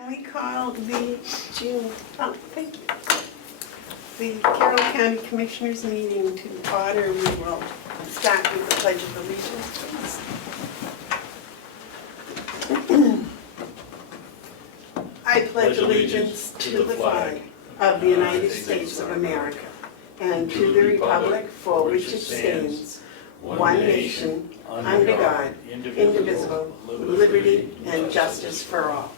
And we call the the Carroll County Commissioners meeting to order. We will start with the Pledge of Allegiance, please. I pledge allegiance to the flag of the United States of America and to the republic for which it stands, one nation, under God, indivisible, with liberty and justice for all.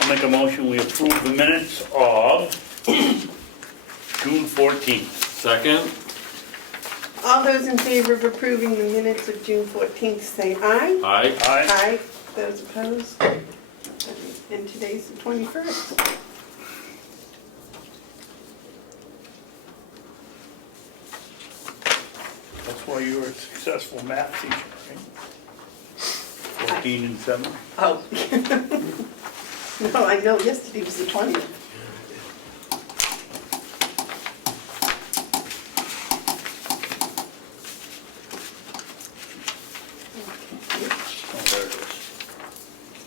I'll make a motion, we approve the minutes of June 14th. Second. All those in favor of approving the minutes of June 14th say aye. Aye. Aye. Aye. Those opposed? And today's the 21st. That's why you were a successful math teacher, right? 14 and 7. Oh. No, I know yesterday was the 20th. Oh, there it is.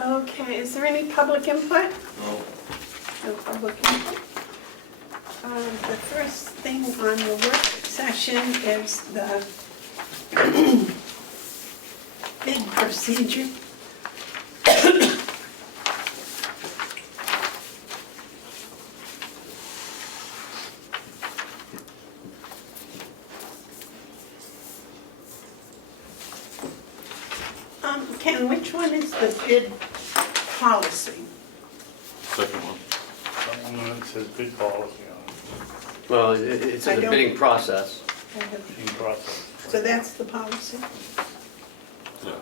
Okay, is there any public input? No. No public input. The first thing on the work session is the bid procedure. Ken, which one is the bid policy? Second one. Someone that says bid policy on it, Well, it's in the bidding process. in process. So that's the policy? Yeah.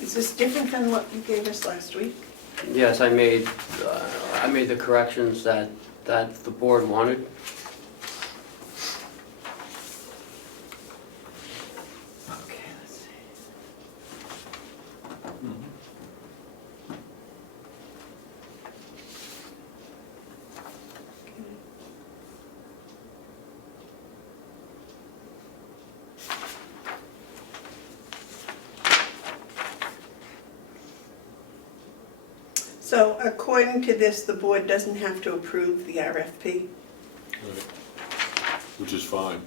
Is this different than what you gave us last week? Yes, I made the corrections that the board wanted. Okay, let's see. So according to this, the board doesn't have to approve the RFP? Right. Which is fine.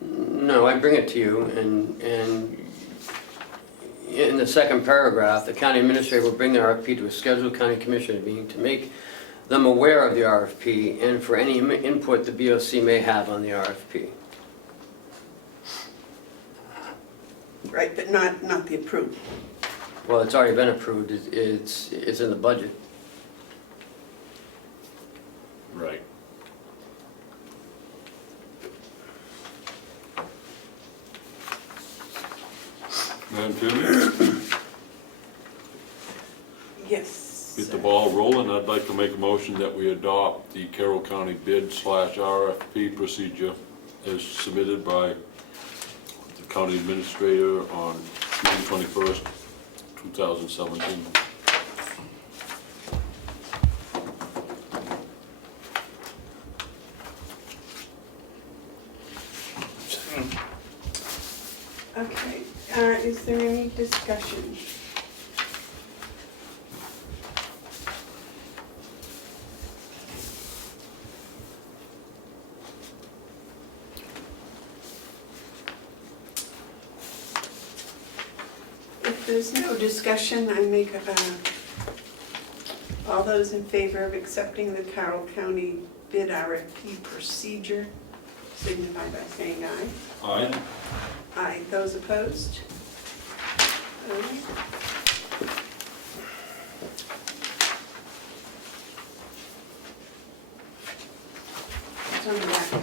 No, I bring it to you, and in the second paragraph, the county administrator will bring the RFP to a scheduled county commissioner meeting to make them aware of the RFP and for any input the BOC may have on the RFP. Right, but not the approval. Well, it's already been approved. It's in the budget. Right. Madam Chairman, Yes. get the ball rolling. I'd like to make a motion that we adopt the Carroll County bid/RFP procedure as submitted by the county administrator on June 21st, 2017. is there any discussion? If there's no discussion, I make all those in favor of accepting the Carroll County bid RFP procedure signify by saying aye. Aye. Aye. Those opposed? Aye. It's on the back.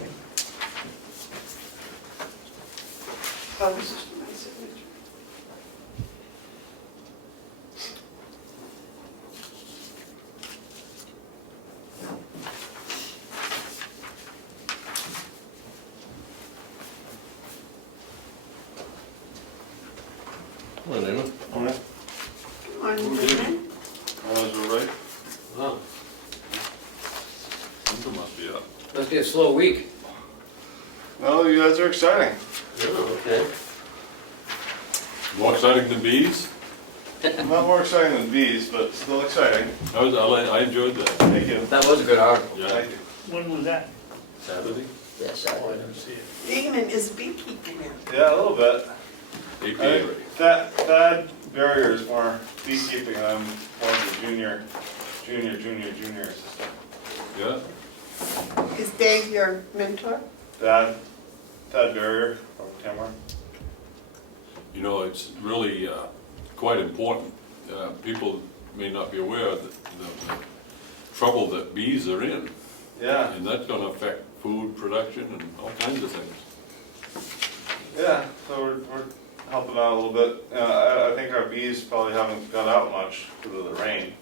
Oh, this is my signature. Hello, Naaman. On the Eyes all right? Wow, Something must be up. must be a slow week. Well, you guys are exciting. Oh, okay. More exciting than bees? Not more exciting than bees, but still exciting. I enjoyed that. Thank you. That was a good article. Yeah. Thank you. When was that? Saturday? Yes, Oh, I didn't see it. Eamon is beekeeping now. Yeah, a little bit. APA ready. That barrier is more beekeeping. I'm more of the junior assistant. Yeah? Is Dave your mentor? That barrier from Tamworth. You know, it's really quite important. People may not be aware of the trouble that bees are in. Yeah, And that's gonna affect food production and all kinds of things. yeah. So we're helping out a little bit. I think our bees probably haven't got out much because of the rain.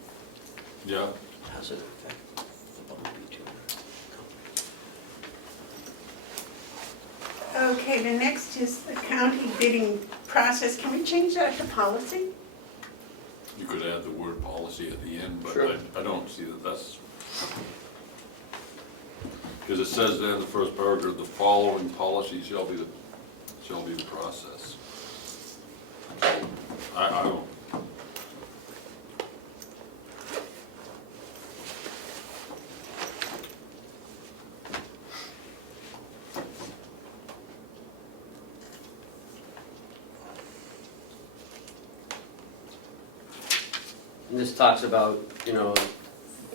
Yeah. How's it affect the bumblebee too? Okay, the next is the county bidding process. Can we change that to policy? You could add the word policy at the end, but Sure. I don't see that that's. Because it says there in the first paragraph, the following policy shall be the process. I don't. And this talks about, you know,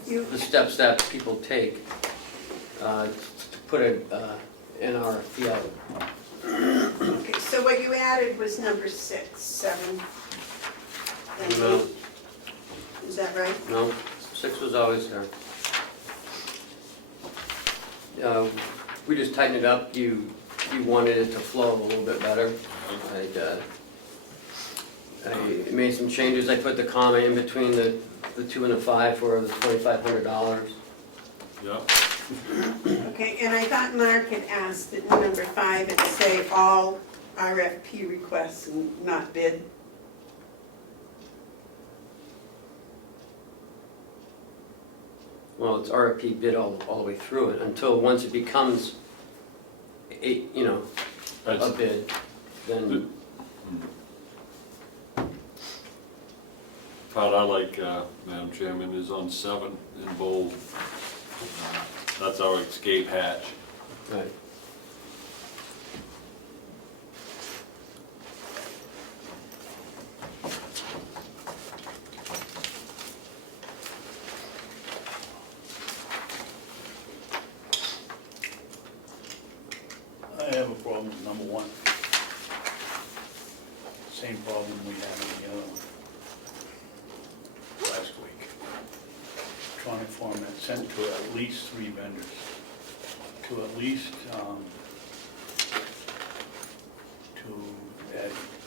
You, the steps that people take to put an RFP out. okay, so what you added was number 6, 7, and No. 8. Is that right? No, 6 was always there. We just tightened it up. You wanted it to flow a little bit better. I made some changes. I put the comma in between the 2 and the 5 for the $2,500. Yeah. Okay, and I thought Mark had asked that in number 5 it say all RFP requests and not bid. Well, it's RFP bid all the way through it until once it becomes a That's- bid, then. Part I like, Madam Chairman, is on 7 in bold. That's our escape hatch. Right. I have a problem with number 1. Same problem we had in the other one last week. Electronic format sent to at least 3 vendors. To at least,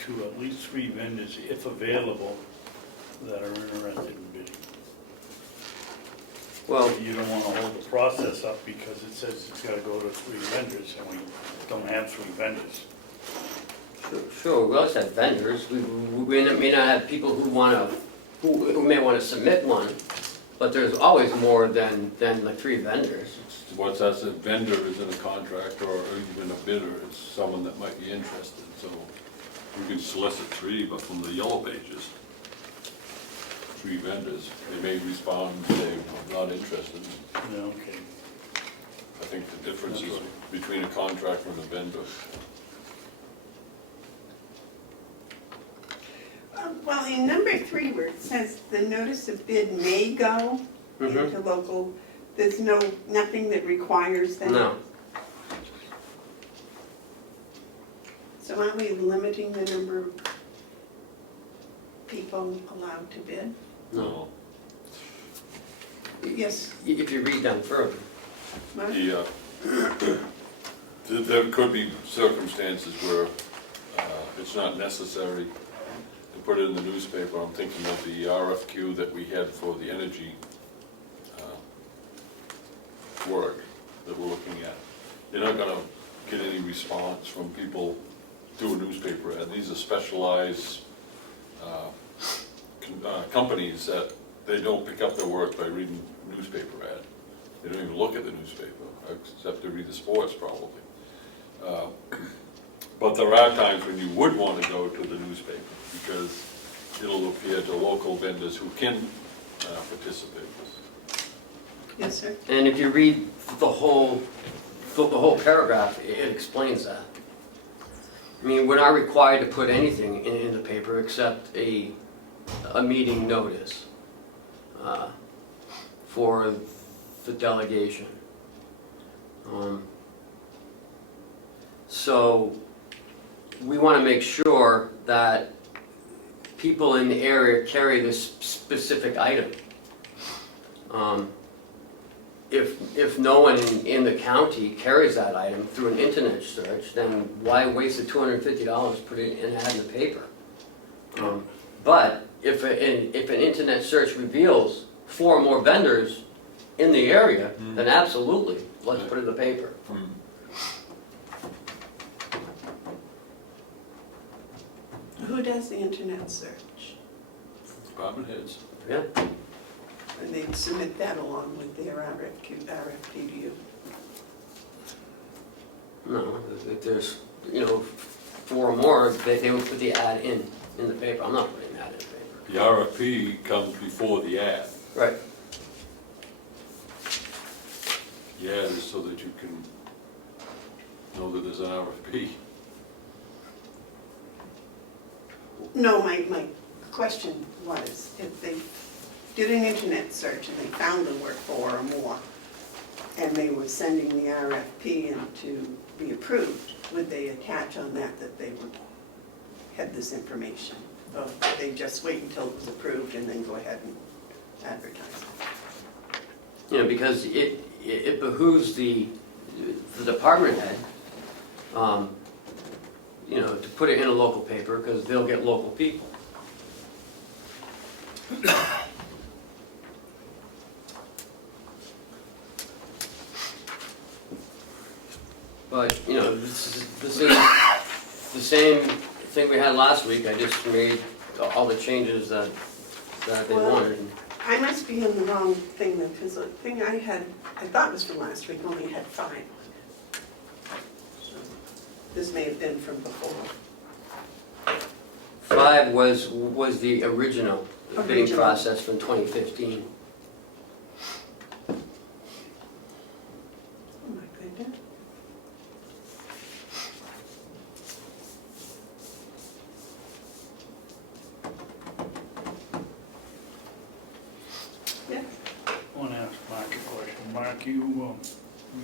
to at least 3 vendors, if available, that are interested in bidding. Well, You don't want to hold the process up because it says it's got to go to 3 vendors, and we don't have 3 vendors. sure, we also have vendors. We may not have people who may want to submit one, but there's always more than like 3 vendors. What's that, a vendor isn't a contractor or even a bidder, it's someone that might be interested, so. You can solicit 3, but from the yellow pages, 3 vendors, they may respond and say, "I'm not interested." Yeah, okay. I think the difference That's is right. between a contractor and a vendor. Well, in number 3, where it says the notice of bid may go Mhm. into local, there's nothing that requires that? No, So aren't we limiting the number of people allowed to bid? no. Yes, If you read down further, Mark? There could be circumstances where it's not necessary to put it in the newspaper. I'm thinking of the RFQ that we had for the energy work that we're looking at. You're not gonna get any response from people through a newspaper ad. These are specialized companies that they don't pick up their work by reading newspaper ad. They don't even look at the newspaper, except to read the sports probably. But there are times when you would want to go to the newspaper because it'll appear to local vendors who can participate. Yes, sir. and if you read the whole paragraph, it explains that. I mean, we're not required to put anything in the paper except a meeting notice for the delegation. So we want to make sure that people in the area carry this specific item. If no one in the county carries that item through an internet search, then why waste the $250 to put it in an ad in the paper? But if an internet search reveals 4 more vendors in the area, then absolutely, let's put it in the paper. Who does the internet search? Department heads. Yeah. And they submit that along with their RFP to you? No, if there's, 4 or more, they would put the ad in the paper. I'm not putting that in the paper. The RFP comes before the ad. Right. The ad is so that you can know that there's an RFP. No, my question was, if they did an internet search and they found there were 4 or more, and they were sending the RFP in to be approved, would they attach on that they had this information? Or would they just wait until it was approved and then go ahead and advertise it? Because it behooves the department head, to put it in a local paper, because they'll get local people. But, this is the same thing we had last week. I just made all the changes that they Well, wanted. I must be in the wrong thing then, because the thing I thought was from last week, only had 5. So this may have been from before. 5 was the original bidding Original. process from 2015. Oh my goodness. Yes. I want to ask Mark a question. Mark, you were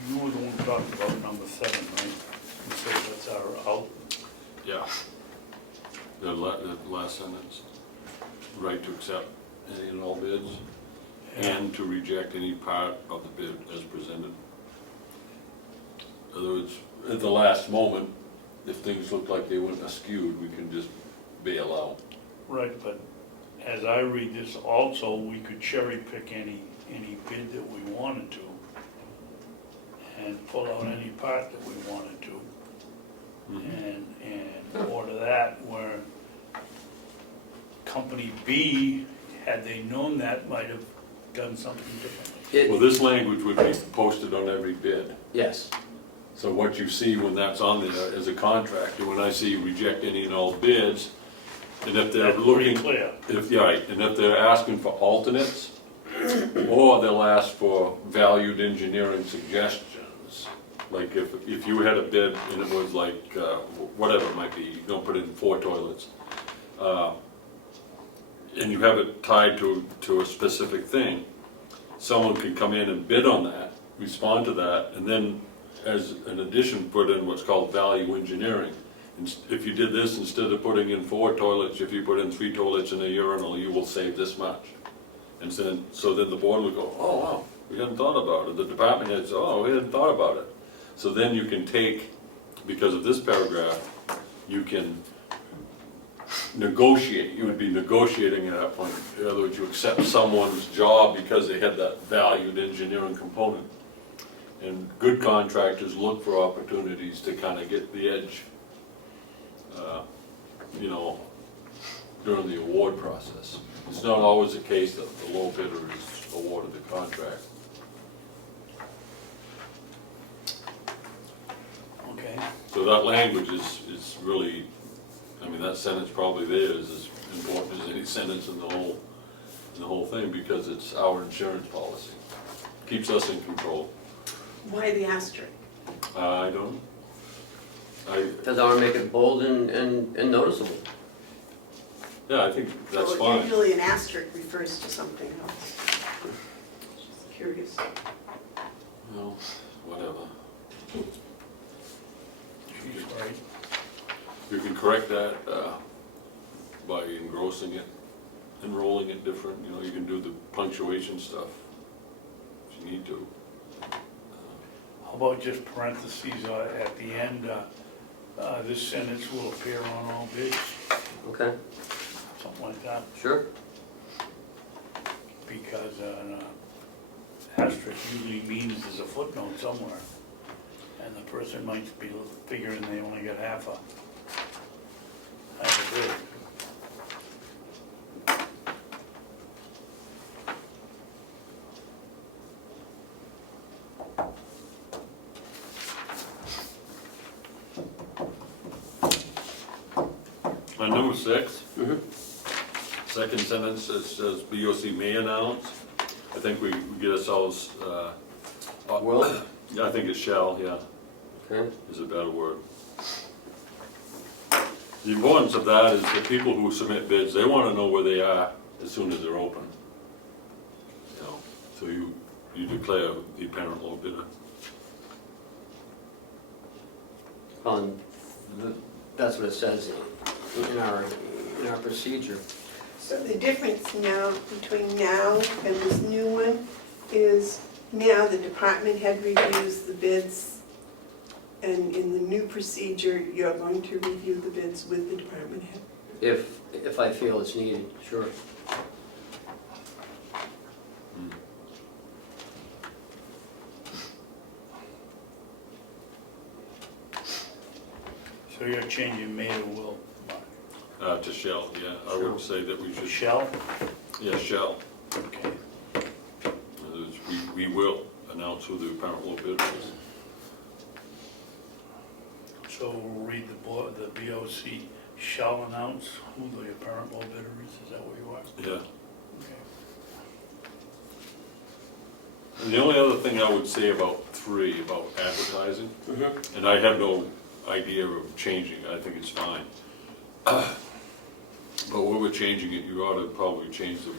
the one who talked about number 7, right? You said that's our out. Yeah. The last sentence, right to accept any and all bids and to reject any part of the bid as presented. In other words, at the last moment, if things look like they went askew, we can just bail out. Right, but as I read this also, we could cherry pick any bid that we wanted to and pull out any part that we wanted to. And order that where company B, had they known that, might have done something differently. Well, this language would be posted on every bid. Yes. So what you see when that's on there as a contractor, when I see reject any and all bids, and if they're That's pretty looking, clear. right, and if they're asking for alternates, or they'll ask for valued engineering suggestions. Like if you had a bid and it was like, whatever it might be, you don't put in 4 toilets, and you have it tied to a specific thing, someone can come in and bid on that, respond to that, and then as an addition, put in what's called value engineering. And if you did this, instead of putting in 4 toilets, if you put in 3 toilets and a urinal, you will save this much. And so then the board would go, oh, wow, we hadn't thought about it. The department heads, oh, we hadn't thought about it. So then you can take, because of this paragraph, you can negotiate. You would be negotiating at that point. In other words, you accept someone's job because they had that valued engineering component. And good contractors look for opportunities to kind of get the edge, during the award process. It's not always the case that the low bidder is awarded the contract. Okay, So that language is really, I mean, that sentence probably there is as important as any sentence in the whole thing, because it's our insurance policy. Keeps us in control. Why the asterisk? I don't, Because I want to make it bold and noticeable. yeah, I think that's Well, fine. usually an asterisk refers to something else. Just curious. Well, whatever. she's right. You can correct that by engrossing it, enrolling it different, you can do the punctuation stuff if you need to. How about just parentheses at the end, this sentence will appear on all bids, Okay, something like that, sure. because an asterisk usually means there's a footnote somewhere, and the person might be figuring they only got half a bid. On number 6, Mhm. second sentence, it says BOC may announce. I think we get ourselves, Will? yeah, I think it's shall, yeah, Okay, is a better word. The importance of that is the people who submit bids, they want to know where they are as soon as they're open. So you declare the apparent low bidder. that's what it says in our procedure. So the difference now between now and this new one is now the department head reviews the bids, and in the new procedure, you're going to review the bids with the department head. If I feel it's needed, sure. So you're changing may to will, To shall, yeah, I would say that we should, shall? yeah, shall. Okay. In other words, we will announce who the apparent low bidder is. So we'll read the BOC shall announce who the apparent low bidder is that what you are? Yeah. Okay. And the only other thing I would say about 3, about advertising, Mhm. and I have no idea of changing, I think it's fine. But when we're changing it, you ought to probably change the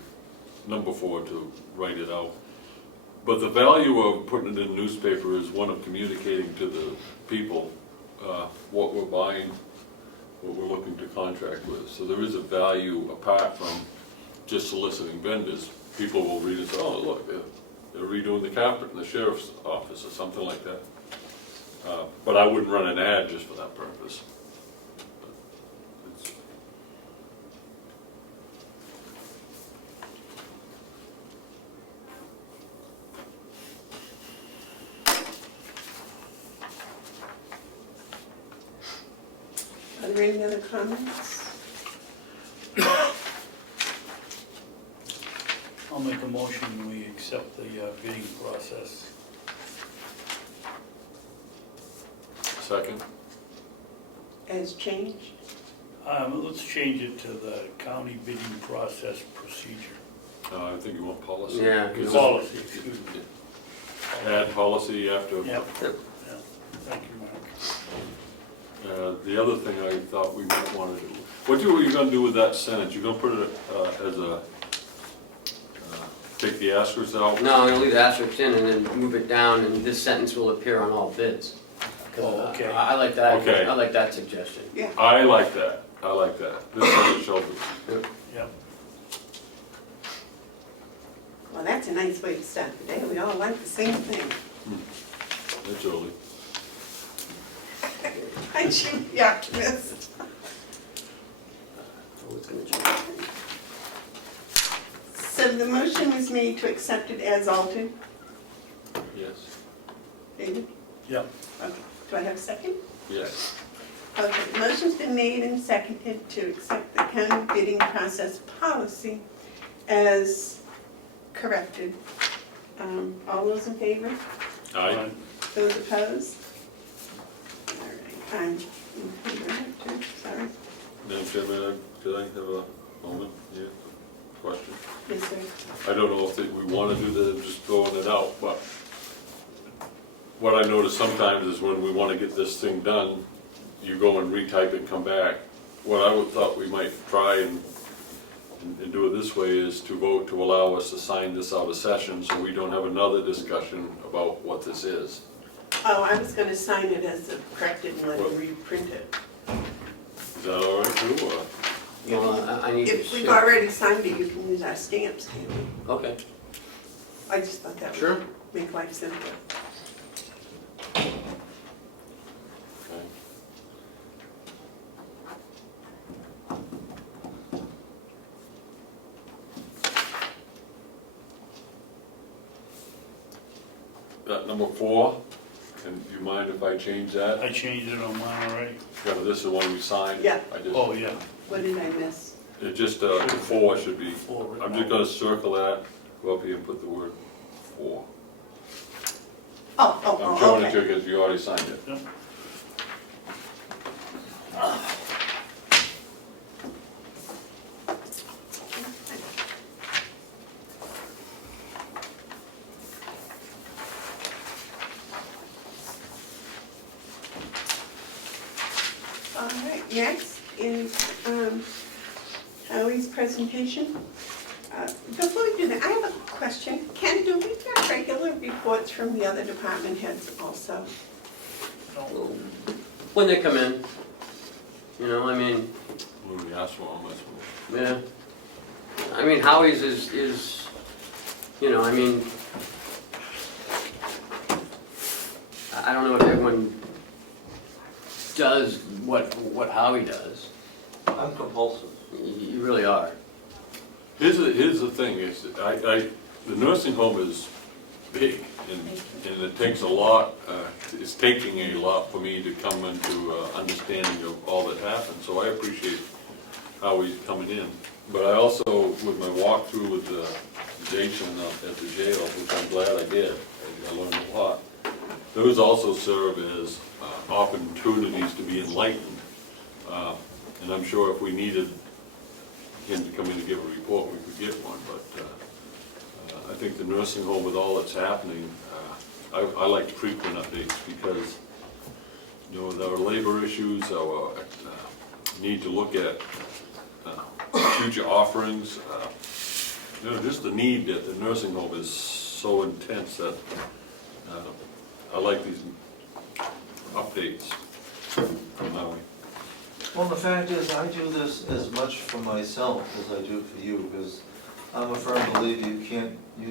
number 4 to write it out. But the value of putting it in the newspaper is one of communicating to the people what we're buying, what we're looking to contract with. So there is a value apart from just soliciting vendors. People will read and say, oh, look, they're redoing the carpet in the sheriff's office or something like that. But I wouldn't run an ad just for that purpose. It's- Are there any other comments? I'll make a motion, we accept the bidding process. second? as changed. Let's change it to the county bidding process procedure. I think you want policy. Yeah. Policy, excuse me. Add policy after. Yep, yeah, thank you, Mark. The other thing I thought we might want to do, what are you gonna do with that sentence? You're gonna put it as a, take the asterisks out? No, I'm gonna leave the asterisk in and then move it down, and this sentence will appear on all bids. 'Cause, Oh, okay. I like that, Okay. I like that suggestion. Yeah. I like that, I like that. This sentence shall be. Yep. Well, that's a nice way to start the day. We all like the same thing. That's early. Aren't you the optimist? Oh, it's gonna change. So the motion was made to accept it as altered. Yes. David? Yep. Okay. Do I have a second? Yes. Okay, the motion's been made and seconded to accept the county bidding process policy as corrected. All those in favor? Aye. Those opposed? All right, I'm in favor of it too, sorry. Madam Chairman, could I have a moment here? Question. Yes, sir. I don't know if we want to do that, just throwing it out, but what I notice sometimes is when we want to get this thing done, you go and retype it and come back. What I would thought we might try and do it this way is to vote to allow us to sign this out of session so we don't have another discussion about what this is. Oh, I was gonna sign it as corrected and let him reprint it. Is that all right too, or? Well, I need to. If we've already signed it, you can use our stamps, can't we? Okay, I just thought that sure. would make life simpler. Okay. Number 4, and do you mind if I change that? I changed it on mine already. Yeah, this is the one we signed. Yeah. I just, Oh, yeah. What did I miss? it just, 4 should be, Four written I'm just out. gonna circle that, go up here and put the word 4. Oh, I'm showing it to okay. you because you already signed it. Yep. All right, next is Howie's presentation. Before we do that, I have a question. Ken, do we get regular reports from the other department heads also? No. When they come in, you know, I mean, When we ask for them, that's what. yeah. I mean, Howie's is, you know, I mean, I don't know if everyone does what Howie does. I'm compulsive. You really are. Here's the thing, is that the nursing home is big, and it takes a lot, it's taking a lot for me to come into understanding of all that happened, so I appreciate how he's coming in. But I also, with my walkthrough with Jason at the jail, which I'm glad I did, I learned a lot, those also serve as opportunities to be enlightened. And I'm sure if we needed him to come in and give a report, we could get one, but I think the nursing home with all that's happening, I like frequent updates because, you know, there are labor issues, our need to look at future offerings, you know, just the need at the nursing home is so intense that I like these updates from Howie. Well, the fact is, I do this as much for myself as I do it for you, because I'm a firm believer you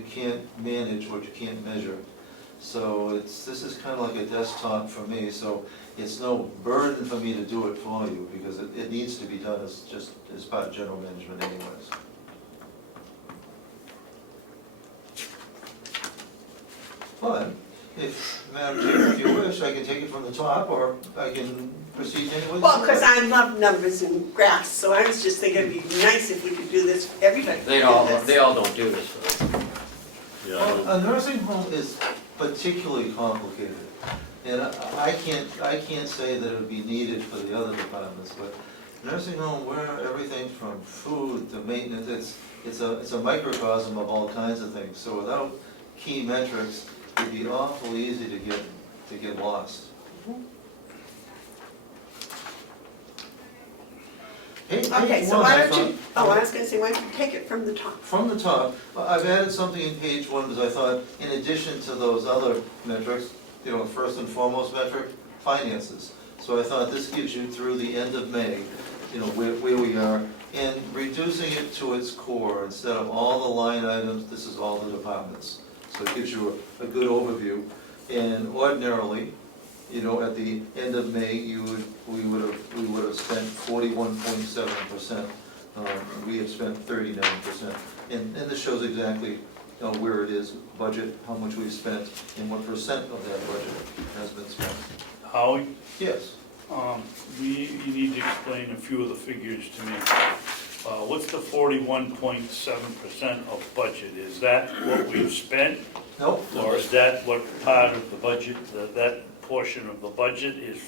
can't manage what you can't measure. So this is kind of like a desktop for me, so it's no burden for me to do it for you, because it needs to be done as part of general management anyways. But, Madam Chair, if you wish, I can take it from the top, or I can proceed anyways. Well, because I love numbers and graphs, so I was just thinking it'd be nice if we could do this for everybody. They all don't do this for them. Yeah, I know. Well, a nursing home is particularly complicated. And I can't say that it would be needed for the other departments, but nursing home, where everything from food to maintenance, it's a microcosm of all kinds of things. So without key metrics, it'd be awful easy to get lost. Okay, so why don't you, I was gonna say, why don't you take it from the top? From the top, I've added something in page one, because I thought, in addition to those other metrics, first and foremost metric, finances. So I thought this gives you through the end of May, where we are, and reducing it to its core, instead of all the line items, this is all the departments. So it gives you a good overview, and ordinarily, at the end of May, we would have spent 41.7%. We have spent 39%, and this shows exactly where it is, budget, how much we've spent, and what percent of that budget has been spent. Howie, Yes. you need to explain a few of the figures to me. What's the 41.7% of budget? Is that what we've spent? Nope. Or is that what part of the budget, that portion of the budget is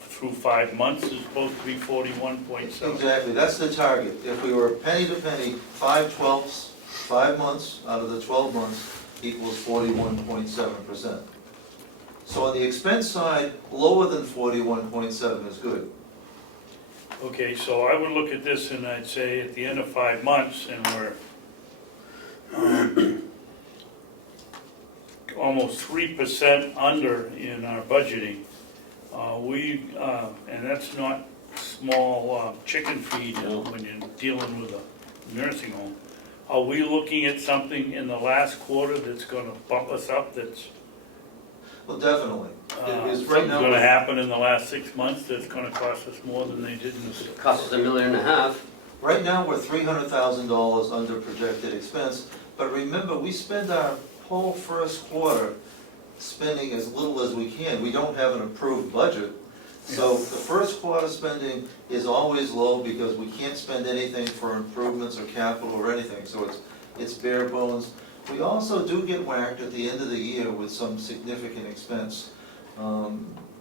through 5 months is supposed to be 41.7? Exactly, that's the target. If we were penny to penny, 5/12, 5 months out of the 12 months equals 41.7%. So on the expense side, lower than 41.7 is good. Okay, so I would look at this and I'd say at the end of 5 months, and we're almost 3% under in our budgeting. And that's not small chicken feed when you're dealing with a nursing home. Are we looking at something in the last quarter that's gonna bump us up, that's Well, definitely. It is right something's now. gonna happen in the last 6 months that's gonna cost us more than they did in the... It costs us $1.5 million. Right now, we're $300,000 under projected expense, but remember, we spend our whole first quarter spending as little as we can. We don't have an approved budget. So the first quarter spending is always low because we can't spend anything for improvements or capital or anything, so it's bare bones. We also do get whacked at the end of the year with some significant expense.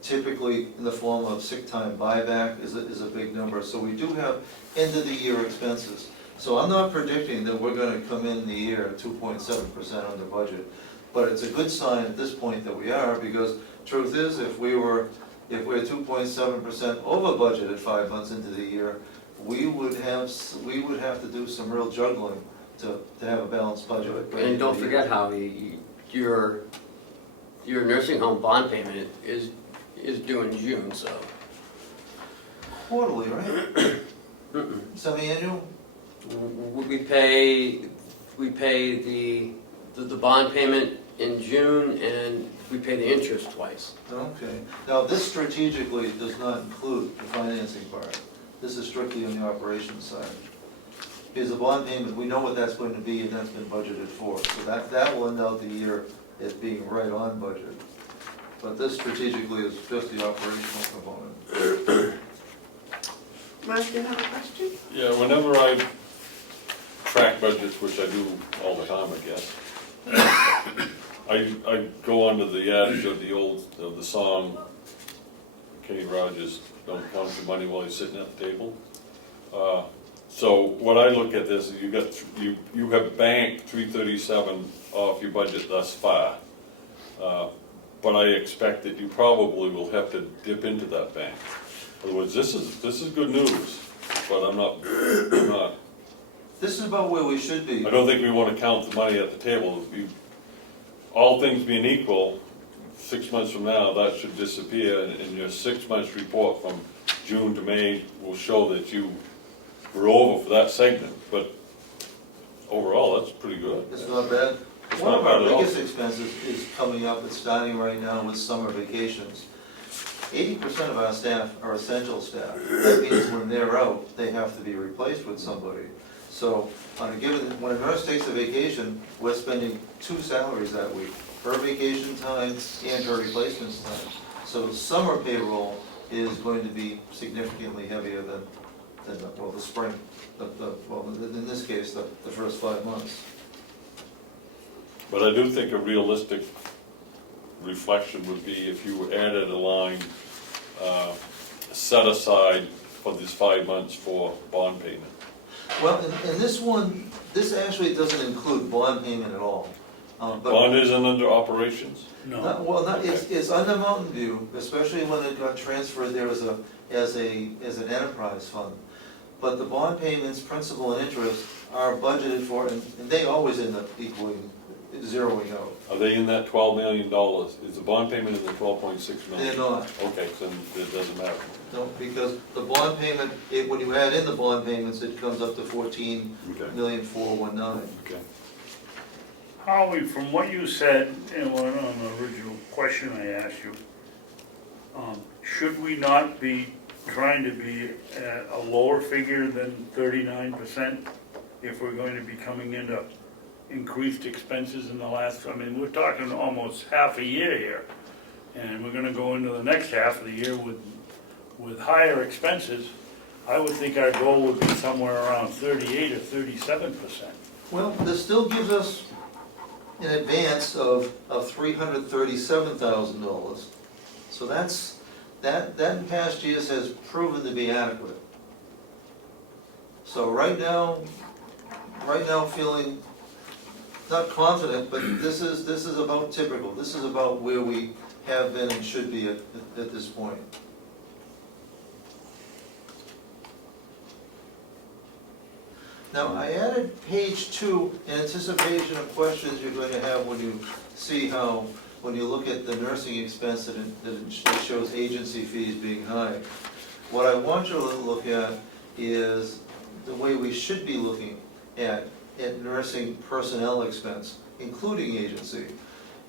Typically in the form of sick time buyback is a big number. So we do have end of the year expenses. So I'm not predicting that we're gonna come in the year 2.7% under budget. But it's a good sign at this point that we are, because truth is, if we're 2.7% over budget at 5 months into the year, we would have to do some real juggling to have a balanced budget. And don't forget, Howie, your nursing home bond payment is due in June, so. Quarterly, right? Semi-annual? We pay the bond payment in June, and we pay the interest twice. Okay. Now, this strategically does not include the financing part. This is strictly on the operations side. Because the bond payment, we know what that's going to be, and that's been budgeted for. So that will end out the year as being right on budget. But this strategically is just the operational component. Mark, do you have a question? Yeah, whenever I track budgets, which I do all the time, I guess, I go onto the adage of the song, Kenny Rogers, don't count your money while you're sitting at the table. So what I look at this is you have banked 337 off your budget thus far. But I expect that you probably will have to dip into that bank. In other words, this is good news, but I'm not. This is about where we should be. I don't think we want to count the money at the table. All things being equal, 6 months from now, that should disappear, and your 6 months report from June to May will show that you were over for that segment. But overall, that's pretty good. It's not bad. It's One not of our bad at all. biggest expenses is coming up, it's starting right now with summer vacations. 80% of our staff are essential staff. That means when they're out, they have to be replaced with somebody. So on a given, when a nurse takes a vacation, we're spending 2 salaries that week, her vacation time and her replacement time. So summer payroll is going to be significantly heavier than the spring, in this case, the first 5 months. But I do think a realistic reflection would be if you added a line, set aside for these 5 months for bond payment. Well, in this one, this actually doesn't include bond payment at all. But Bond isn't under operations? No, it's under Mountain View, especially when it got transferred there as an enterprise fund. But the bond payments, principal and interest, are budgeted for, and they always end up zeroing out. Are they in that $12 million? Is the bond payment in the 12.6 million? They're not, Okay, so then it doesn't matter. no, because the bond payment, when you add in the bond payments, it comes up to Okay, 14,419. okay. Howie, from what you said, and on the original question I asked you, should we not be trying to be at a lower figure than 39% if we're going to be coming into increased expenses in the last, I mean, we're talking almost half a year here, and we're gonna go into the next half of the year with higher expenses. I would think our goal would be somewhere around 38 or 37%. Well, this still gives us an advance of $337,000. So that in past years has proven to be adequate. So right now feeling not confident, but this is about typical. This is about where we have been and should be at this point. Now, I added page 2 in anticipation of questions you're going to have when you see how, when you look at the nursing expense that it shows agency fees being high. What I want you to look at is the way we should be looking at nursing personnel expense, including agency.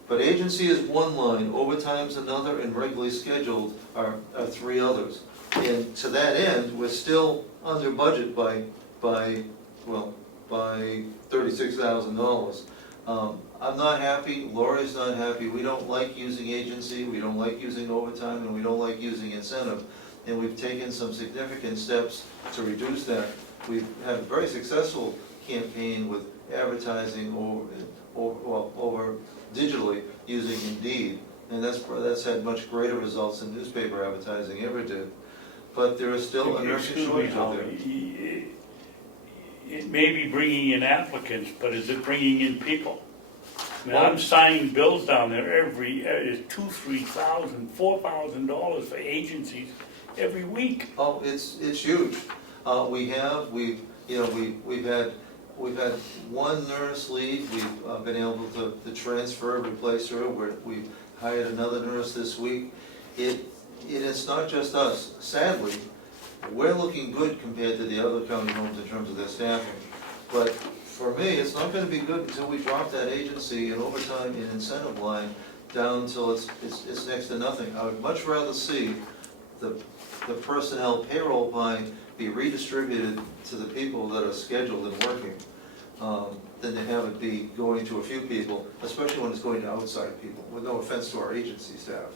But agency is one line, overtime's another, and regularly scheduled are 3 others. And to that end, we're still under budget by $36,000. I'm not happy, Lori's not happy, we don't like using agency, we don't like using overtime, and we don't like using incentive. And we've taken some significant steps to reduce that. We've had a very successful campaign with advertising over digitally using Indeed. And that's had much greater results than newspaper advertising ever did. But there is still a nursing shortage out there. It may be bringing in applicants, but is it bringing in people? I mean, I'm signing bills down there it's $2,000, $3,000, $4,000 for agencies every week. Oh, it's huge. We've had one nurse leave. We've been able to transfer, replace her. We've hired another nurse this week. It is not just us. Sadly, we're looking good compared to the other county homes in terms of their staffing. But for me, it's not going to be good until we drop that agency and overtime and incentive line down until it's next to nothing. I would much rather see the personnel payroll line be redistributed to the people that are scheduled and working than to have it be going to a few people, especially when it's going to outside people, with no offense to our agency staff.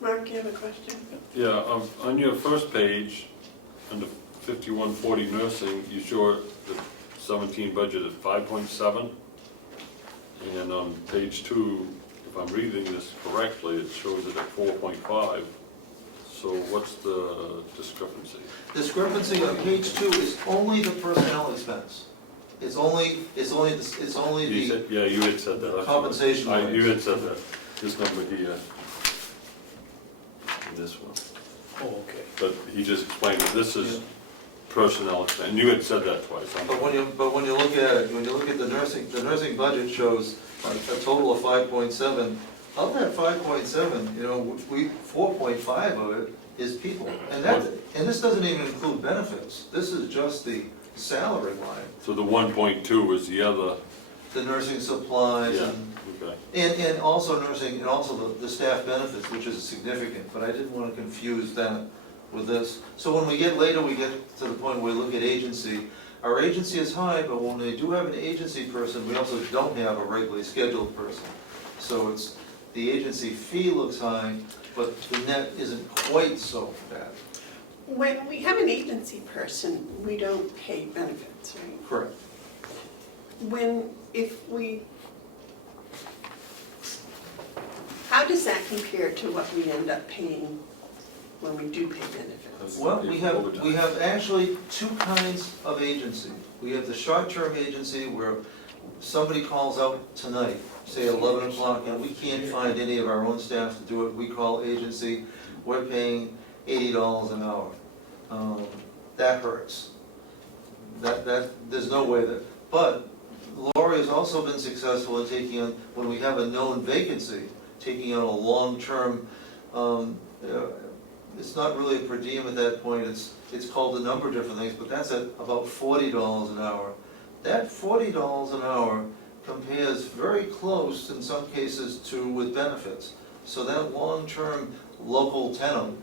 Mark, you have a question? Yeah, on your first page, under 5140 nursing, you show the 17 budget at 5.7. And on page 2, if I'm reading this correctly, it shows it at 4.5. So what's the discrepancy? Discrepancy on page 2 is only the personnel expense. It's only You the said, yeah, you had said that. compensation You lines. had said that. This number here, and this one. Oh, okay. But he just explained that this is personnel expense, and you had said that twice. But when you look at it, when you look at the nursing budget shows a total of 5.7. Of that 5.7, 4.5 of it is people, and this doesn't even include benefits. This is just the salary line, So the 1.2 is the other, the nursing supplies, yeah, okay. and also nursing, and also the staff benefits, which is significant. But I didn't want to confuse that with this. So when we get later, we get to the point where we look at agency. Our agency is high, but when we do have an agency person, we also don't have a regularly scheduled person. So the agency fee looks high, but the net isn't quite so bad. When we have an agency person, we don't pay benefits, right? Correct. If we how does that compare to what we end up paying when we do pay benefits? Well, we have actually two kinds of agency. We have the short-term agency where somebody calls out tonight, say 11 o'clock, and we can't find any of our own staff to do it. We call agency, we're paying $80 an hour. That hurts. There's no way that, but Lori has also been successful in taking on, when we have a known vacancy, taking on a long-term, it's not really a per diem at that point, it's called a number of different things, but that's at about $40 an hour. That $40 an hour compares very close in some cases to with benefits. So that long-term local tenant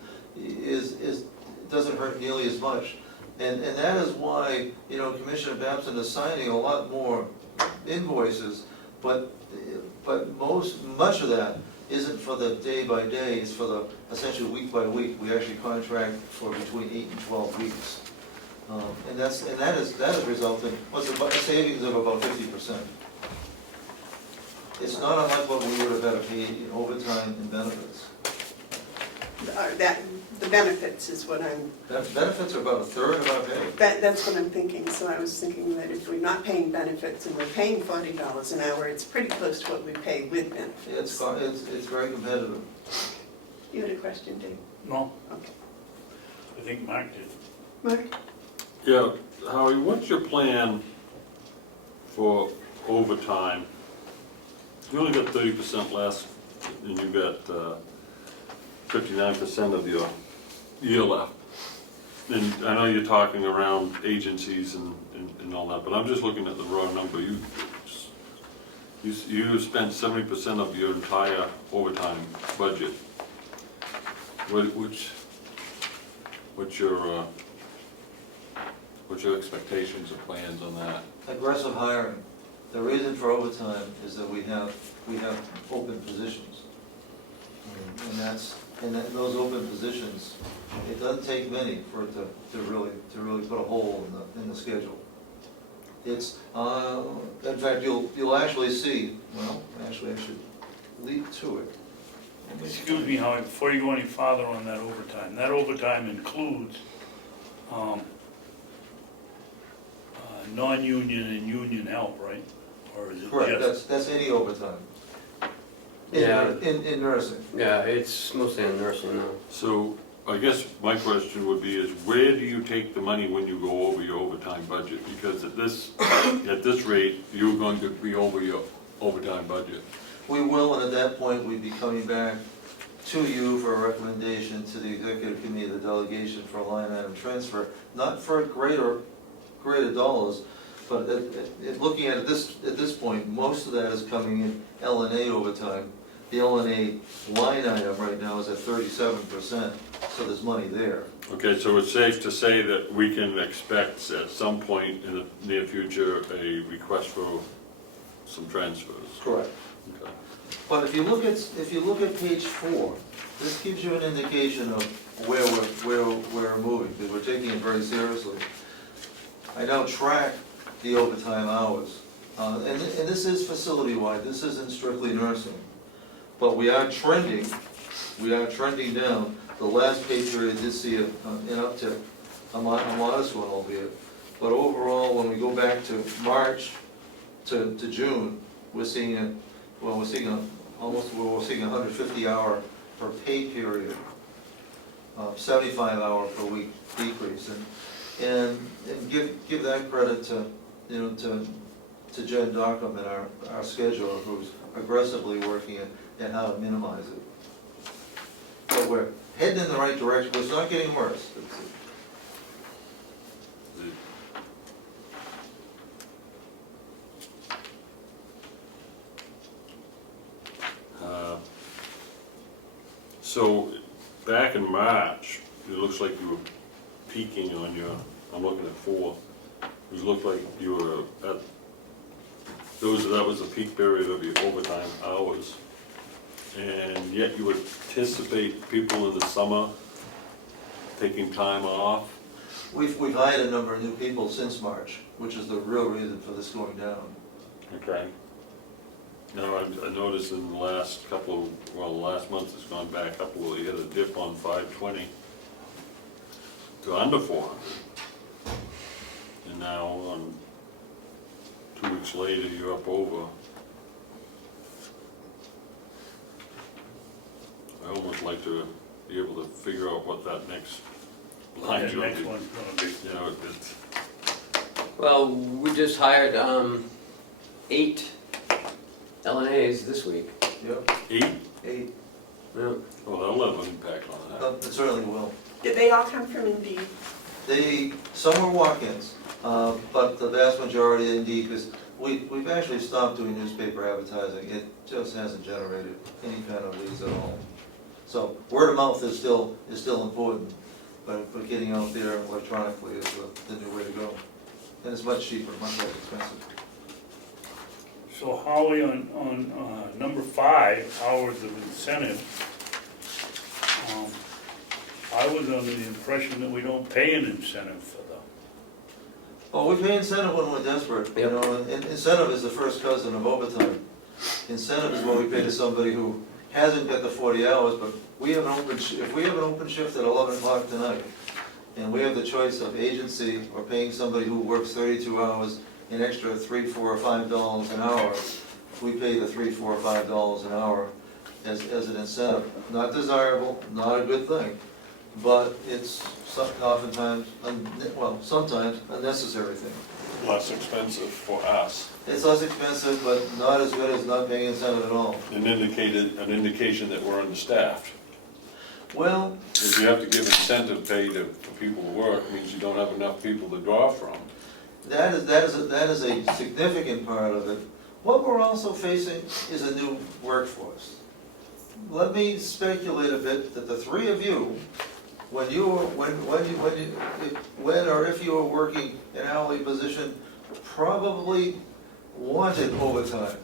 doesn't hurt nearly as much. And that is why, you know, Commissioner Babson is signing a lot more invoices, but much of that isn't for the day by day, it's for the essentially week by week. We actually contract for between 8 and 12 weeks. And that has resulted in a savings of about 50%. It's not unlike what we would have had to pay in overtime and benefits. The benefits is what I'm, Benefits are about a third of our pay. that's what I'm thinking. So I was thinking that if we're not paying benefits and we're paying $40 an hour, it's pretty close to what we pay with benefits. It's very competitive. You had a question, Dave? No, Okay. I think Mark did. Mark? Yeah, Howie, what's your plan for overtime? You only got 30% less, and you got 59% of your year left. And I know you're talking around agencies and all that, but I'm just looking at the raw number. You spent 70% of your entire overtime budget. What's your expectations or plans on that? Aggressive hiring. The reason for overtime is that we have open positions. And those open positions, it doesn't take many for it to really put a hole in the schedule. It's, in fact, you'll actually see, well, actually I should lead to it. Excuse me, Howard, before you go any farther on that overtime includes non-union and union help, right? Or is it Correct, just? that's any overtime. Yeah. In nursing. Yeah, it's mostly in nursing now. So I guess my question would be is where do you take the money when you go over your overtime budget? Because at this rate, you're going to be over your overtime budget. We will, and at that point, we'd be coming back to you for a recommendation to the executive committee of the delegation for a line item transfer, not for greater dollars, but looking at this point, most of that is coming in L&A overtime. The L&A line item right now is at 37%, so there's money there. Okay, so it's safe to say that we can expect at some point in the near future a request for some transfers. Correct. Okay. But if you look at page 4, this gives you an indication of where we're moving, because we're taking it very seriously. I now track the overtime hours, and this is facility-wide. This isn't strictly nursing, but we are trending down. The last pay period did see an uptick, a modest one albeit, but overall, when we go back to March to June, we're seeing 150-hour per pay period, 75-hour per week decrease, and give that credit to Jen Dockham and our scheduler, who's aggressively working at how to minimize it. But we're heading in the right direction. It's not getting worse. So back in March, it looks like you were peaking on your, I'm looking at 4. It looked like you were at, that was the peak period of your overtime hours. And yet you would anticipate people in the summer taking time off. We've hired a number of new people since March, which is the real reason for this going down. Okay. Now, I noticed in the last couple, well, the last month it's gone back up a little, you had a dip on 520 to under 400. And now, 2 weeks later, you're up over. I almost like to be able to figure out what that next line The should next be. one's gonna be. You know, it's, Well, we just hired 8 LNAs this week. Yep, 8? 8, Yeah. Well, that'll have an impact on that. it certainly will. Did they all come from Indeed? Some were walk-ins, but the vast majority Indeed, because we've actually stopped doing newspaper advertising. It just hasn't generated any kind of leads at all. So word of mouth is still important, but getting out there electronically is the new way to go. And it's much cheaper, much less expensive. So Howie, on number 5, hours of incentive, I was under the impression that we don't pay an incentive for them. Well, we pay incentive when we're desperate, you Yep. know, and incentive is the first cousin of overtime. Incentive is what we pay to somebody who hasn't got the 40 hours, but we have an open, if we have an open shift at 11 o'clock tonight, and we have the choice of agency or paying somebody who works 32 hours an extra $3, $4, or $5 an hour, we pay the $3, $4, or $5 an hour as an incentive. Not desirable, not a good thing, but it's oftentimes, well, sometimes a necessary thing. Less expensive for us. It's less expensive, but not as good as not paying incentive at all. An indication that we're understaffed. Well, If you have to give incentive pay for people to work, it means you don't have enough people to draw from. that is a significant part of it. What we're also facing is a new workforce. Let me speculate a bit that the three of you, when or if you were working an hourly position, probably wanted overtime,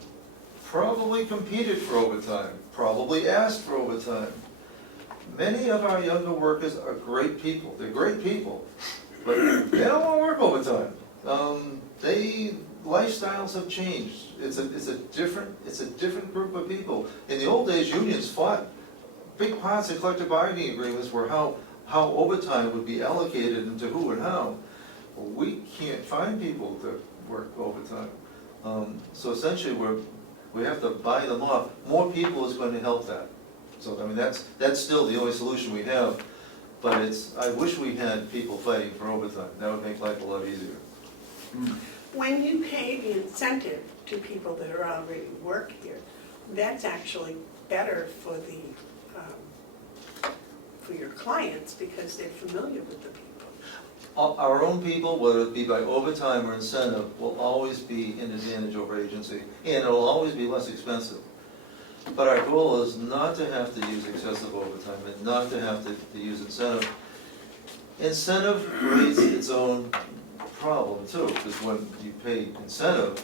probably competed for overtime, probably asked for overtime. Many of our younger workers are great people. They're great people, but they don't want to work overtime. Lifestyles have changed. It's a different group of people. In the old days, unions fought. Big parts of collective bargaining agreements were how overtime would be allocated and to who and how. Well, we can't find people to work overtime. So essentially, we have to buy them off. More people is going to help that. So I mean, that's still the only solution we have. But I wish we had people fighting for overtime. That would make life a lot easier. When you pay the incentive to people that are already work here, that's actually better for your clients because they're familiar with the people. Our own people, whether it be by overtime or incentive, will always be an advantage over agency, and it'll always be less expensive. But our goal is not to have to use excessive overtime and not to have to use incentive. Incentive creates its own problem too, because when you pay incentive,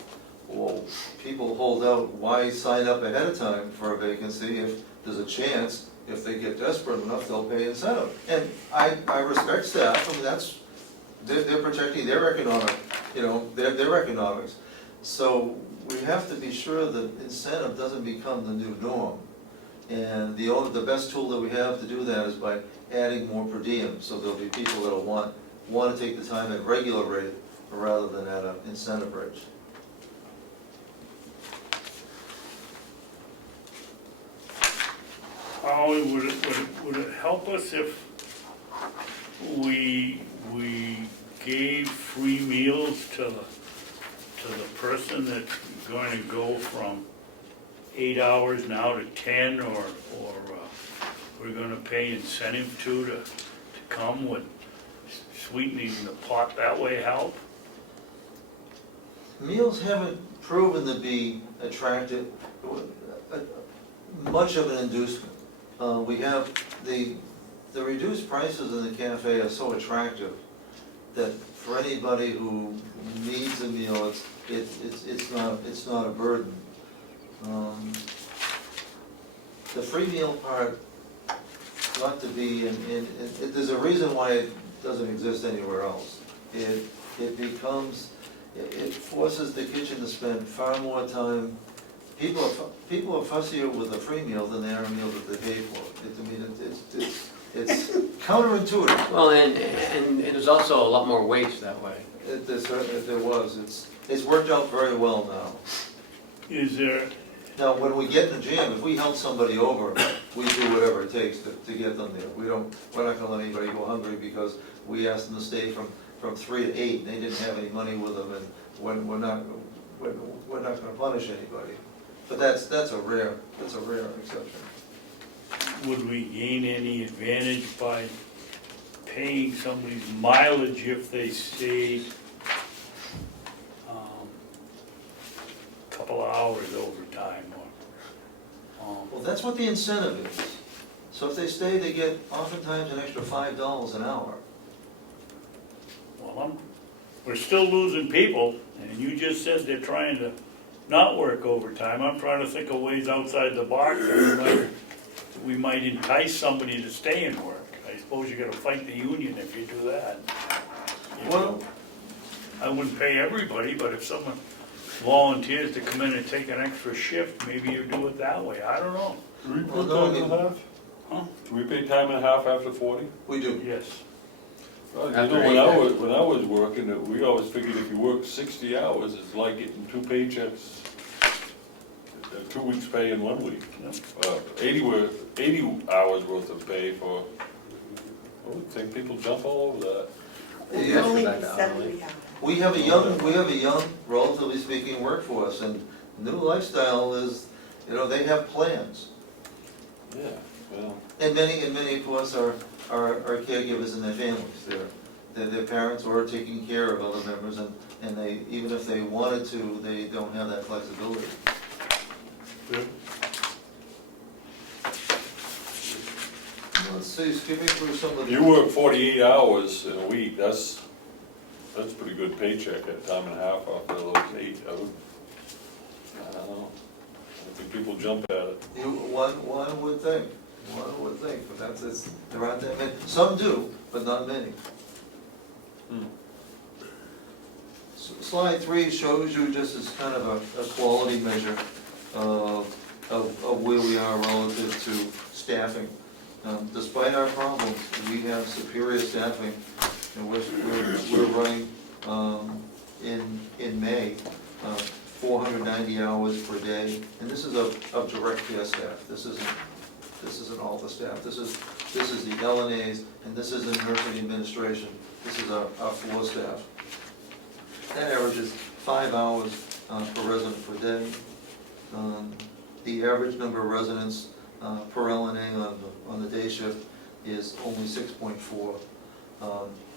well, people hold out, why sign up ahead of time for a vacancy if there's a chance, if they get desperate enough, they'll pay incentive. And I respect staff, I mean, they're protecting their economic, their economics. So we have to be sure that incentive doesn't become the new norm. And the best tool that we have to do that is by adding more per diem. So there'll be people that'll want to take the time at regular rate rather than at an incentive rate. Howie, would it help us if we gave free meals to the person that's going to go from 8 hours now to 10, or we're going to pay incentive to come? Would sweetening the pot that way help? Meals haven't proven to be attractive, much of an inducement. We have the reduced prices in the cafe are so attractive that for anybody who needs a meal, it's not a burden. The free meal part got to be, and there's a reason why it doesn't exist anywhere else. It forces the kitchen to spend far more time people are fussier with a free meal than they are a meal that they pay for. It's counterintuitive. Well, and there's also a lot more waste that way. There was, it's worked out very well now. Is there, Now, when we get in a jam, if we help somebody over, we do whatever it takes to get them there. We're not gonna let anybody go hungry because we asked them to stay from 3 to 8, and they didn't have any money with them, and we're not gonna punish anybody. But that's a rare exception. would we gain any advantage by paying somebody's mileage if they stayed couple of hours overtime or, Well, that's what the incentive is. So if they stay, they get oftentimes an extra $5 an hour. well, we're still losing people, and you just said they're trying to not work overtime. I'm trying to think of ways outside the box that we might entice somebody to stay and work. I suppose you gotta fight the union if you do that. Well, I wouldn't pay everybody, but if someone volunteers to come in and take an extra shift, maybe you do it that way, I don't know. Do we Well, pay no, time and a half? Huh? Do we pay time and a half after 40? we do. Yes. Well, you After know, 8. when I was working, we always figured if you work 60 hours, it's like getting 2 paychecks, 2 weeks' pay in 1 week. 80 hours worth of pay for, I would think people jump all over that. It's Yeah. only Back to 70 hours. We have a young, relatively speaking, workforce, and new lifestyle is, they have plans. Yeah, well. And many of us are caregivers in their families. They're parents or are taking care of other members, and they, even if they wanted to, they don't have that flexibility. Good. Let's see, skipping through some of the. You work 48 hours in a week, that's pretty good paycheck at time and a half after those 8. I don't know. I think people jump at it. One would think, but there aren't that many. Some do, but not many. Slide 3 shows you just as kind of a quality measure of where we are relative to staffing. Despite our problems, we have superior staffing, and we're running in May 490 hours per day, and this is of direct care staff. This isn't all the staff. This is the LNAs, and this is the nursing administration. This is our floor staff. That averages 5 hours per resident per day. The average number of residents per LNA on the day shift is only 6.4,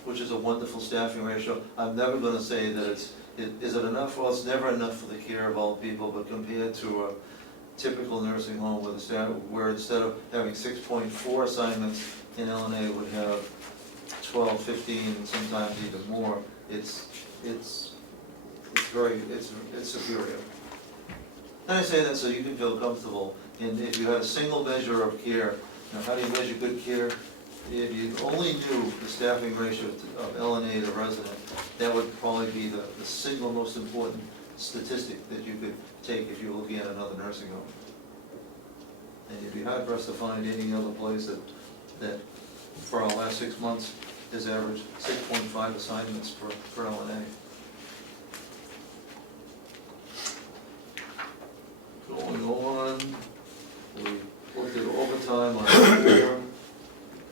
which is a wonderful staffing ratio. I'm never going to say that is it enough? Well, it's never enough for the care of all people, but compared to a typical nursing home with a staff, where instead of having 6.4 assignments in LNA would have 12, 15, and sometimes even more, it's superior. And I say that so you can feel comfortable. And if you had a single measure of care, now how do you measure good care? If you only knew the staffing ratio of LNA to resident, that would probably be the single most important statistic that you could take if you're looking at another nursing home. And you'd be hard pressed to find any other place that for our last 6 months has averaged 6.5 assignments per LNA. Going on, we looked at overtime on 4.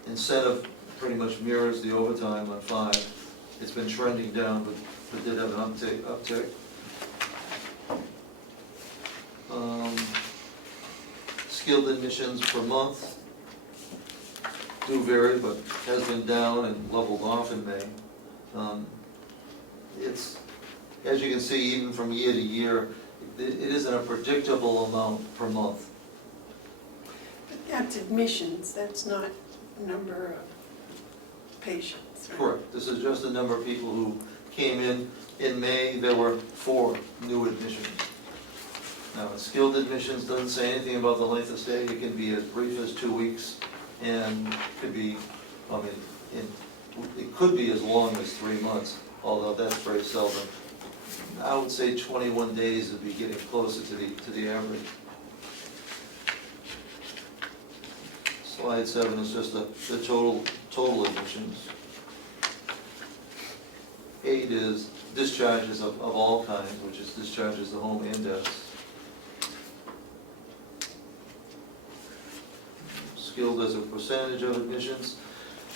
Incentive pretty much mirrors the overtime on 5. It's been trending down, but did have an uptick. Skilled admissions per month do vary, but has been down and leveled off in May. It's, as you can see, even from year to year, it isn't a predictable amount per month. But that's admissions, that's not number of patients. Right? Correct. This is just the number of people who came in. In May, there were 4 new admissions. Now, skilled admissions doesn't say anything about the length of stay. It can be as brief as 2 weeks, and could be, it could be as long as 3 months, although that's very seldom. I would say 21 days would be getting closer to the average. Slide 7 is just the total admissions. 8 is discharges of all kinds, which is discharges to home and deaths. Skilled as a percentage of admissions.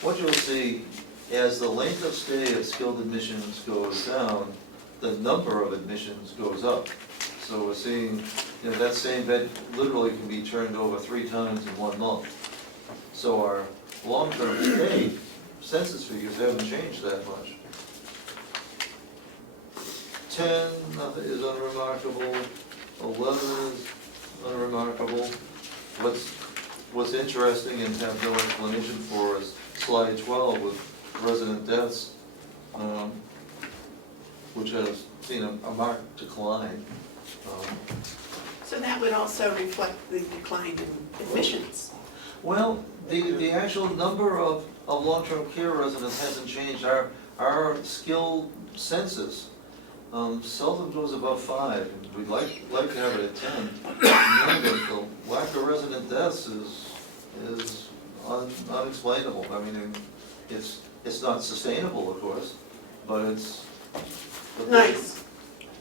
What you'll see, as the length of stay of skilled admissions goes down, the number of admissions goes up. So we're seeing, that same bed literally can be turned over 3 times in 1 month. So our long-term stay census figures haven't changed that much. 10 is unremarkable, 11 is unremarkable. What's interesting and have no explanation for is slide 12 with resident deaths, which has seen a marked decline. So that would also reflect the decline in admissions. Well, the actual number of long-term care residents hasn't changed. Our skilled census seldom goes above 5, and we'd like to have it at 10. The lack of resident deaths is unexplainable. I mean, it's not sustainable, of course, but it's... Nice.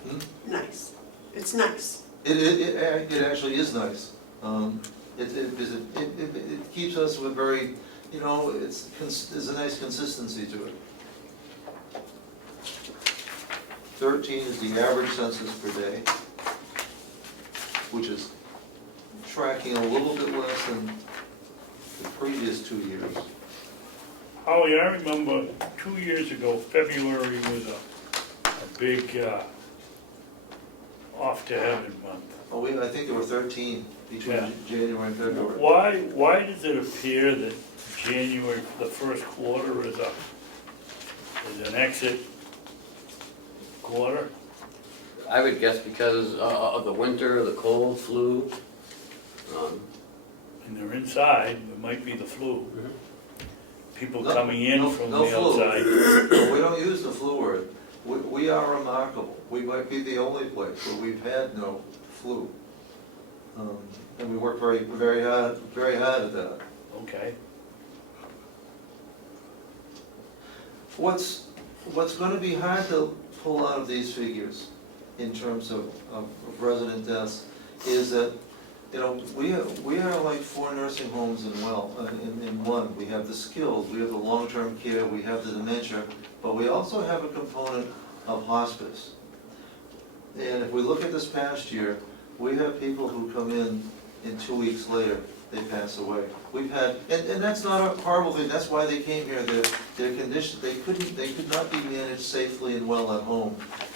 Hmm? Nice. It's nice. It actually is nice. It keeps us with very, there's a nice consistency to it. 13 is the average census per day, which is tracking a little bit less than the previous 2 years. Howie, I remember 2 years ago, February was a big off to heaven month. Oh, I think there were 13 between Yeah. January and February. Why does it appear that January, the first quarter, is an exit quarter? I would guess because of the winter, the cold, flu. And they're inside, it might be the flu. People No, coming in no, from no the flu. outside. No, we don't use the flu word. We are remarkable. We might be the only place where we've had no flu. And we work very hard at that. Okay. What's going to be hard to pull out of these figures in terms of resident deaths is that, we are like 4 nursing homes in one. We have the skilled, we have the long-term care, we have the dementia, but we also have a component of hospice. And if we look at this past year, we have people who come in 2 weeks later, they pass away. We've had, and that's not a horrible thing, that's why they came here. Their condition, they could not be managed safely and well at home.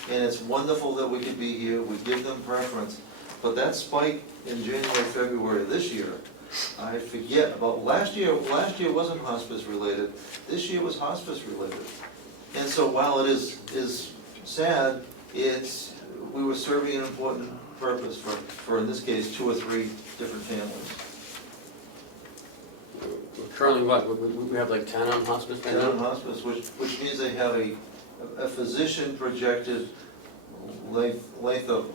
And it's wonderful that we could be here, we give them preference. But that spike in January, February of this year, I forget about last year. Last year wasn't hospice related, this year was hospice related. And so while it is sad, we were serving an important purpose for in this case, 2 or 3 different families. Currently, we have like 10 on hospice right 10 on now? hospice, which means they have a physician projected length of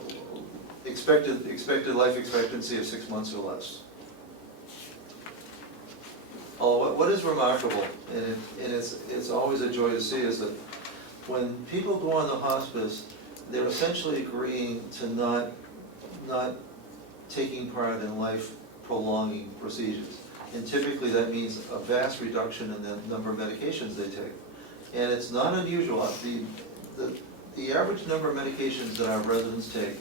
expected life expectancy of 6 months or less. What is remarkable, and it's always a joy to see, is that when people go on the hospice, they're essentially agreeing to not taking part in life-prolonging procedures. And typically that means a vast reduction in the number of medications they take. And it's not unusual. The average number of medications that our residents take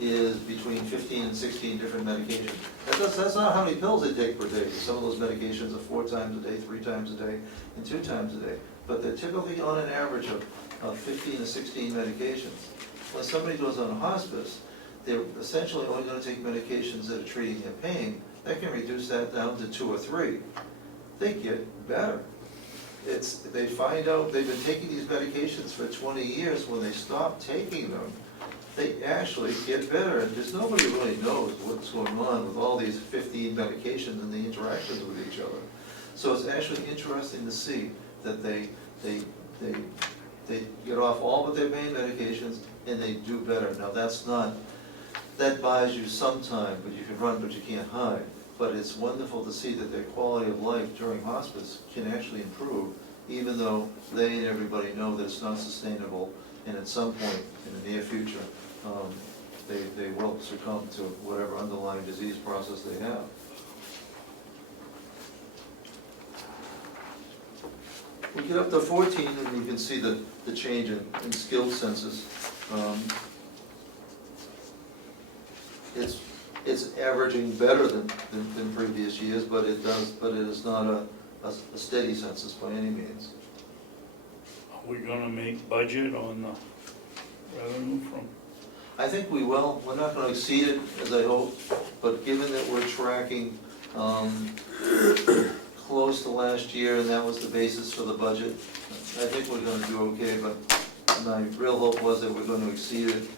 is between 15 and 16 different medications. That's not how many pills they take per day. Some of those medications are 4 times a day, 3 times a day, and 2 times a day. But they're typically on an average of 15 to 16 medications. When somebody goes on a hospice, they're essentially only going to take medications that are treating their pain. That can reduce that down to 2 or 3. They get better. They find out they've been taking these medications for 20 years. When they stop taking them, they actually get better. And just nobody really knows what's going on with all these 15 medications and the interactions with each other. So it's actually interesting to see that they they get off all but their pain medications, and they do better. Now, that buys you some time, but you can run, but you can't hide. But it's wonderful to see that their quality of life during hospice can actually improve, even though they and everybody know that it's not sustainable, and at some point in the near future, they will succumb to whatever underlying disease process they have. We get up to 14 and you can see the change in skilled census. It's averaging better than previous years, but it is not a steady census by any means. Are we gonna make budget on the revenue from? I think we will. We're not gonna exceed it, as I hope, but given that we're tracking close to last year, and that was the basis for the budget, I think we're gonna do okay, but my real hope was that we're gonna exceed it.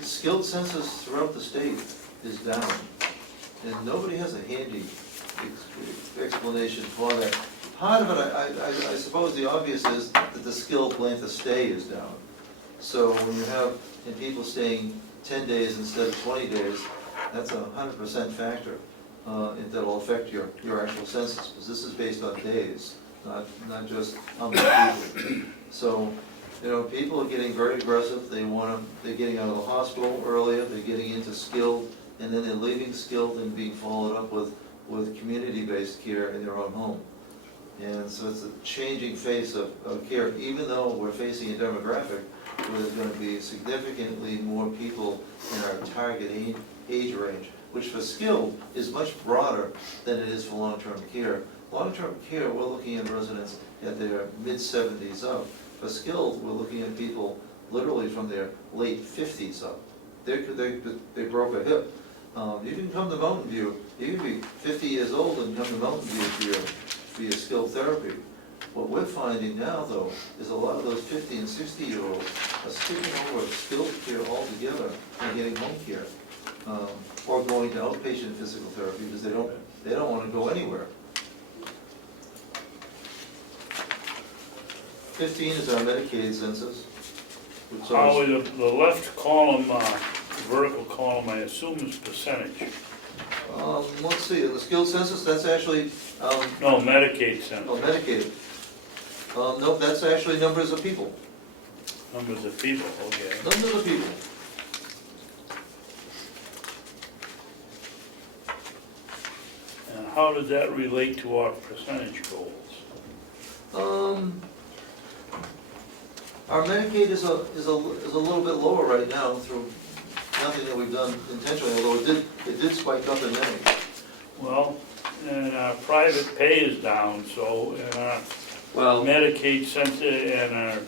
Skilled census throughout the state is down, and nobody has a handy explanation for that. Part of it, I suppose the obvious is that the skilled length of stay is down. So when you have, and people staying 10 days instead of 20 days, that's a 100% factor that'll affect your actual census, because this is based on days, not just how many people. So, you know, people are getting very aggressive. They're getting out of the hospital earlier, they're getting into skilled, and then they're leaving skilled and being followed up with community-based care in their own home. And so it's a changing face of care, even though we're facing a demographic where there's gonna be significantly more people in our target age range, which for skilled is much broader than it is for long-term care. Long-term care, we're looking at residents at their mid-70s up. For skilled, we're looking at people literally from their late 50s up. They broke a hip. You can come to Mountain View, you can be 50 years old and come to Mountain View for your skilled therapy. What we're finding now, though, is a lot of those 50 and 60-year-olds are skipping over skilled care altogether and getting home care, or going to outpatient physical therapy because they don't want to go anywhere. 15 is our Medicaid census. which How is- is the left column, vertical column, I assume is percentage? Let's see, the skilled census, that's actually, No, Medicaid census, Medicaid. Nope, that's actually numbers of people. numbers of people, okay. Numbers of people. And how does that relate to our percentage goals? Our Medicaid is a little bit lower right now through nothing that we've done intentionally, although it did spike up in May. Well, and our private pay is down, so, and our Well, Medicaid census and our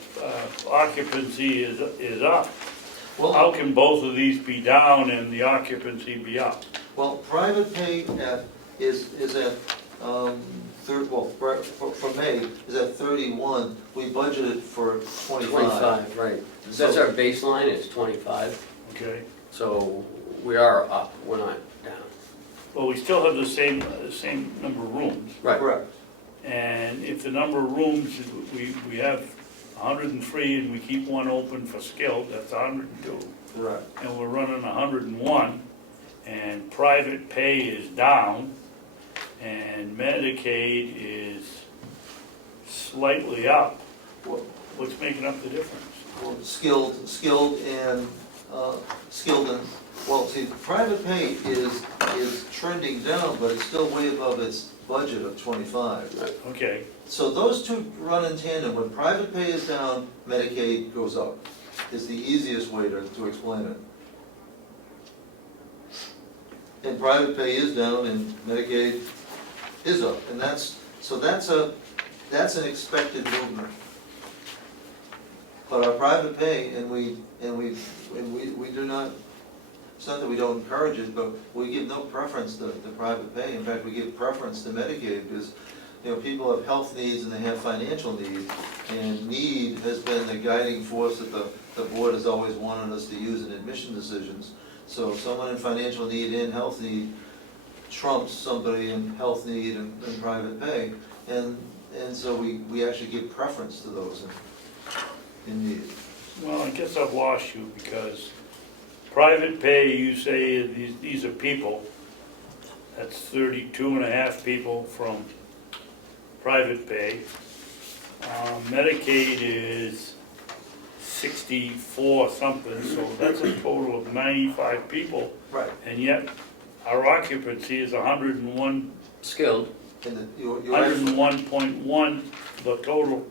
occupancy is up. How Well, can both of these be down and the occupancy be up? private pay is at, for May, is at 31. We budgeted for 25. 25, right. That's our baseline, is 25, Okay, so we are up, we're not down. well, we still have the same number of rooms. Right. Correct. And if the number of rooms, we have 103 and we keep one open for skilled, that's 102. Correct. And we're running 101, and private pay is down, and Medicaid is slightly up. Well, What's making up the difference? skilled and, well, see, private pay is trending down, but it's still way above its budget of 25. Okay, So those two run in tandem. When private pay is down, Medicaid goes up, is the easiest way to explain it. And private pay is down and Medicaid is up, and that's an expected movement. But our private pay, and we do not, it's not that we don't encourage it, but we give no preference to private pay. In fact, we give preference to Medicaid because, you know, people have health needs and they have financial needs. And need has been the guiding force that the board has always wanted us to use in admission decisions. So someone in financial need and health need trumps somebody in health need and private pay. And and so we actually give preference to those in need. Well, I guess I've lost you because private pay, you say these are people. That's 32.5 people from private pay. Medicaid is 64 something, so that's a total of 95 people. Right. And yet our occupancy is 101, Skilled. And you're actually, 101.1, the total.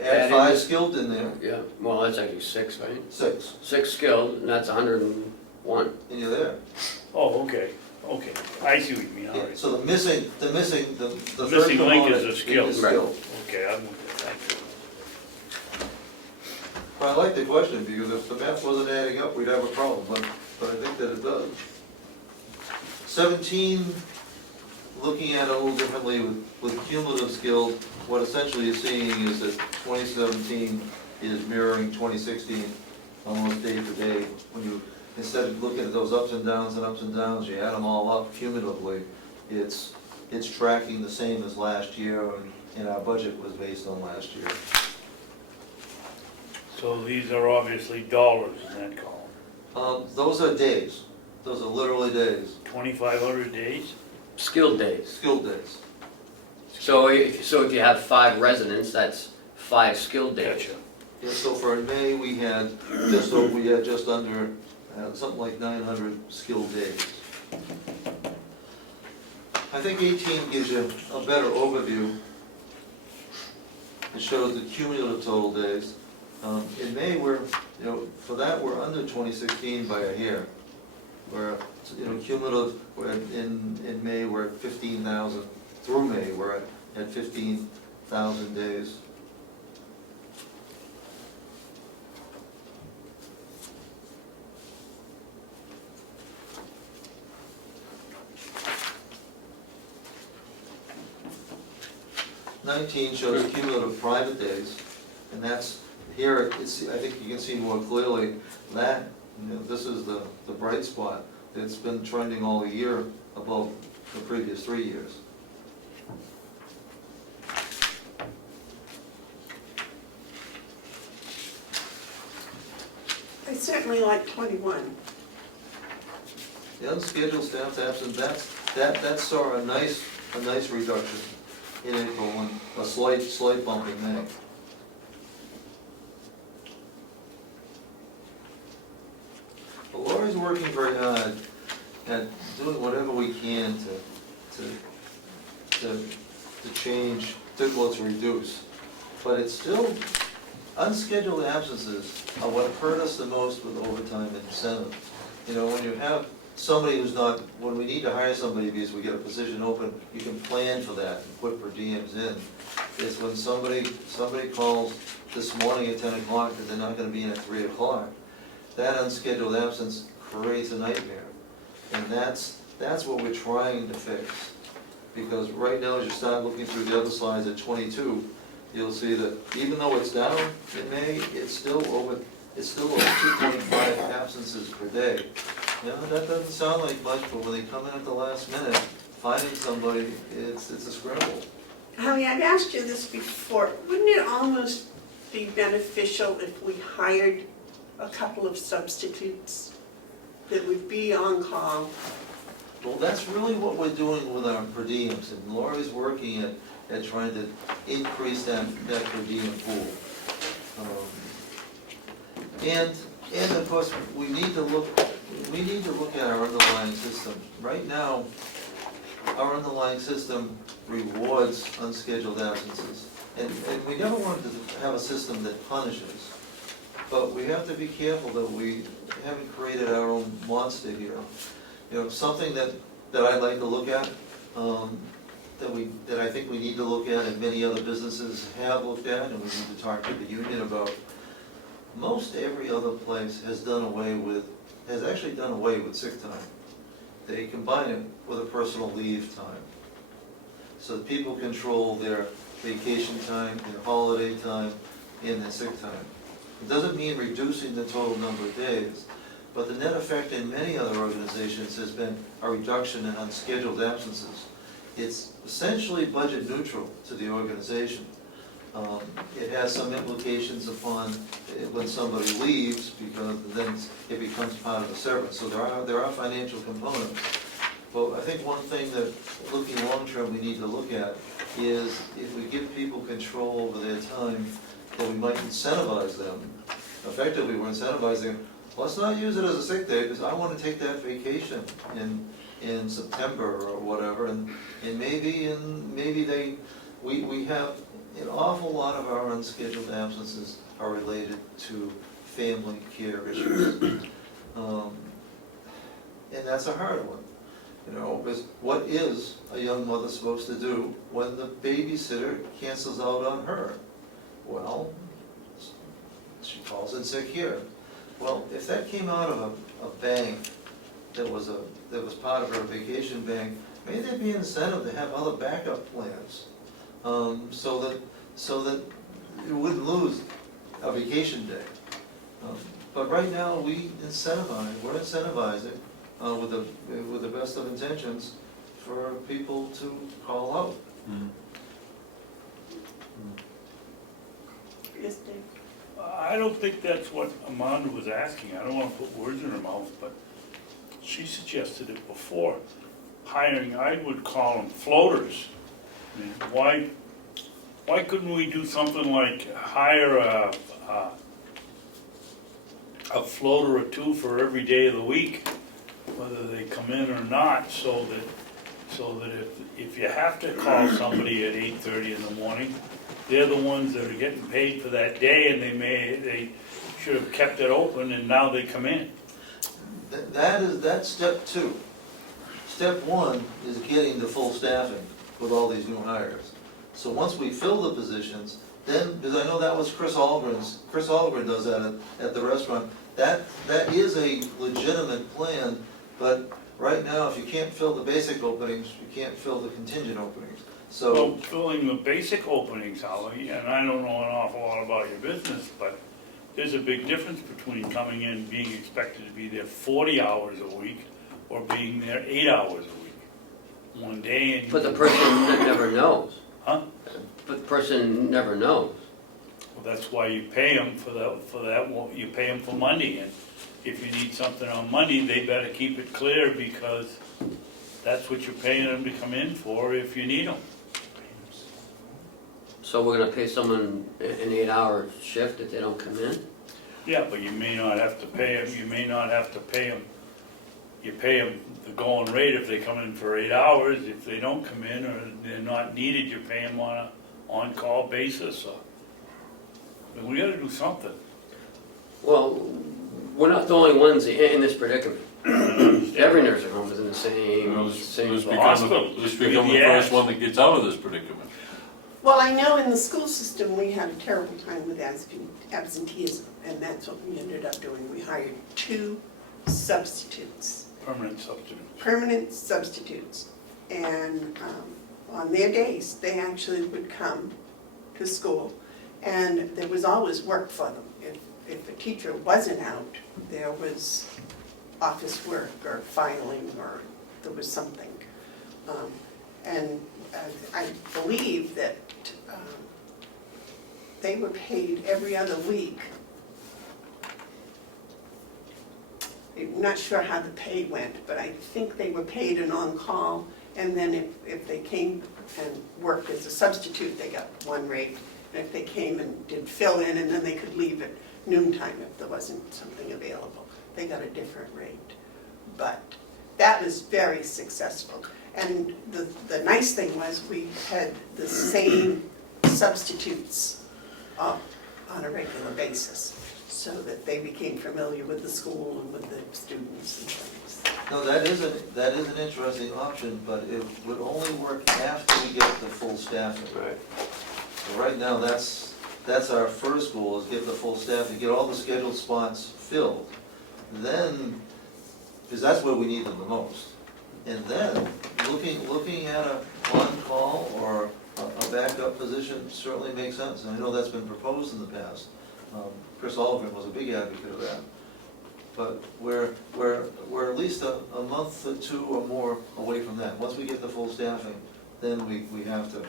add 5 skilled in there, Yeah, well, that's actually 6, right? 6, 6 skilled, and that's 101. and you're there. Oh, okay, I see what you mean, all Yeah, right. so the missing, the third missing link is component the skill. is Right. skilled. Okay, I'm with you, thank you. But I like the question, because if the math wasn't adding up, we'd have a problem, but I think that it does. 17, looking at it a little differently with cumulative skilled, what essentially you're seeing is that 2017 is mirroring 2016 almost day for day. When you, instead of looking at those ups and downs, you add them all up cumulatively, it's tracking the same as last year, and our budget was based on last year. So these are obviously dollars in that column. Those are days, those are literally days, 2,500 days? Skilled days. skilled days. So if you have 5 residents, that's 5 skilled days. Gotcha. Yeah, so for May, we had just under, something like 900 skilled days. I think 18 gives you a better overview. It shows the cumulative total days. In May, for that, we're under 2016 by a hair. We're, cumulative, in May, we're at 15,000. Through May, we're at 15,000 days. Nineteen shows cumulative private days, and that's, here, I think you can see more clearly that, this is the bright spot. It's been trending all year above the previous 3 years. I certainly like 21. The unscheduled staff absent, that saw a nice reduction in April and a slight bump in May. But Lori's working very hard at doing whatever we can to change, to reduce. But it's still, unscheduled absences are what hurt us the most with overtime and incentive. When you have somebody who's not, when we need to hire somebody because we get a position open, you can plan for that and put per diems in. It's when somebody calls this morning at 10 o'clock that they're not gonna be in at 3 o'clock. That unscheduled absence creates a nightmare. And that's what we're trying to fix. Because right now, as you start looking through the other slides at 22, you'll see that even though it's down in May, it's still over 2.5 absences per day. That doesn't sound like much, but when they come in at the last minute, finding somebody, it's a scramble. Howie, I've asked you this before. Wouldn't it almost be beneficial if we hired a couple of substitutes that would be on call? Well, that's really what we're doing with our per diems, and Lori's working at trying to increase that per diem pool. And of course, we need to look at our underlying system. Right now, our underlying system rewards unscheduled absences. And we never wanted to have a system that punishes. But we have to be careful that we haven't created our own monster here. Something that I'd like to look at, that I think we need to look at, and many other businesses have looked at, and we need to talk to the union about. Most every other place has actually done away with sick time. They combine it with a personal leave time. So that people control their vacation time, their holiday time, and their sick time. It doesn't mean reducing the total number of days, but the net effect in many other organizations has been a reduction in unscheduled absences. it's essentially budget neutral to the organization. It has some implications upon when somebody leaves, because then it becomes part of the service. So there are financial components. But I think one thing that, looking long-term, we need to look at is if we give people control over their time, that we might incentivize them. Effectively, we're incentivizing them, let's not use it as a sick day, because I want to take that vacation in September or whatever, and maybe we have an awful lot of our unscheduled absences are related to family care issues. And that's a hard one, you know, because what is a young mother supposed to do when the babysitter cancels out on her? Well, she calls in sick here. Well, if that came out of a bank that was part of her vacation bank, maybe there'd be an incentive to have other backup plans, so that you wouldn't lose a vacation day. But right now, we're incentivizing with the best of intentions for people to call out. Yes, Dave? I don't think that's what Amanda was asking. I don't want to put words in her mouth, but she suggested it before. Hiring, I would call them floaters. I mean, why couldn't we do something like hire a floater or two for every day of the week, whether they come in or not, so that if you have to call somebody at 8:30 in the morning, they're the ones that are getting paid for that day, and they should have kept it open, and now they come in. That's step two. Step one is getting the full staffing with all these new hires. So once we fill the positions, then, because I know that was Chris Algren does that at the restaurant, that is a legitimate plan, but right now, if you can't fill the basic openings, you can't fill the contingent openings. So, Well, filling the basic openings, Holly, and I don't know an awful lot about your business, but there's a big difference between coming in and being expected to be there 40 hours a week or being there 8 hours a week. One day and... But the person never knows. Huh? But the person never knows. Well, that's why you pay them for that, you pay them for Monday, and if you need something on Monday, they better keep it clear, because that's what you're paying them to come in for if you need them. So we're gonna pay someone an 8-hour shift if they don't come in? Yeah, but you may not have to pay them, you may not have to pay them. You pay them the going rate if they come in for 8 hours. If they don't come in or they're not needed, you pay them on a on-call basis. So, I mean, we gotta do something. Well, we're not the only ones in this predicament. Every nursing home is in the same Let's hospital. become the first one that gets out of this predicament. Well, I know in the school system, we had a terrible time with absenteeism, and that's what we ended up doing. We hired 2 substitutes, Permanent substitute. and on their days, they actually would come to school, and there was always work for them. If a teacher wasn't out, there was office work or filing, or there was something. And I believe that they were paid every other week. I'm not sure how the pay went, but I think they were paid an on-call, and then if they came and worked as a substitute, they got one rate. And if they came and did fill in, and then they could leave at noontime if there wasn't something available, they got a different rate. But that was very successful. And the nice thing was we had the same substitutes on a regular basis, so that they became familiar with the school and with the students and things. no, that is an interesting option, but it would only work after we get the full staffing. Right. So right now, that's our first goal, is get the full staff, and get all the scheduled spots filled. Then, because that's where we need them the most. And then, looking at a on-call or a backup position certainly makes sense. And I know that's been proposed in the past. Chris Algren was a big advocate of that. But we're at least a month or 2 or more away from that. Once we get the full staffing, then we have to,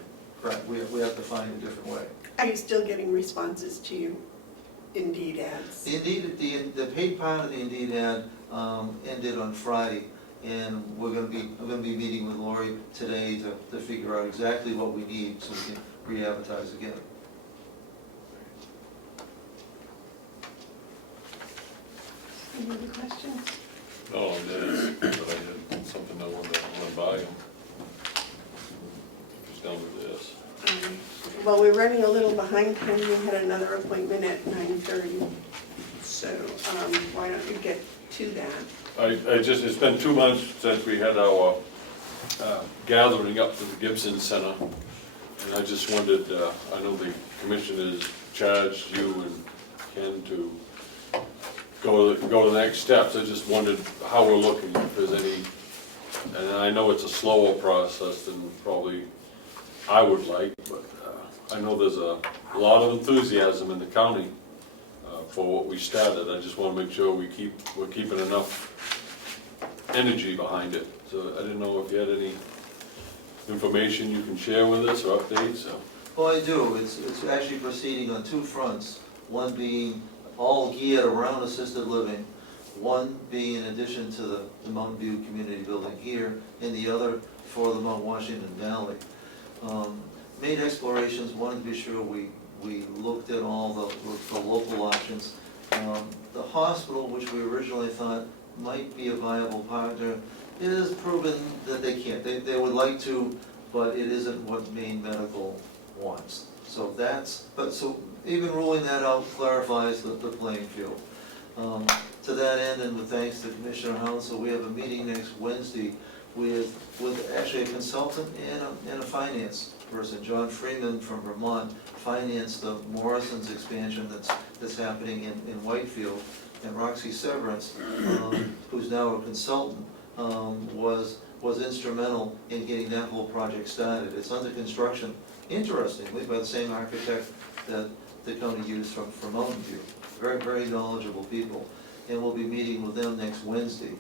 we have to find a different way. Are you still getting responses to you Indeed ads? The Indeed, the paid part of the Indeed ad ended on Friday, and I'm gonna be meeting with Lori today to figure out exactly what we need so we can re-advertise again. Any other questions? No, I'm dead, but I had something I wanted to run by him. Just done with this. Well, we're running a little behind time. We had another appointment at 9:30. So why don't you get to that? It's been 2 months since we had our gathering up to the Gibson Center. And I just wondered, I know the commissioners charged you and Ken to go to the next steps. I just wondered how we're looking, if there's any, and I know it's a slower process than probably I would like, but I know there's a lot of enthusiasm in the county for what we started. I just want to make sure we're keeping enough energy behind it. So I didn't know if you had any information you can share with us or updates. So. Well, I do. It's actually proceeding on two fronts. One being all geared around assisted living, one being in addition to the Mountain View Community Building here, and the other for the Mount Washington Valley. Made explorations, wanted to be sure we looked at all the local options. The hospital, which we originally thought might be a viable partner, it has proven that they can't. They would like to, but it isn't what Maine Medical wants. So so even ruling that out clarifies the playing field. To that end, and with thanks to Commissioner Hounsell, we have a meeting next Wednesday with actually a consultant and a finance person. John Freeman from Vermont financed the Morrison's expansion that's happening in Whitefield, and Roxy Severance, who's now a consultant, was instrumental in getting that whole project started. It's under construction, interestingly, by the same architect that the county used for Mountain View. Very, very knowledgeable people. And we'll be meeting with them next Wednesday.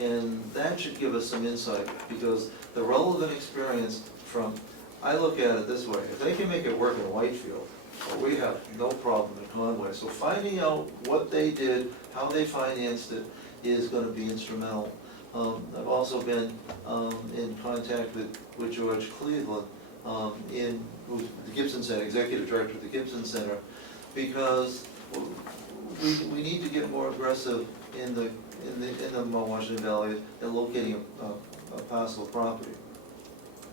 And that should give us some insight, because the relevant experience from, I look at it this way, if they can make it work in Whitefield, well, we have no problem in Conway. So finding out what they did, how they financed it, is going to be instrumental. I've also been in contact with George Cleveland, who's the Gibson Center, Executive Director of the Gibson Center, because we need to get more aggressive in the Mount Washington Valley at locating a parcel of property.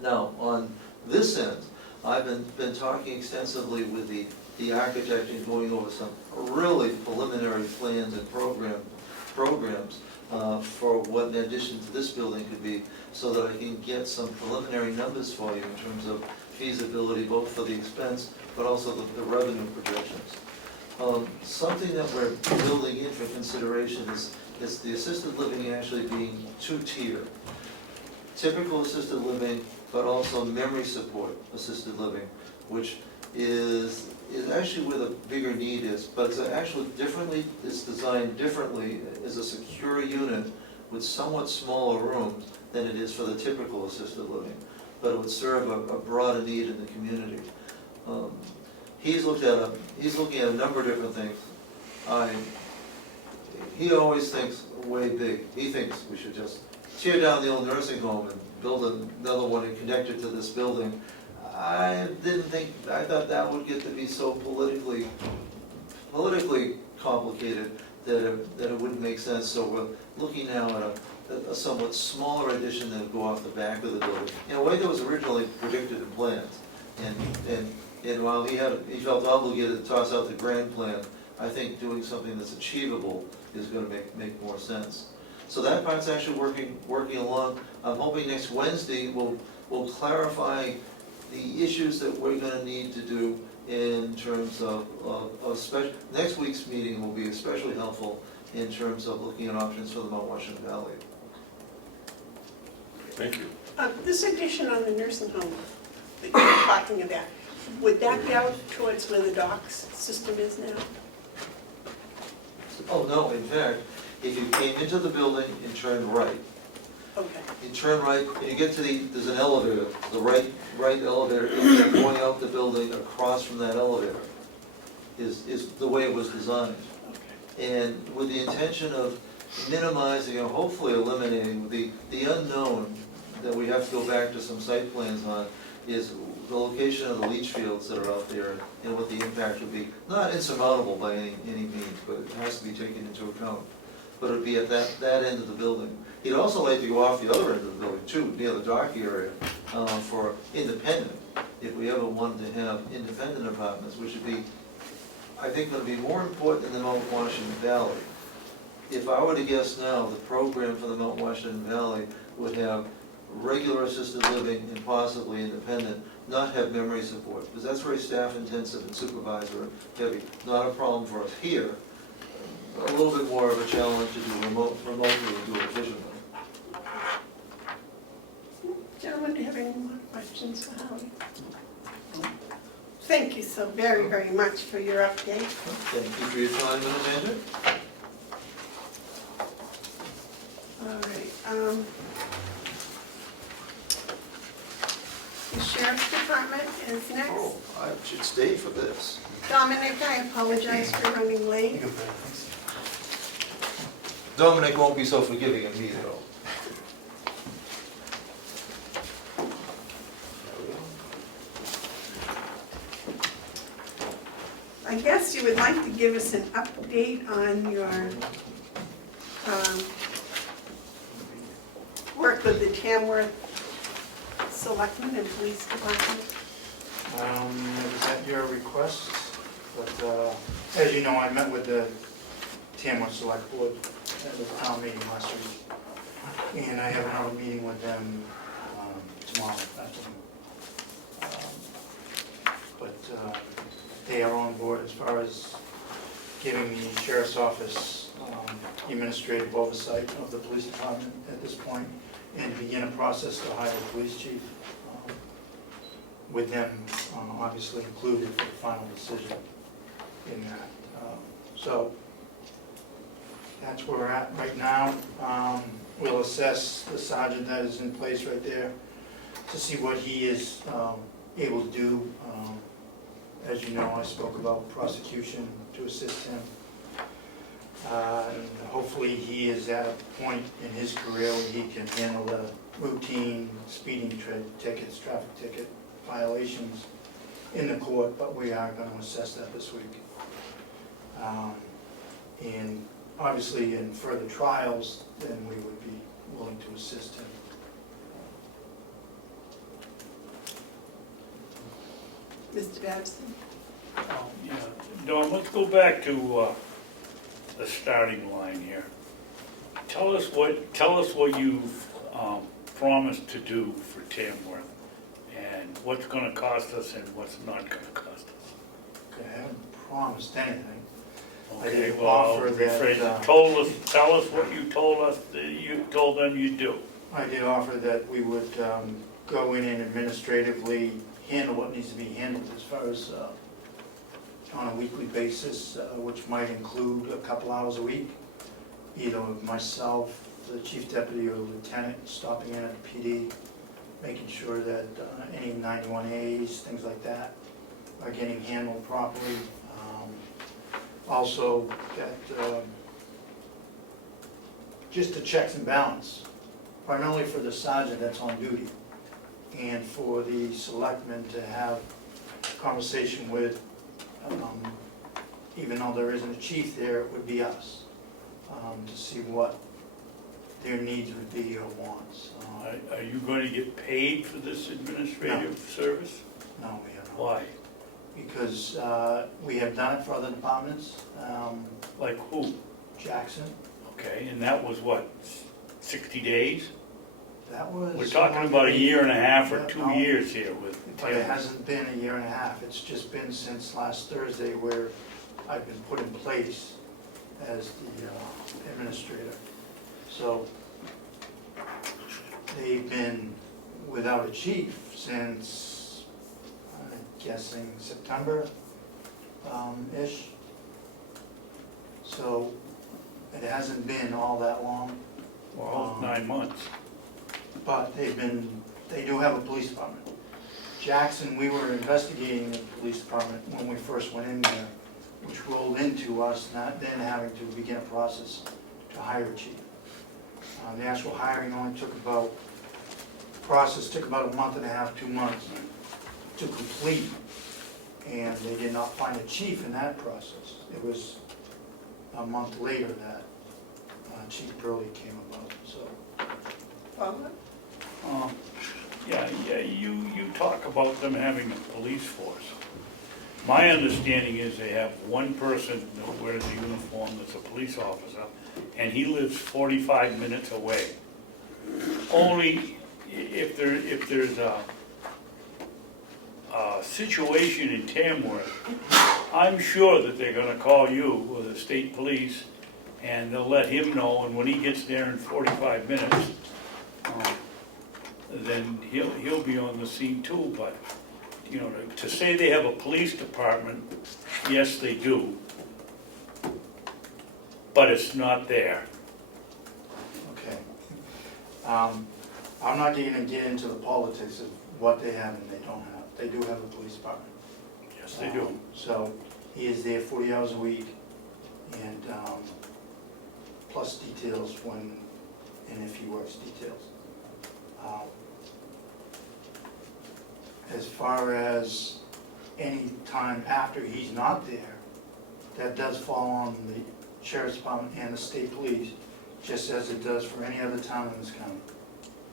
Now, on this end, I've been talking extensively with the architect and going over some really preliminary plans and programs for what in addition to this building could be, so that I can get some preliminary numbers for you in terms of feasibility, both for the expense, but also the revenue projections. Something that we're building in for consideration is the assisted living actually being two-tier. Typical assisted living, but also memory support assisted living, which is actually where the bigger need is, but it's designed differently as a secure unit with somewhat smaller rooms than it is for the typical assisted living, but it would serve a broader need in the community. He's looking at a number of different things. He always thinks way big. He thinks we should just tear down the old nursing home and build another one and connect it to this building. I thought that would get to be so politically complicated that it wouldn't make sense. So we're looking now at a somewhat smaller addition that would go off the back of the building, in a way that was originally predicted and planned. And while he felt obligated to toss out the grand plan, I think doing something that's achievable is going to make more sense. So that part's actually working along. I'm hoping next Wednesday we'll clarify the issues that we're going to need to do in terms of next week's meeting will be especially helpful in terms of looking at options for the Mount Washington Valley. Thank you. This addition on the nursing home that you're talking about, would that be out towards where the docks system is now? Oh, no, in fact, if you came into the building and turned right, Okay. You turn right, you get to there's an elevator, the right elevator, and you're going out the building across from that elevator is the way it was designed. Okay. And with the intention of minimizing and hopefully eliminating the unknown that we have to go back to some site plans on is the location of the leach fields that are out there and what the impact would be. Not insurmountable by any means, but it has to be taken into account. But it would be at that end of the building. He'd also like to go off the other end of the building too, near the dock area, for independent, if we ever wanted to have independent apartments, which would be, I think, going to be more important in the Mount Washington Valley. If I were to guess now, the program for the Mount Washington Valley would have regular assisted living and possibly independent, not have memory support, because that's very staff intensive and supervisor heavy. Not a problem for us here. A little bit more of a challenge to do remotely and do it efficiently. Gentlemen, do you have any more questions for Howie? Thank you so very, very much for your update. Thank you for your time and attention. All right. The Sheriff's Department is next. Oh, I should stay for this. Dominic, I apologize for running late. Dominic won't be so forgiving of me though. I guess you would like to give us an update on your work with the Tamworth Selectmen and Police Department. It was at your request, but as you know, I met with the Tamworth Select Board at the town meeting last week, and I have another meeting with them tomorrow afternoon. But they are on board as far as giving the Sheriff's Office administrative oversight of the police department at this point, and begin a process to hire a police chief, with them obviously included for the final decision in that. So that's where we're at right now. We'll assess the sergeant that is in place right there to see what he is able to do. As you know, I spoke about prosecution to assist him. And hopefully he is at a point in his career where he can handle the routine speeding tickets, traffic ticket violations in the court, but we are going to assess that this week. And obviously in further trials, then we would be willing to assist him. Mr. Babson? Yeah, Dawn, let's go back to the starting line here. Tell us what you've promised to do for Tamworth, and what's going to cost us and what's not going to cost us. Okay, I haven't promised anything. Okay, did well, offer rephrase that, it. Tell us what you told us that you told them you'd do. I did offer that we would go in and administratively handle what needs to be handled as far as on a weekly basis, which might include a couple hours a week, either with myself, the chief deputy, or the lieutenant stopping in at the PD, making sure that any 91As, things like that, are getting handled properly. Also, that just the checks and balance, primarily for the sergeant that's on duty, and for the selectmen to have conversation with, even though there isn't a chief there, it would be us, to see what their needs would be or wants. Are you going to get paid for this administrative service? No, we are not. Why? Because we have done it for other departments. Like who? Jackson, Okay, and that was what, 60 days? that was. We're talking about a year and a half or Yeah, 2 no. years here with But it Tamworth. hasn't been a year and a half, it's just been since last Thursday where I've been put in place as the administrator. So they've been without a chief since, I'm guessing, September-ish. So it hasn't been all that long. Well, 9 months. but they do have a police department. Jackson, we were investigating the police department when we first went in there, which rolled into us not then having to begin a process to hire a chief. The actual hiring only took about a month and a half, 2 months to complete, and they did not find a chief in that process. It was a month later that Chief Burley came about, so. You talk about them having a police force. My understanding is they have one person that wears a uniform that's a police officer, and he lives 45 minutes away. Only if there's a situation in Tamworth, I'm sure that they're gonna call you or the state police, and they'll let him know, and when he gets there in 45 minutes, then he'll be on the scene too. But, you know, to say they have a police department, yes, they do, but it's not there. Okay. I'm not gonna get into the politics of what they have and they don't have. They do have a police department. Yes, they do. So he is there 40 hours a week and plus details when and if he works details. As far as any time after he's not there, that does fall on the sheriff's department and the state police, just as it does for any other town in this county.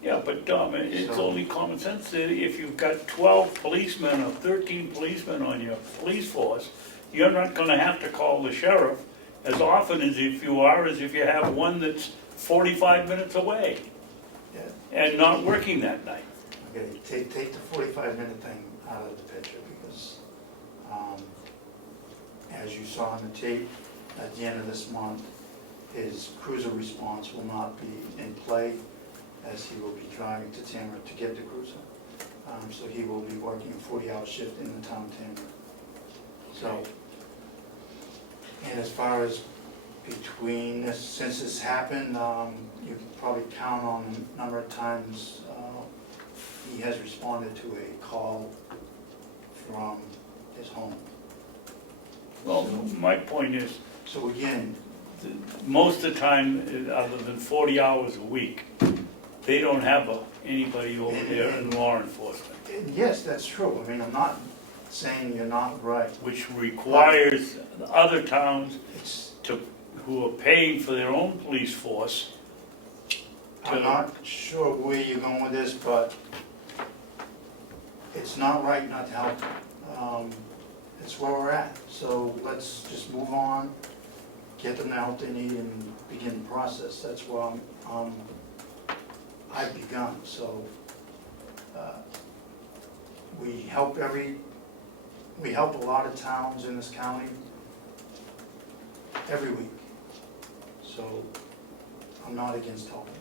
Yeah, but it's So- only common sense that if you've got 12 policemen or 13 policemen on your police force, you're not gonna have to call the sheriff as often as if you have one that's 45 minutes away Yeah. and not working that night. Okay, take the 45-minute thing out of the picture, because as you saw on the tape, at the end of this month, his cruiser response will not be in play, as he will be driving to Tamworth to get the cruiser. So he will be working a 40-hour shift in the town of Tamworth. So, and as far as between this, since this happened, you can probably count on the number of times he has responded to a call from his home. Well, my point is, So again, most of the time, other than 40 hours a week, they don't have anybody over there in law enforcement, yes, that's true. I mean, I'm not saying you're not right. which requires other towns It's, who are paying for their own police force. I'm not sure where you're going with this, but it's not right not to help them. It's where we're at. So let's just move on, get them the help they need and begin the process. That's where I've begun. So we help a lot of towns in this county every week. So I'm not against helping.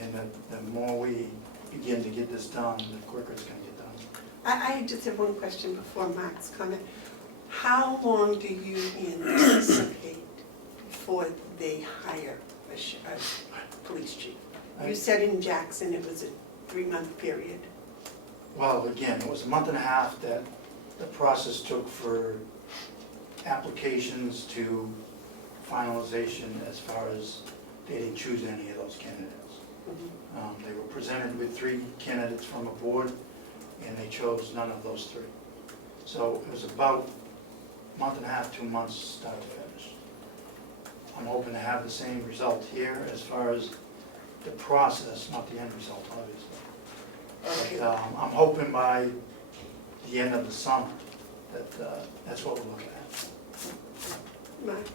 And the more we begin to get this done, the quicker it's gonna get done. I just have one question before Mark's comment. How long do you anticipate before they hire a police chief? You said in Jackson it was a 3-month period. Well, again, it was a month and a half that the process took for applications to finalization, as far as they didn't choose any of those candidates. They were presented with 3 candidates from a board, and they chose none of those 3. So it was about a month and a half, 2 months, start to finish. I'm hoping to have the same result here as far as the process, not the end result, obviously. But I'm hoping by the end of the summer that that's what we're looking at. Mark?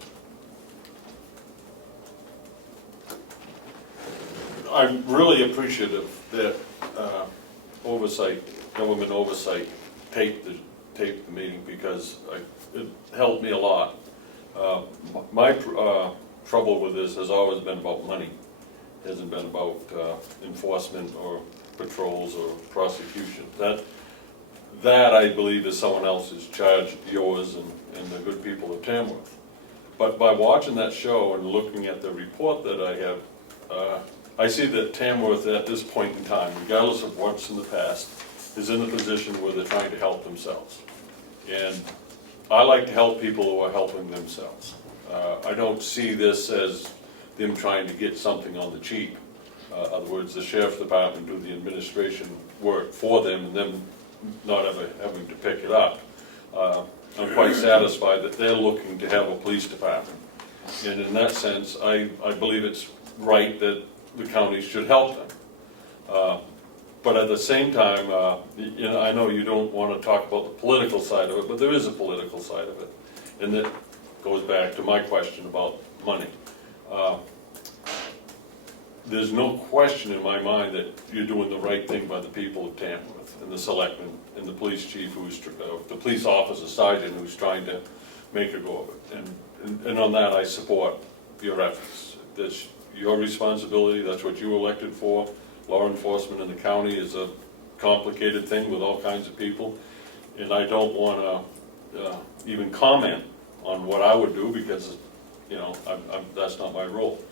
I'm really appreciative that government oversight taped the meeting, because it helped me a lot. My trouble with this has always been about money. It hasn't been about enforcement or patrols or prosecution. That I believe is someone else's charge, yours and the good people of Tamworth. But by watching that show and looking at the report that I have, I see that Tamworth at this point in time, regardless of what's in the past, is in a position where they're trying to help themselves. And I like to help people who are helping themselves. I don't see this as them trying to get something on the cheap. In other words, the sheriff's department do the administration work for them and them not ever having to pick it up. I'm quite satisfied that they're looking to have a police department. And in that sense, I believe it's right that the county should help them. But at the same time, you know, I know you don't want to talk about the political side of it, but there is a political side of it. And that goes back to my question about money. There's no question in my mind that you're doing the right thing by the people of Tamworth and the selectmen and the police chief who's, the police officer sergeant who's trying to make a go of it. And on that, I support your efforts. That's your responsibility, that's what you were elected for. Law enforcement in the county is a complicated thing with all kinds of people. And I don't want to even comment on what I would do because, you know, that's not my role.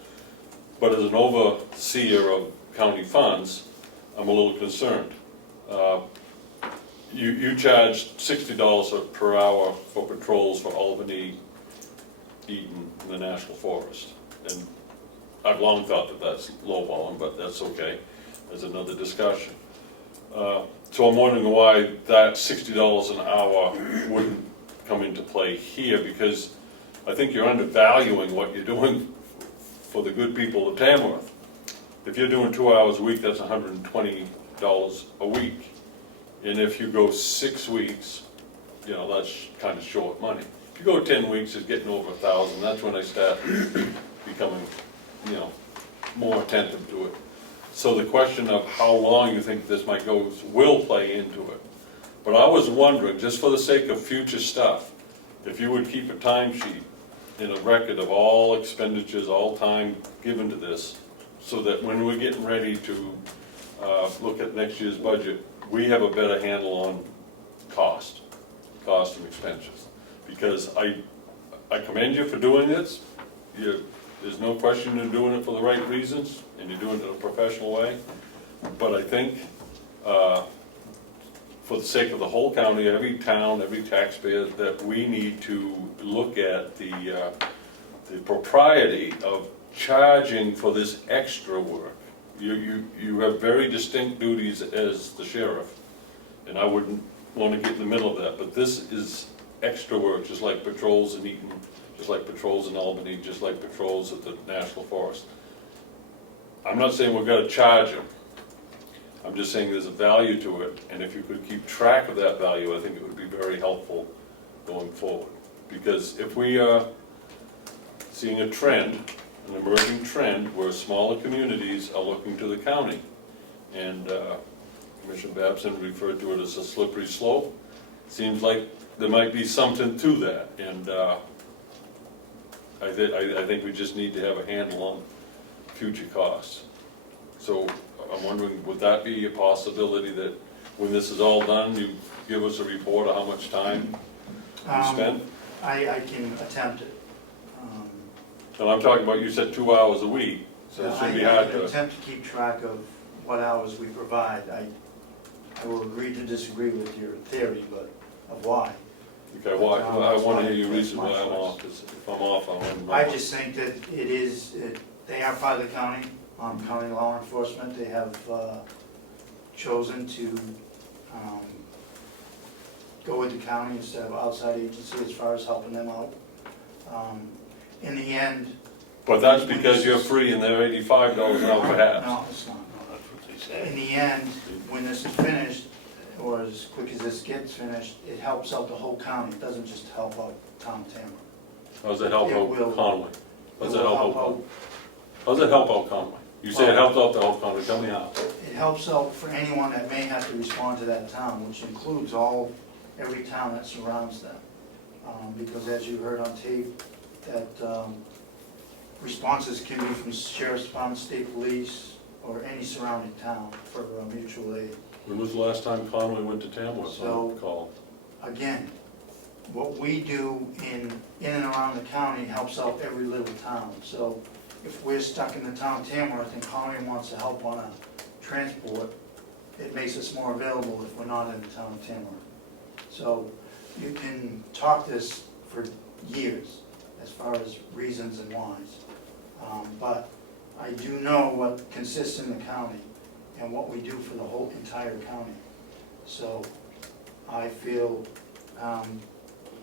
But as an overseer of county funds, I'm a little concerned. You charge $60 per hour for patrols for Albany, Eaton, and the National Forest. And I've long thought that that's lowballing, but that's okay. There's another discussion. So I'm wondering why that $60 an hour wouldn't come into play here, because I think you're undervaluing what you're doing for the good people of Tamworth. If you're doing 2 hours a week, that's $120 a week. And if you go 6 weeks, you know, that's kind of short money. If you go 10 weeks, it's getting over 1,000. That's when I start becoming, you know, more attentive to it. So the question of how long you think this might go will play into it. But I was wondering, just for the sake of future stuff, if you would keep a timesheet and a record of all expenditures, all time given to this, so that when we're getting ready to look at next year's budget, we have a better handle on cost and expenses. Because I commend you for doing this. There's no question you're doing it for the right reasons, and you're doing it in a professional way. But I think, for the sake of the whole county, every town, every taxpayer, that we need to look at the propriety of charging for this extra work. You have very distinct duties as the sheriff, and I wouldn't want to get in the middle of that, but this is extra work, just like patrols in Eaton, just like patrols in Albany, just like patrols at the National Forest. I'm not saying we're going to charge them. I'm just saying there's a value to it, and if you could keep track of that value, I think it would be very helpful going forward. Because if we are seeing a trend, an emerging trend, where smaller communities are looking to the county, and Commissioner Babson referred to it as a slippery slope, seems like there might be something to that, and I think we just need to have a handle on future costs. So I'm wondering, would that be a possibility that when this is all done, you give us a report of how much time you spent? I can attempt it. And I'm talking about, you said 2 hours a week, so it should be hard I can to... attempt to keep track of what hours we provide. I will agree to disagree with your theory, but of why. Okay, well, I want to hear your reason why I'm off, because if I'm off, I want to know. I just think that they are part of the county, county law enforcement. They have chosen to go with the county instead of outside agency as far as helping them out. In the end... But that's because you're free and they're $85 an hour perhaps. No, it's not. No, that's what they say. In the end, when this is finished, or as quick as this gets finished, it helps out the whole county. It doesn't just help out town Tamworth. How does it help It will- out Conway? How does It it will help help out? out. How does it help out Conway? You say it helps out the whole Conway, tell me how. It helps out for anyone that may have to respond to that town, which includes every town that surrounds them. Because as you heard on tape, that responses can be from sheriff's department, state police, or any surrounding town for mutual aid. When was the last time Conway went to Tamworth? So- on call? Again, what we do in and around the county helps out every little town. So if we're stuck in the town of Tamworth and Connie wants to help on a transport, it makes us more available if we're not in the town of Tamworth. So you can talk this for years as far as reasons and whys. But I do know what consists in the county and what we do for the whole entire county. So I feel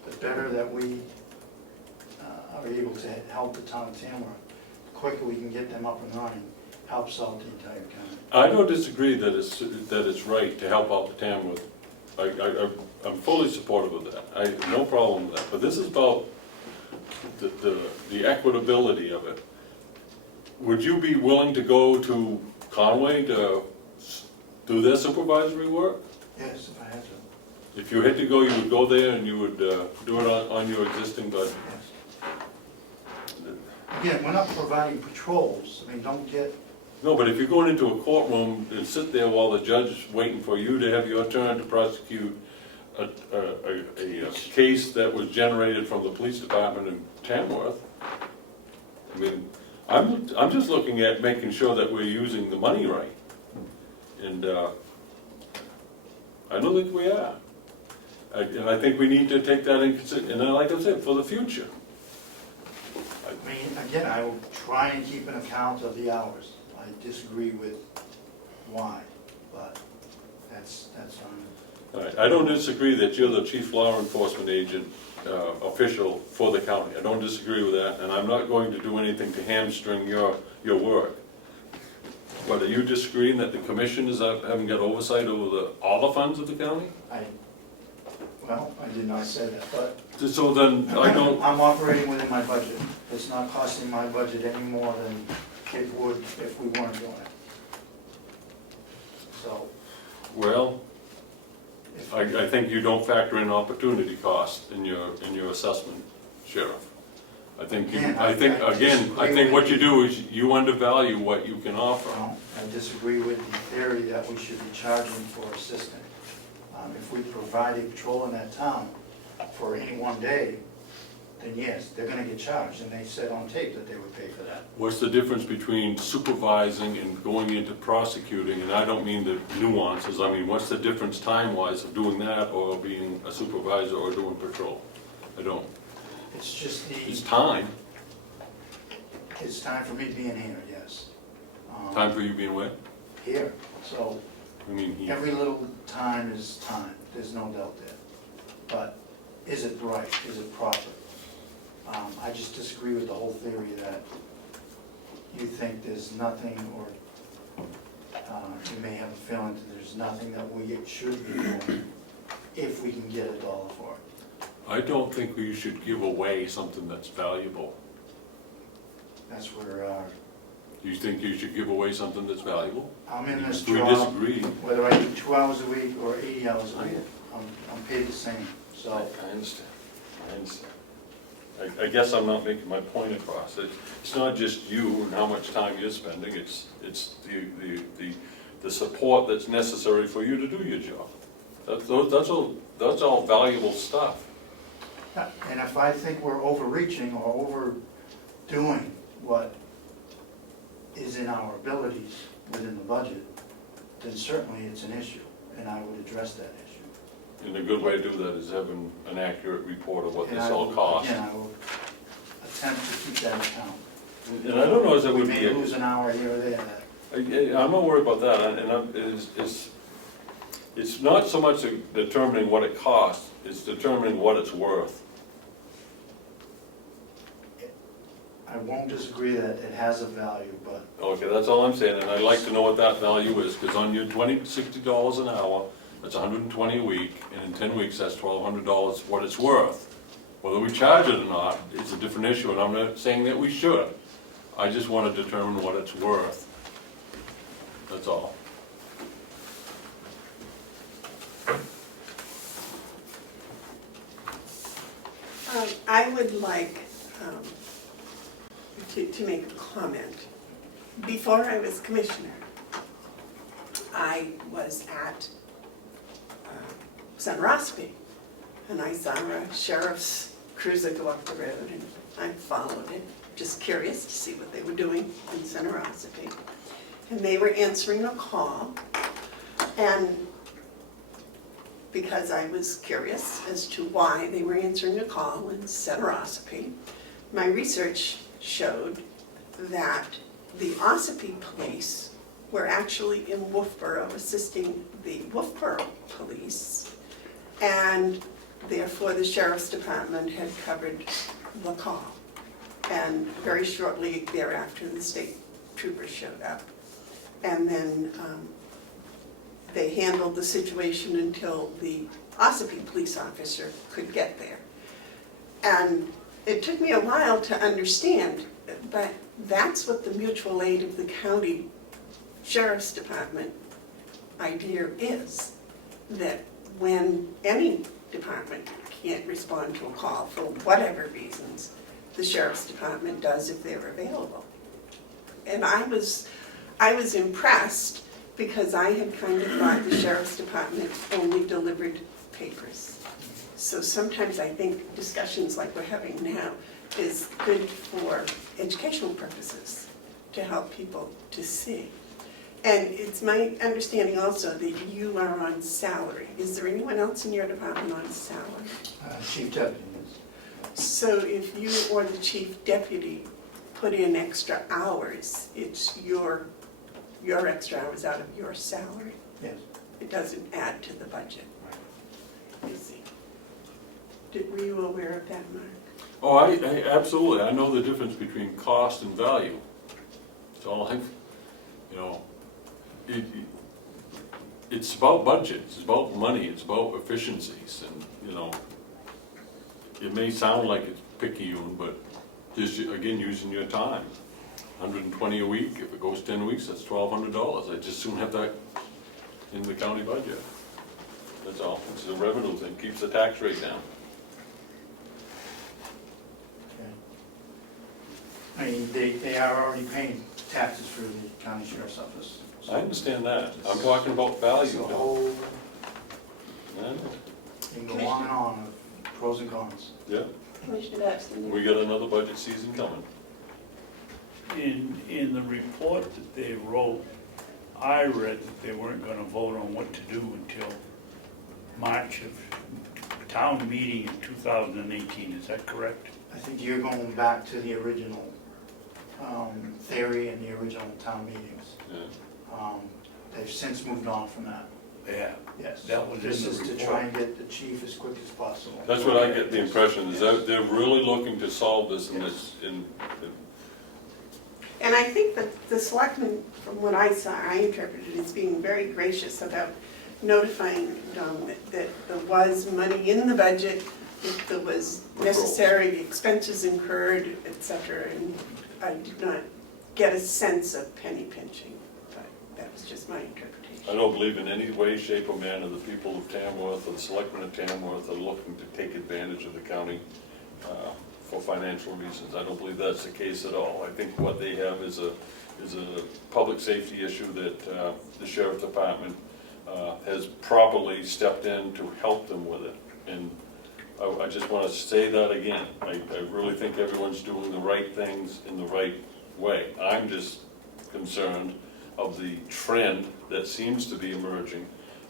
it's better that we are able to help the town of Tamworth. The quicker we can get them up and running, helps out the entire county. I don't disagree that it's right to help out the Tamworth. I'm fully supportive of that. I have no problem with that. But this is about the equitability of it. Would you be willing to go to Conway to do their supervisory work? Yes, if I had to, If you had to go, you would go there and you would do it on your existing budget? yes. Again, we're not providing patrols, I mean, don't get, No, but if you're going into a courtroom and sit there while the judge is waiting for you to have your turn to prosecute a case that was generated from the police department in Tamworth, I mean, I'm just looking at making sure that we're using the money right. And I don't think we are. And I think we need to take that in consideration, and then, like I said, for the future. I mean, again, I will try and keep an account of the hours. I disagree with why, but that's on. All right, I don't disagree that you're the chief law enforcement agent, official for the county. I don't disagree with that, and I'm not going to do anything to hamstring your work. But are you disagreeing that the commissioners haven't got oversight over all the funds of the county? Well, I did not say that, but So then, I don't, I'm operating within my budget. It's not costing my budget any more than it would if we weren't doing it. So, well, if, I think you don't factor in opportunity cost in your assessment, Sheriff. I think what you do is you undervalue what you can offer. well, I disagree with the theory that we should be charging for assistance. If we provide a patrol in that town for any one day, then yes, they're gonna get charged, and they said on tape that they would pay for that. What's the difference between supervising and going into prosecuting? And I don't mean the nuances, I mean, what's the difference time-wise of doing that or being a supervisor or doing patrol? I don't. It's just It's time. it's time for me being here, yes. Time for you being where? Here, so I mean, here. every little time is time, there's no doubt there. But is it right, is it proper? I just disagree with the whole theory that you think there's nothing, or you may have a feeling that there's nothing that we should be doing if we can get $1 for it. I don't think we should give away something that's valuable. That's where You think you should give away something that's valuable? I'm in this We job, disagree. whether I do 2 hours a week or 80 hours a week, I'm paid the same, so. I understand. I guess I'm not making my point across. It's not just you and how much time you're spending, it's the support that's necessary for you to do your job. That's all valuable stuff. And if I think we're overreaching or overdoing what is in our abilities within the budget, then certainly it's an issue, and I would address that issue. And a good way to do that is having an accurate report of what And this I all will- costs. Again, I will attempt to keep that account. And I don't know if that We would may be, lose an hour here or there. I'm not worried about that, it's not so much determining what it costs, it's determining what it's worth. I won't disagree that it has a value, but Okay, that's all I'm saying, and I'd like to know what that value is, because on your $60 an hour, that's $120 a week, and in 10 weeks, that's $1,200 what it's worth. Whether we charge it or not, it's a different issue, and I'm not saying that we should. I just want to determine what it's worth. That's all. I would like to make a comment. Before I was commissioner, I was at Ossipee, and I saw a sheriff's cruiser go up the road, and I followed it. just curious to see what they were doing in Center Ossipee. And they were answering a call, and because I was curious as to why they were answering a call in Center Ossipee, my research showed that the Ossipee police were actually in Wolfboro assisting the Wolfboro police, and therefore the sheriff's department had covered the call. And very shortly thereafter, the state troopers showed up. And then they handled the situation until the Ossipee police officer could get there. And it took me a while to understand, but that's what the mutual aid of the county sheriff's department idea is, that when any department can't respond to a call for whatever reasons, the sheriff's department does if they're available. And I was impressed, because I had kind of thought the sheriff's department only delivered papers. So sometimes I think discussions like we're having now is good for educational purposes, to help people to see. And it's my understanding also that you are on salary. Is there anyone else in your department on salary? Chief Deputy is. So if you or the chief deputy put in extra hours, it's your extra hours out of your salary? Yes. It doesn't add to the budget? I see. Were you aware of that, Mark? Oh, I absolutely, I know the difference between cost and value. It's all, you know, it's about budgets, it's about money, it's about efficiencies, and, you know, it may sound like it's picayune, but just, again, using your time. 120 a week, if it goes 10 weeks, that's $1,200. I just soon have that in the county budget. That's all, it's a revenue thing, keeps the tax rate down. I mean, they are already paying taxes through the county sheriff's office. I understand that, I'm talking about value. So, Bill. Yeah, you can go on and on of pros and cons. yeah, Commissioner Babson? we got another budget season coming. In the report that they wrote, I read that they weren't gonna vote on what to do until March of town meeting in 2018, is that correct? I think you're going back to the original theory and the original town meetings. Yeah. They've since moved on from that, Yeah. yes. That was in This the is to report. try and get the chief as quick as possible. That's what I get the impression, is that they're really looking to solve this in this, And I think that the selectmen, from what I saw, I interpreted it as being very gracious about notifying that there was money in the budget, if there was necessary expenses incurred, et cetera, and I did not get a sense of penny pinching, but that was just my interpretation. I don't believe in any way, shape, or manner the people of Tamworth or the selectmen of Tamworth are looking to take advantage of the county for financial reasons. I don't believe that's the case at all. I think what they have is a public safety issue that the sheriff's department has properly stepped in to help them with it. And I just want to say that again. I really think everyone's doing the right things in the right way. I'm just concerned of the trend that seems to be emerging,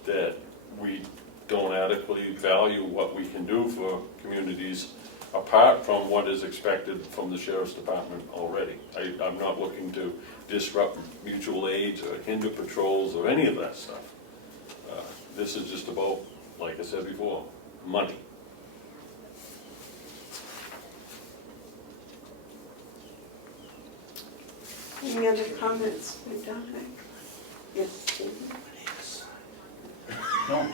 that we don't adequately value what we can do for communities apart from what is expected from the sheriff's department already. I'm not looking to disrupt mutual aids or hinder patrols or any of that stuff. This is just about, like I said before, money. Any other comments for Dominic? Yes, Stephen? No.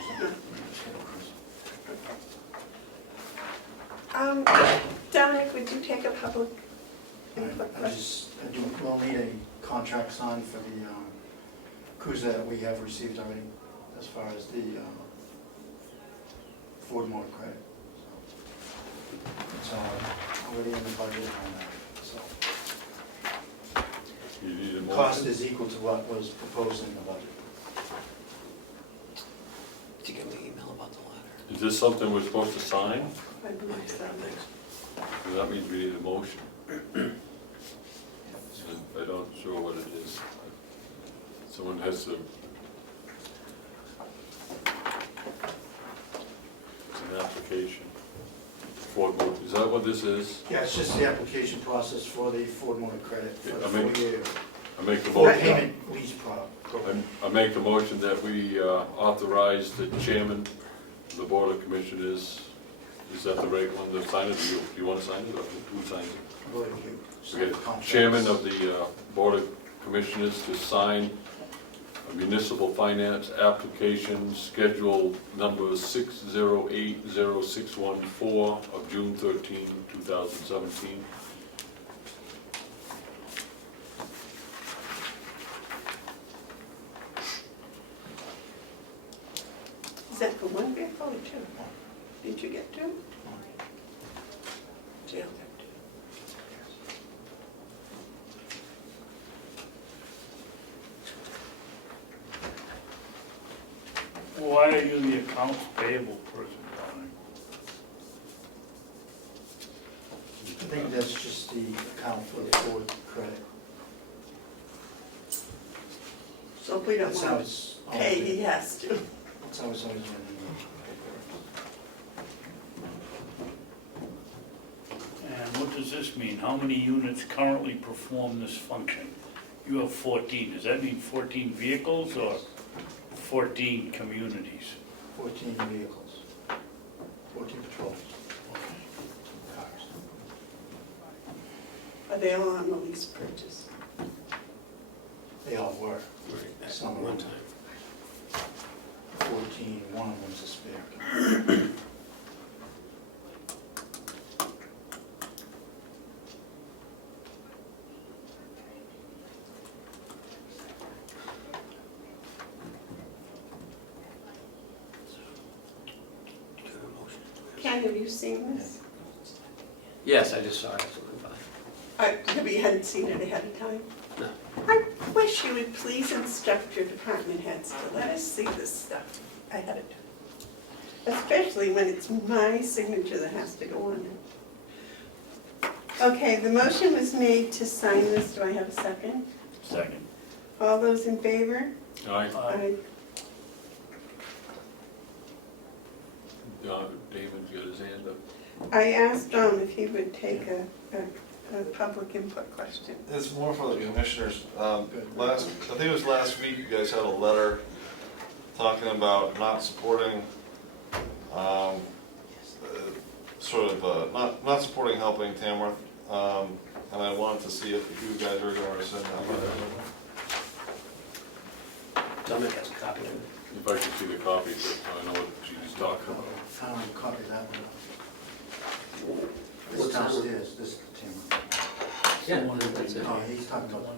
Dominic, would you take a public input I question? we'll need a contract signed for the cruiser that we have received already, as far as the Ford Motor credit. So, it's already in the budget on that, so. You need a Cost motion? is equal to what was proposed in the budget. Did you get my email about the letter? Is this something we're supposed to sign? I believe so. That means we need a motion. Someone has to. It's an application. Ford Motor, is that what this is? Yeah, it's just the application process for the Ford Motor credit for Yeah, the I mean- 4-year I make the full motion, payment lease program. I make the motion that we authorize the chairman of the Board of Commissioners, is that the right one to sign it? Do you want to sign it, or who signs it? I believe you sign Okay, the contracts. chairman of the Board of Commissioners to sign a municipal finance application schedule number 6080614 of June 13, 2017. Is that for one vehicle or two? Did you get two? Jill got two. Why are you the accounts payable person, Donnie? I think that's just the account for the Ford credit. So if we don't That's how want it's to pay, always, he has to. that's how it's always been in And what does this mean? How many units currently perform this function? You have 14. Does that mean 14 vehicles or 14 communities? 14 vehicles, 14 patrols, cars. Are they all on the lease purchase? They all were. At Some of one them. time. 14, one of them's a spare. Ken, have you seen this? Yes, I just saw it. Have you hadn't seen it ahead of time? No. I wish you would please instruct your department heads to let us see this stuff ahead of time. Especially when it's my signature that has to go on it. Okay, the motion was made to sign this. Do I have a second? Second. All those in favor? Aye. Aye. David's got his hand up. I asked if he would take a public input question. It's more for the commissioners. I think it was last week, you guys had a letter talking about not supporting, not supporting helping Tamworth. And I wanted to see if you guys are going to send that letter. Dominic has a copy of it. If I could see the copy, so I know what she's talking about. I don't have a copy of that one. What's This that one? downstairs, this is the Tim. Yeah, that's it. Oh, he's talking about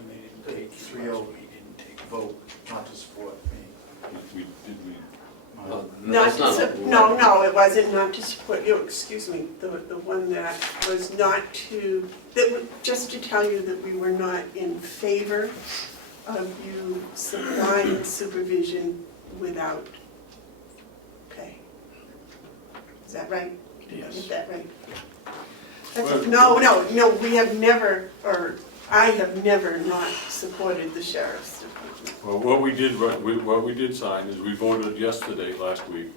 the 3-0 vote not to support me. Did we, Well, Not that's to, not a- no, it wasn't not to support you, excuse me, the one that was not to, just to tell you that we were not in favor of you supplying supervision without pay. Is that right? Did I Yes. get that right? No, we have never, or I have never not supported the sheriff's department. well, what we did sign is we voted yesterday, last week,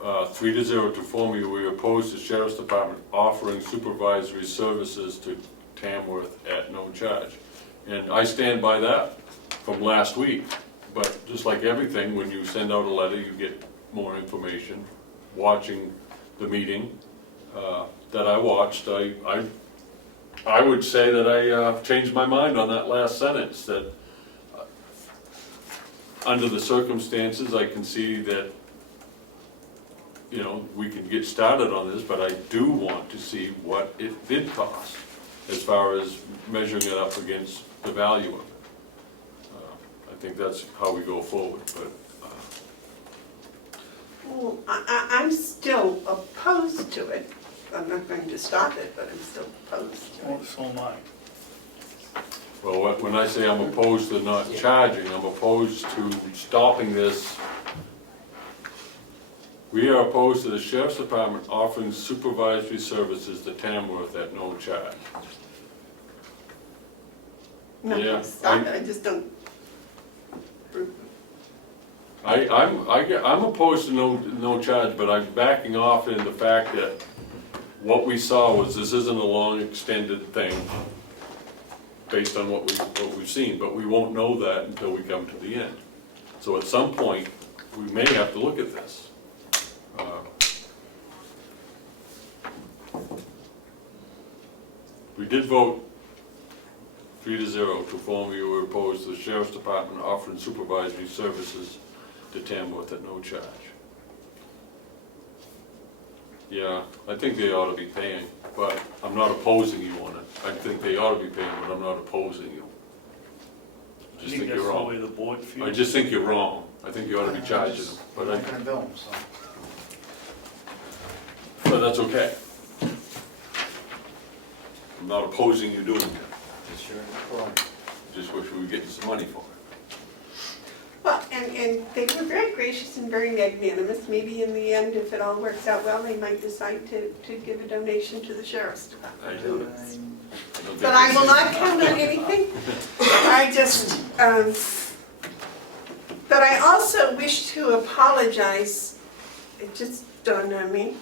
3-0 to form you, we opposed the sheriff's department offering supervisory services to Tamworth at no charge. And I stand by that from last week, but just like everything, when you send out a letter, you get more information. Watching the meeting that I watched, I would say that I changed my mind on that last sentence, that under the circumstances, I can see that, you know, we can get started on this, but I do want to see what it did cost as far as measuring it up against the value of it. I think that's how we go forward, but Well, I'm still opposed to it. I'm not going to stop it, but I'm still opposed to Oh, it. so am I. well, when I say I'm opposed to not charging, I'm opposed to stopping this. We are opposed to the sheriff's department offering supervisory services to Tamworth at no charge. I'm not Yeah, going to stop it, I just don't, I'm opposed to no charge, but I'm backing off in the fact that what we saw was this isn't a long extended thing based on what we've seen, but we won't know that until we come to the end. So at some point, we may have to look at this. We did vote 3-0 to formally oppose the Sheriff's Department offering supervisory services to Tamworth at no charge. Yeah, I think they ought to be paying, but I'm not opposing you on it. I think they ought to be paying, but I'm not opposing you. I just think that's you're the wrong. way the board feels. I just think you're wrong. I think you ought to be charging them, We're not gonna bill them, so. but that's okay. I'm not opposing you doing that. Just wish we were getting some money for it. Well, and they were very gracious and very magnanimous. Maybe in the end, if it all works out well, they might decide to give a donation to the Sheriff's Department. Who knows? But I will not count on anything. I just, but I also wish to apologize, it just dawned on me,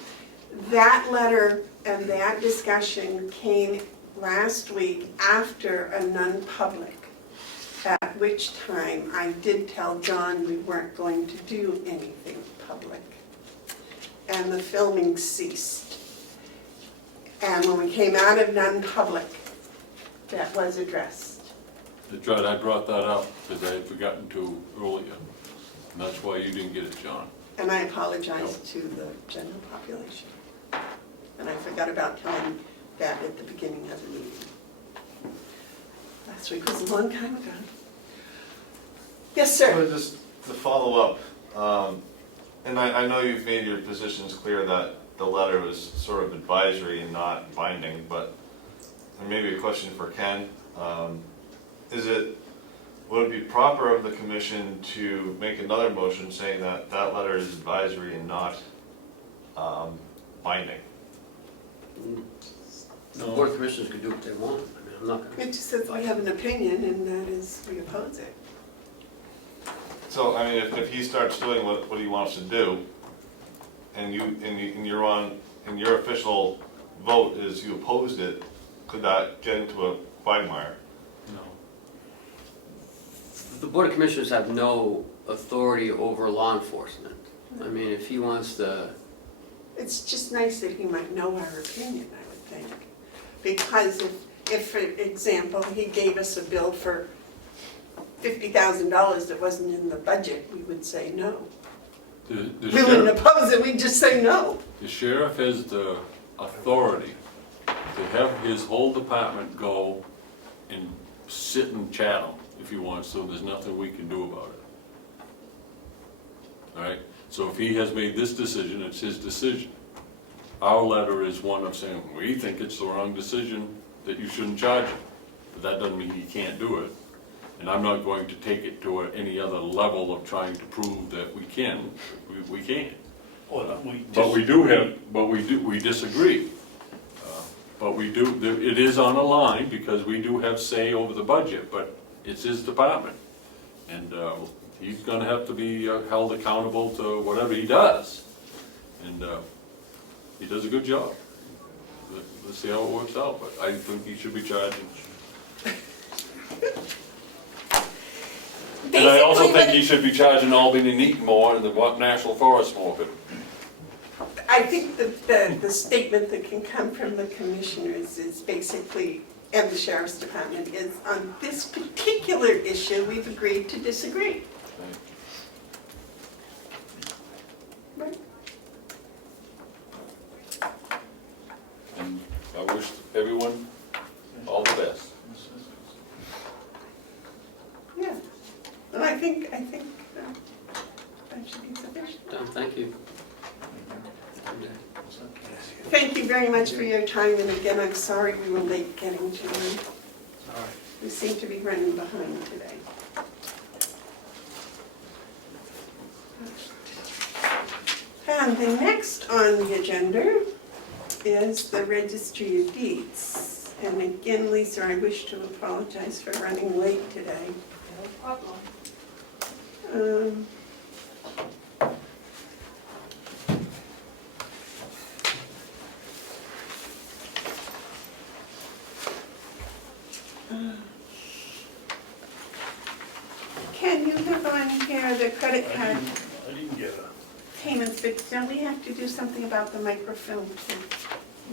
that letter and that discussion came last week after a non-public, at which time I did tell John we weren't going to do anything public. And the filming ceased. And when we came out of non-public, that was addressed. That's right, I brought that up because I had forgotten to earlier. And that's why you didn't get it, John. And I apologize to the general population. And I forgot about telling that at the beginning of the meeting. Last week was a long time ago. Yes, sir. Well, just to follow up, and I know you've made your positions clear that the letter was sort of advisory and not binding, but and maybe a question for Ken. Would it be proper of the commission to make another motion saying that that letter is advisory and not binding? The Board of Commissioners could do what they want. I mean, I'm not gonna. It just says we have an opinion, and that is we oppose it. So, I mean, if he starts doing what he wants to do, and your official vote is you opposed it, could that get into a quagmire? No. The Board of Commissioners have no authority over law enforcement. I mean, if he wants to, It's just nice that he might know our opinion, I would think. Because if, for example, he gave us a bill for $50,000 that wasn't in the budget, we would say no. The We wouldn't oppose it, we'd just say no. The sheriff has the authority to have his whole department go and sit and chat him if he wants, so there's nothing we can do about it. All right? So if he has made this decision, it's his decision. Our letter is one of saying, we think it's the wrong decision, that you shouldn't charge him. But that doesn't mean he can't do it. And I'm not going to take it to any other level of trying to prove that we can. We can't. But we disagree. But we do, it is on a line because we do have say over the budget, but it's his department. And he's gonna have to be held accountable to whatever he does. And he does a good job. Let's see how it works out, but I think he should be charging. And I also think he should be charging Albany and Eaton more and the National Forest more, but I think the statement that can come from the commissioners is basically, and the Sheriff's Department, is on this particular issue, we've agreed to disagree. Right. and I wish everyone all the best. Yeah, and I think that should be sufficient. Tom, thank you. Thank you very much for your time, and again, I'm sorry we were late getting to you. We seem to be running behind today. And the next on the agenda is the Registry of Deeds. And again, Lisa, I wish to apologize for running late today. No problem. care of the credit card I didn't get a, payments, but don't we have to do something about the microfilm too?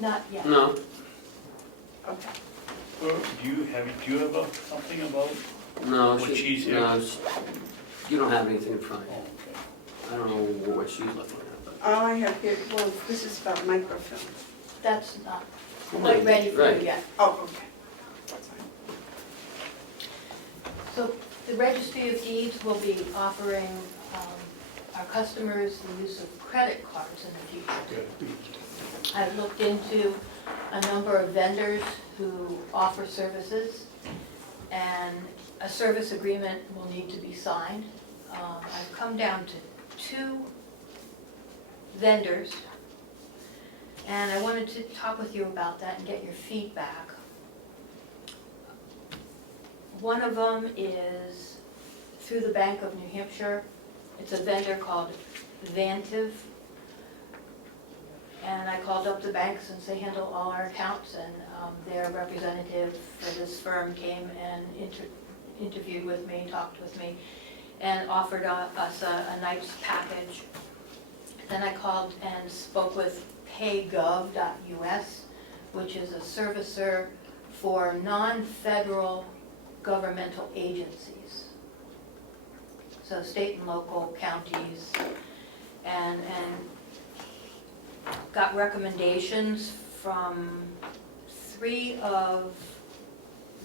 Not yet. No, Okay. do you have something about? no, What she's here. no, you don't have anything in front of Oh, you. okay. I don't know what she's looking at, but. All I have here, well, this is about microfilm. That's not quite ready for Right. you yet. Oh, okay. That's fine. So the Registry of Deeds will be offering our customers the use of credit cards in the future. Good. I've looked into a number of vendors who offer services, and a service agreement will need to be signed. I've come down to 2 vendors, and I wanted to talk with you about that and get your feedback. One of them is through the Bank of New Hampshire. It's a vendor called Vantiv. And I called up the bank since they handle all our accounts, and their representative for this firm came and interviewed with me, talked with me, and offered us a nice package. Then I called and spoke with paygov.us, which is a servicer for non-federal governmental agencies. So state and local counties, and got recommendations from 3 of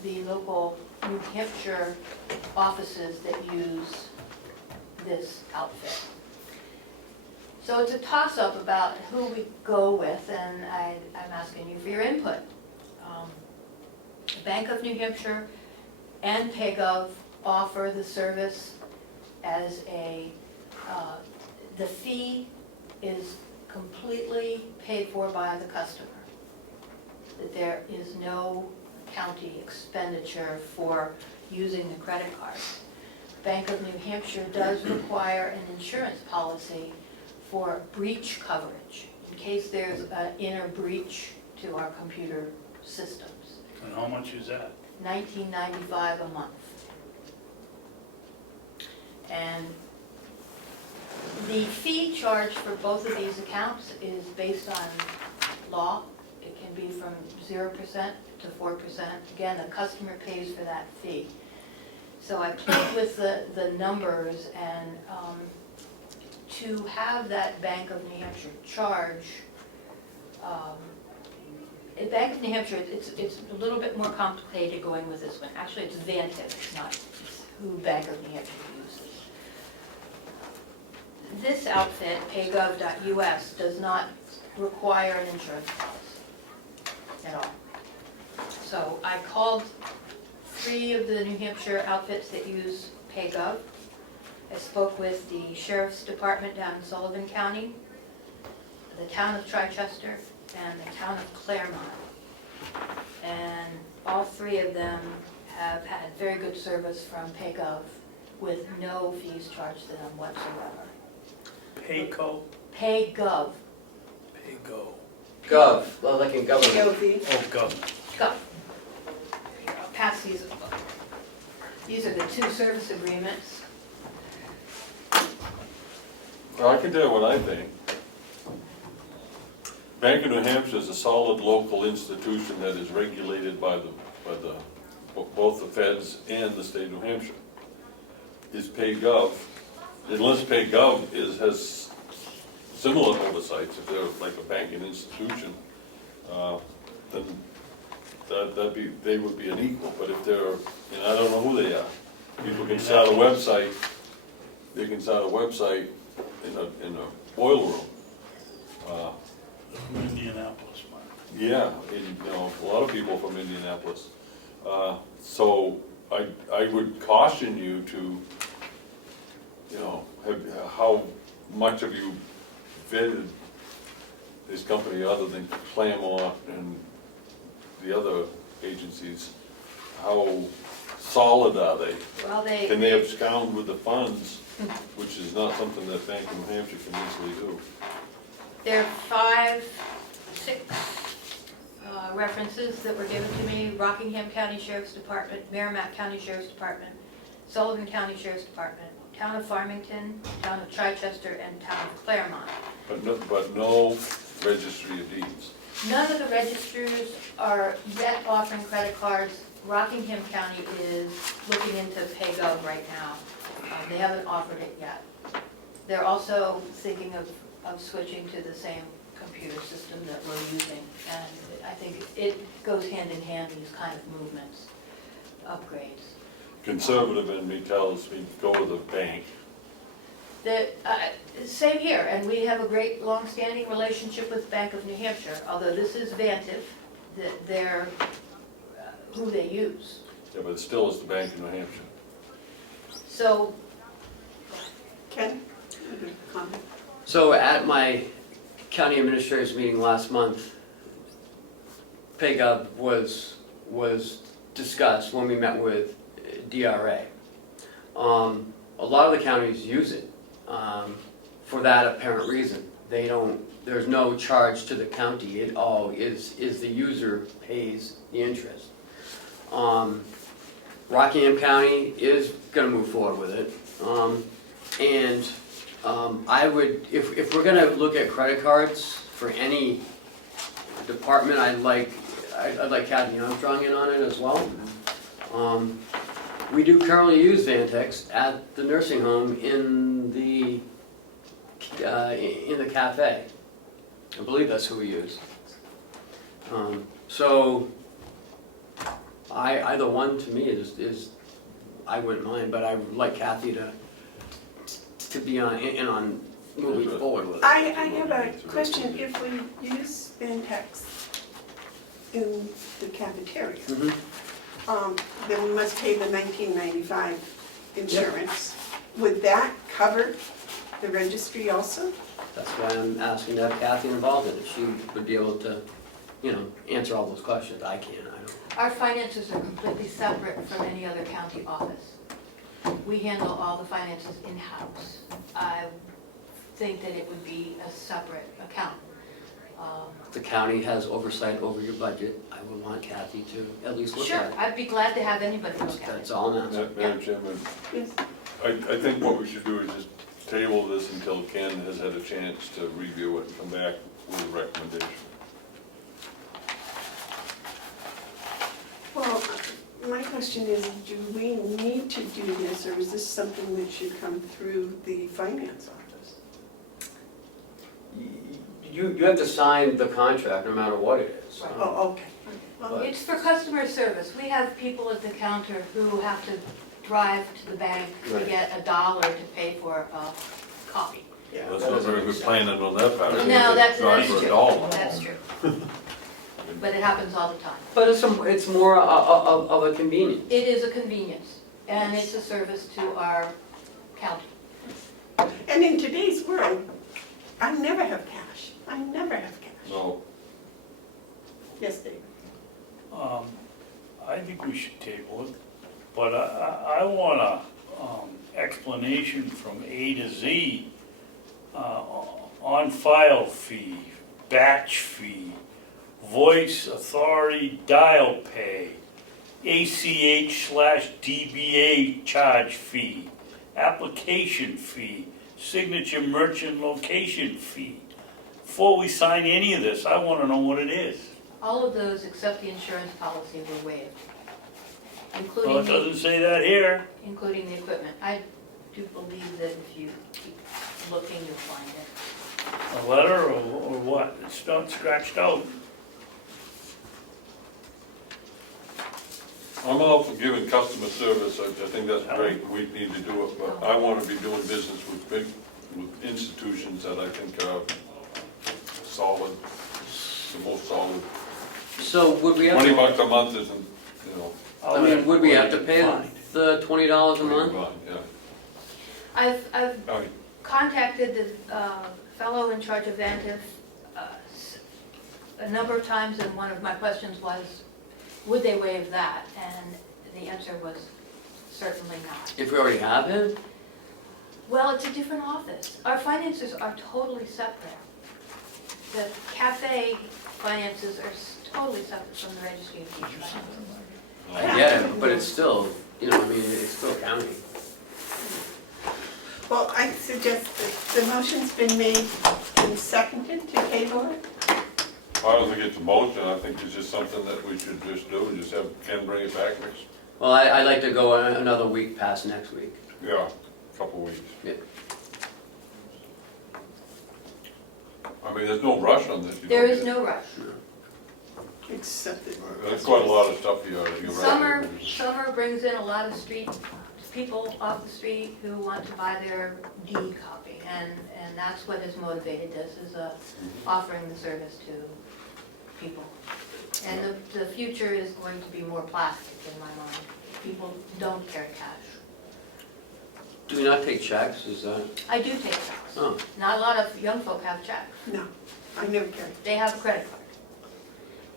the local New Hampshire offices that use this outfit. So it's a toss-up about who we go with, and I'm asking you for your input. Bank of New Hampshire and PayGov offer the service as the fee is completely paid for by the customer. That there is no county expenditure for using the credit card. Bank of New Hampshire does require an insurance policy for breach coverage, in case there's an inner breach to our computer systems. And how much is that? $19.95 a month. And the fee charged for both of these accounts is based on law. It can be from 0% to 4%. Again, the customer pays for that fee. So I played with the numbers, and to have that Bank of New Hampshire charge, at Bank of New Hampshire, it's a little bit more complicated going with this one. Actually, it's Vantiv, it's not who Bank of New Hampshire uses. This outfit, paygov.us, does not require an insurance policy at all. So I called 3 of the New Hampshire outfits that use PayGov. I spoke with the Sheriff's Department down in Sullivan County, the town of Chichester, and the town of Claremont. And all 3 of them have had very good service from PayGov with no fees charged to them whatsoever. Payco? PayGov. Paygo. Gov, well, like in government. GOV. Oh, government. Gov. I'll pass these. These are the 2 service agreements. Well, I can tell you what I think. Bank of New Hampshire is a solid local institution that is regulated by both the feds and the state of New Hampshire. Is PayGov, unless PayGov has similar oversights, if they're like a banking institution, then they would be an equal. But if they're, I don't know who they are. People can start a website. They can start a website in a boiler room. From Indianapolis, Mark. Yeah, a lot of people from Indianapolis. So I would caution you to, how much have you vetted this company other than Claremont and the other agencies? How solid are they? Well, Can they abscond with the funds, which is not something that Bank of New Hampshire can easily do? there are 5, 6 references that were given to me: Rockingham County Sheriff's Department, Merrimack County Sheriff's Department, Sullivan County Sheriff's Department, Town of Farmington, Town of Chichester, and Town of Claremont. But no registry of deeds. None of the registers are yet offering credit cards. Rockingham County is looking into PayGov right now. They haven't offered it yet. They're also thinking of switching to the same computer system that we're using. And I think it goes hand in hand, these kind of movements, upgrades. Conservative in me tells me go with a bank. Same here, and we have a great long-standing relationship with Bank of New Hampshire, although this is Vantiv, that they're who they use. Yeah, but it still is the Bank of New Hampshire. So, Ken, comment? So at my county administrators meeting last month, PayGov was discussed when we met with DRA. A lot of the counties use it for that apparent reason. There's no charge to the county. It all is the user pays the interest. Rockingham County is gonna move forward with it. I would, if we're gonna look at credit cards for any department, I'd like Kathy Armstrong in on it as well. We do currently use Vantex at the nursing home in the cafe. I believe that's who we use. So either one to me is I wouldn't mind, but I would like Kathy to be on moving forward with it. I have a question. If we use Ventex in the cafeteria, then we must pay the 1995 insurance. Would that cover the registry also? That's why I'm asking to have Kathy involved in it. She would be able to, answer all those questions. I can't, I don't. our finances are completely separate from any other county office. We handle all the finances in-house. I think that it would be a separate account. The county has oversight over your budget. I would want Kathy to at least look Sure, at it. I'd be glad to have anybody look at it. That's all I'm asking. Madam Chairman, Yes. I think what we should do is just table this until Ken has had a chance to review it and come back with a recommendation. Well, my question is, do we need to do this, or is this something that should come through the finance office? You have to sign the contract no matter what it is. Right. Oh, okay. Well, It's for customer service. We have people at the counter who have to drive to the bank to Right. get $1 to pay for a coffee. Yeah, That's that not doesn't very make good sense. planning on that part. No, that's Drive for true. $1. That's true. But it happens all the time. But it's more of a convenience. It is a convenience, and it's a service to our county. And in today's world, I never have cash. I never have cash. No, Yes, David? I think we should table it, but I want a explanation from A to Z, on file fee, batch fee, voice authority dial pay, ACH/DBA charge fee, application fee, signature merchant location fee. Before we sign any of this, I want to know what it is. All of those except the insurance policy were waived, Well, including it doesn't say that here. including the equipment. I do believe that if you keep looking, you'll find it. A letter or what? It's not scratched out. I'm all for giving customer service, I think that's great, we need to do it, but I want to be doing business with institutions that I think are solid, the most solid. So would we have $20 to, a month isn't, I mean, would we have to pay the $20 a month? Yeah. I've All right. contacted the fellow in charge of Vantiv a number of times, and one of my questions was, would they waive that? And the answer was certainly not. If we already have it? Well, it's a different office. Our finances are totally separate. The cafe finances are totally separate from the registry of deeds finances. I get it, but it's still, it's still county. Well, I suggest that the motion's been made and seconded to table it. I don't think it's a motion, I think it's just something that we should just do, just have Ken bring it back next, Well, I'd like to go another week past next week. yeah, couple weeks. Yeah. I mean, there's no rush on this. There is no rush. Except that. There's quite a lot of stuff here, you're right. Summer brings in a lot of people off the street who want to buy their D copy, and that's what has motivated this, is offering the service to people. And the future is going to be more plastic in my mind. People don't carry cash. Do we not take checks, is that? I do take checks. Oh, Not a lot of young folk have checks. No, I never carry. They have a credit card.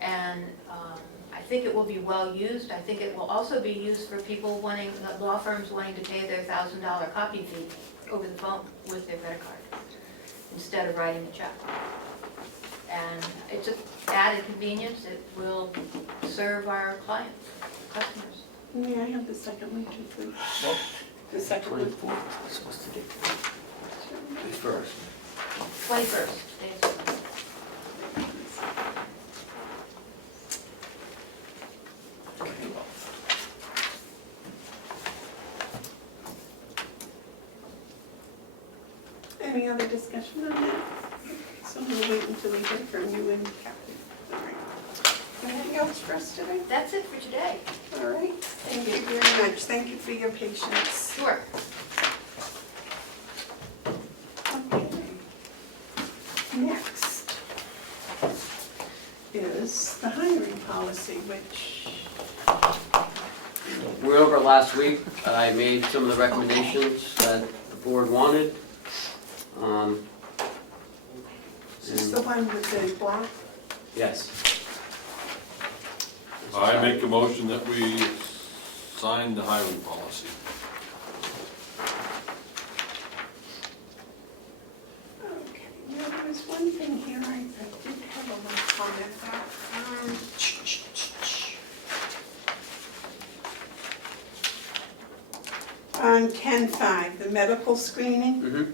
And I think it will be well used. I think it will also be used for people wanting, law firms wanting to pay their $1,000 copy fee over the phone with their credit card instead of writing a check. And it's an added convenience. It will serve our clients, customers. May I have the second one too, please? Well, The second one. 24th, it's supposed to be first. 21st, days. Any other discussion on that? So we'll wait until we hear from you and Kathy. All right. Anything else for us today? That's it for today. All right. Thank you very much. Thank you for your patience. Sure. Okay. Next is the hiring policy, which, We were over last week. I made some of the recommendations that the board wanted. is this the one with the black? Yes. I make a motion that we sign the hiring policy. Okay, now there was one thing here I did have a little comment about. On 10.5, the medical screening. Mm-hmm.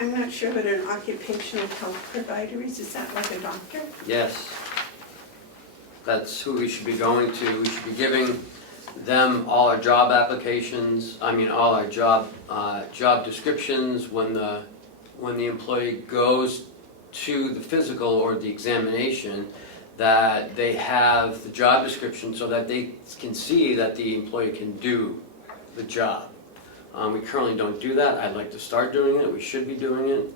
I'm not sure what an occupational health provider is that like a doctor? Yes. That's who we should be going to. We should be giving them all our job applications, all our job descriptions when the employee goes to the physical or the examination, that they have the job description so that they can see that the employee can do the job. We currently don't do that. I'd like to start doing it. We should be doing it.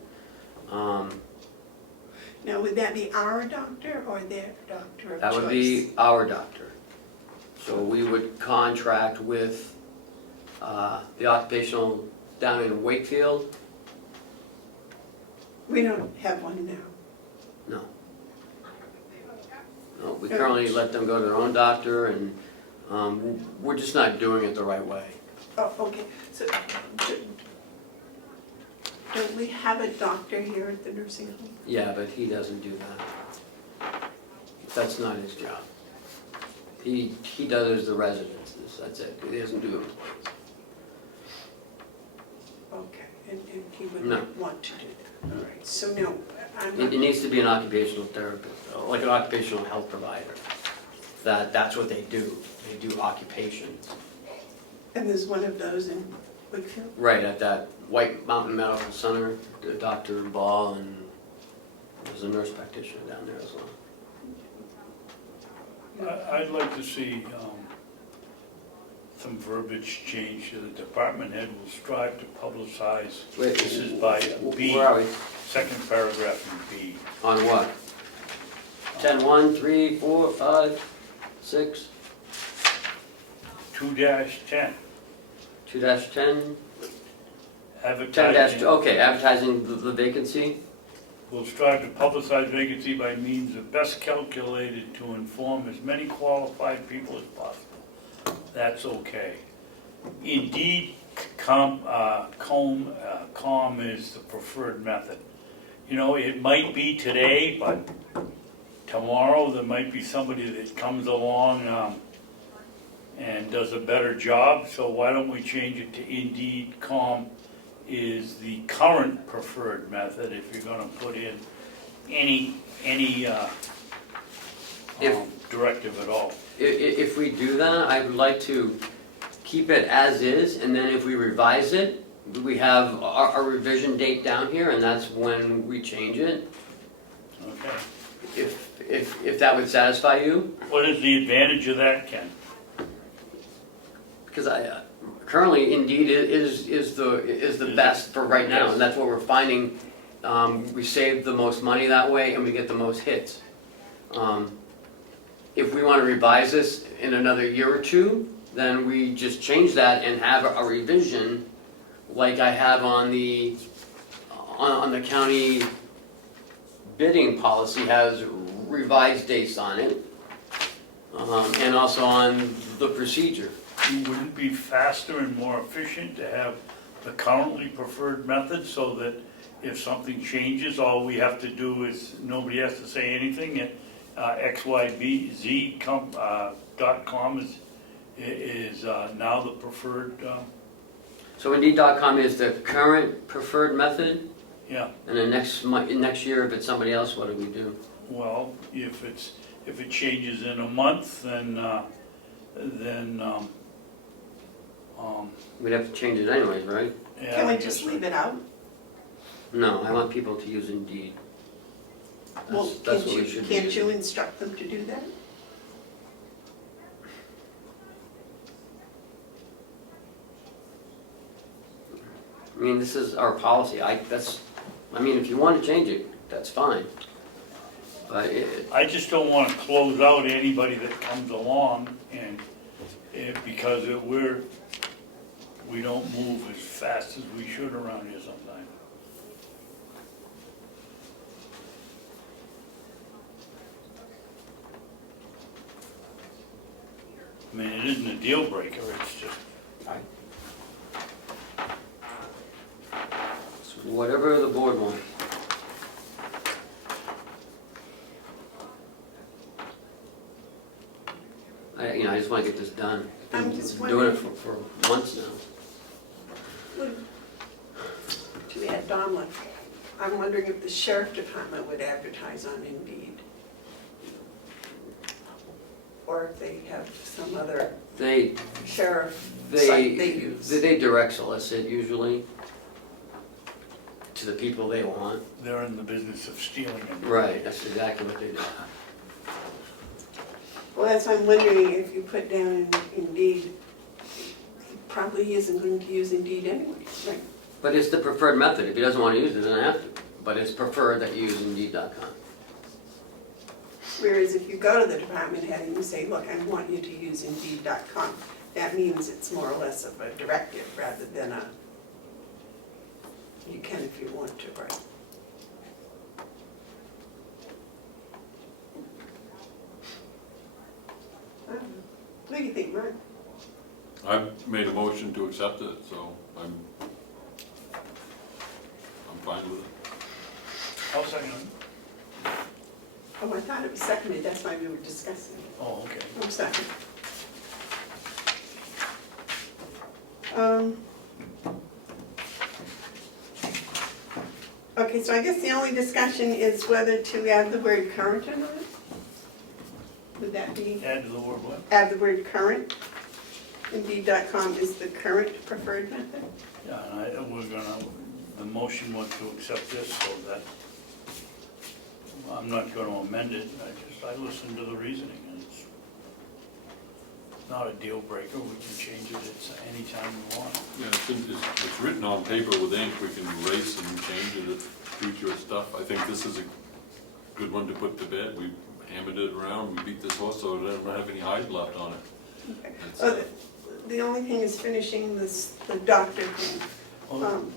Now, would that be our doctor or their doctor of choice? That would be our doctor. So we would contract with the occupational down in Wakefield. We don't have one now. No. No, we currently let them go to their own doctor, and we're just not doing it the right way. Oh, okay, so don't we have a doctor here at the nursing home? Yeah, but he doesn't do that. That's not his job. He does the residences, that's it. He doesn't do employees. Okay, and he would No. not want to do that, all right, so no, I'm It not, needs to be an occupational therapist, like an occupational health provider. That's what they do. They do occupations. and there's one of those in Wakefield? Right, at that White Mountain Medical Center, Dr. Ball, and there's a nurse practitioner down there as well. I'd like to see some verbiage change to the department head will strive to publicize. Wait, This is by B, Where are we? second paragraph in B. On what? 10-1, 3, 4, 5, 6, 2-10, 2-10, 10-2, advertising okay, advertising the vacancy. will strive to publicize vacancy by means of best calculated to inform as many qualified people as possible. That's okay. Indeed, com is the preferred method. you know, it might be today, but tomorrow there might be somebody that comes along and does a better job, so why don't we change it to Indeed.com is the current preferred method if you're gonna put in any directive at all. If we do that, I would like to keep it as is, and then if we revise it, we have our revision date down here, and that's when we change it. Okay. If that would satisfy you, What is the advantage of that, Ken? because currently Indeed is the best for right now, and that's what we're finding. We save the most money that way, and we get the most hits. If we want to revise this in another year or two, then we just change that and have a revision like I have on the county bidding policy has revised dates on it, and also on the procedure. Wouldn't it be faster and more efficient to have the currently preferred method so that if something changes, all we have to do is, nobody has to say anything, and xyz.com is now the preferred, So Indeed.com is the current preferred method, yeah. and then next year, if it's somebody else, what do we do? Well, if it changes in a month, then We'd have to change it anyways, right? yeah. Can I we guess just so. leave it out? No, I want people to use Indeed. Well, That's what we should be can't you using. instruct them to do that? I mean, this is our policy. If you want to change it, that's fine. But I just don't want to close out anybody that comes along and, because we don't move as fast as we should around here sometimes. I mean, it isn't a deal breaker, it's just, it's whatever the board wants. I just want to get this done. I'm just Been doing it for months now. To add Donlin, I'm wondering if the sheriff department would advertise on Indeed. Or if they have some other They sheriff site they use. They direct solicit usually to the people they want. they're in the business of stealing them. Right, that's exactly what they do. Well, that's why I'm wondering if you put down Indeed, he probably isn't going to use Indeed anyway, right? But it's the preferred method. If he doesn't want to use it, he doesn't have to. But it's preferred that you use Indeed.com. Whereas if you go to the department head and you say, look, I want you to use Indeed.com, that means it's more or less of a directive rather than a, you can if you want to, right? I don't know. What do you think, Mark? I've made a motion to accept it, so I'm fine with it. I'll second it. Oh, I thought it was seconded, that's why we were discussing it. Oh, okay. I'm sorry. Okay, so I guess the only discussion is whether to add the word current or not? Would that be, Add to the word what? add the word current? Indeed.com is the current preferred method? Yeah, and the motion was to accept this, so that, I'm not gonna amend it, I listened to the reasoning, and it's not a deal breaker, we can change it anytime we want. Yeah, it's written on paper with ink, we can erase and change it at future stuff. I think this is a good one to put to bed. We hammered it around, we beat this horse, so it doesn't have any hide left on it. Okay. It's, Oh, the only thing is finishing this, the doctor thing.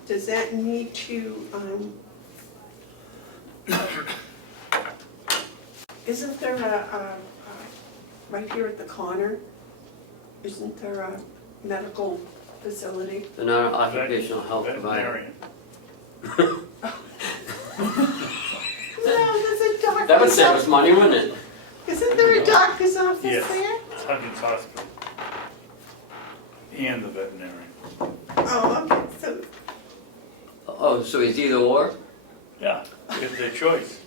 Does that need to, isn't there right here at the corner, isn't there a medical facility? They're not an occupational health provider. Veterinarian. That would save us money, wouldn't it? Isn't there a doctor's office Yes. there? It's Huggins Hospital. And the veterinarian. Oh, okay, so, Oh, so it's either or? Yeah, it's their choice.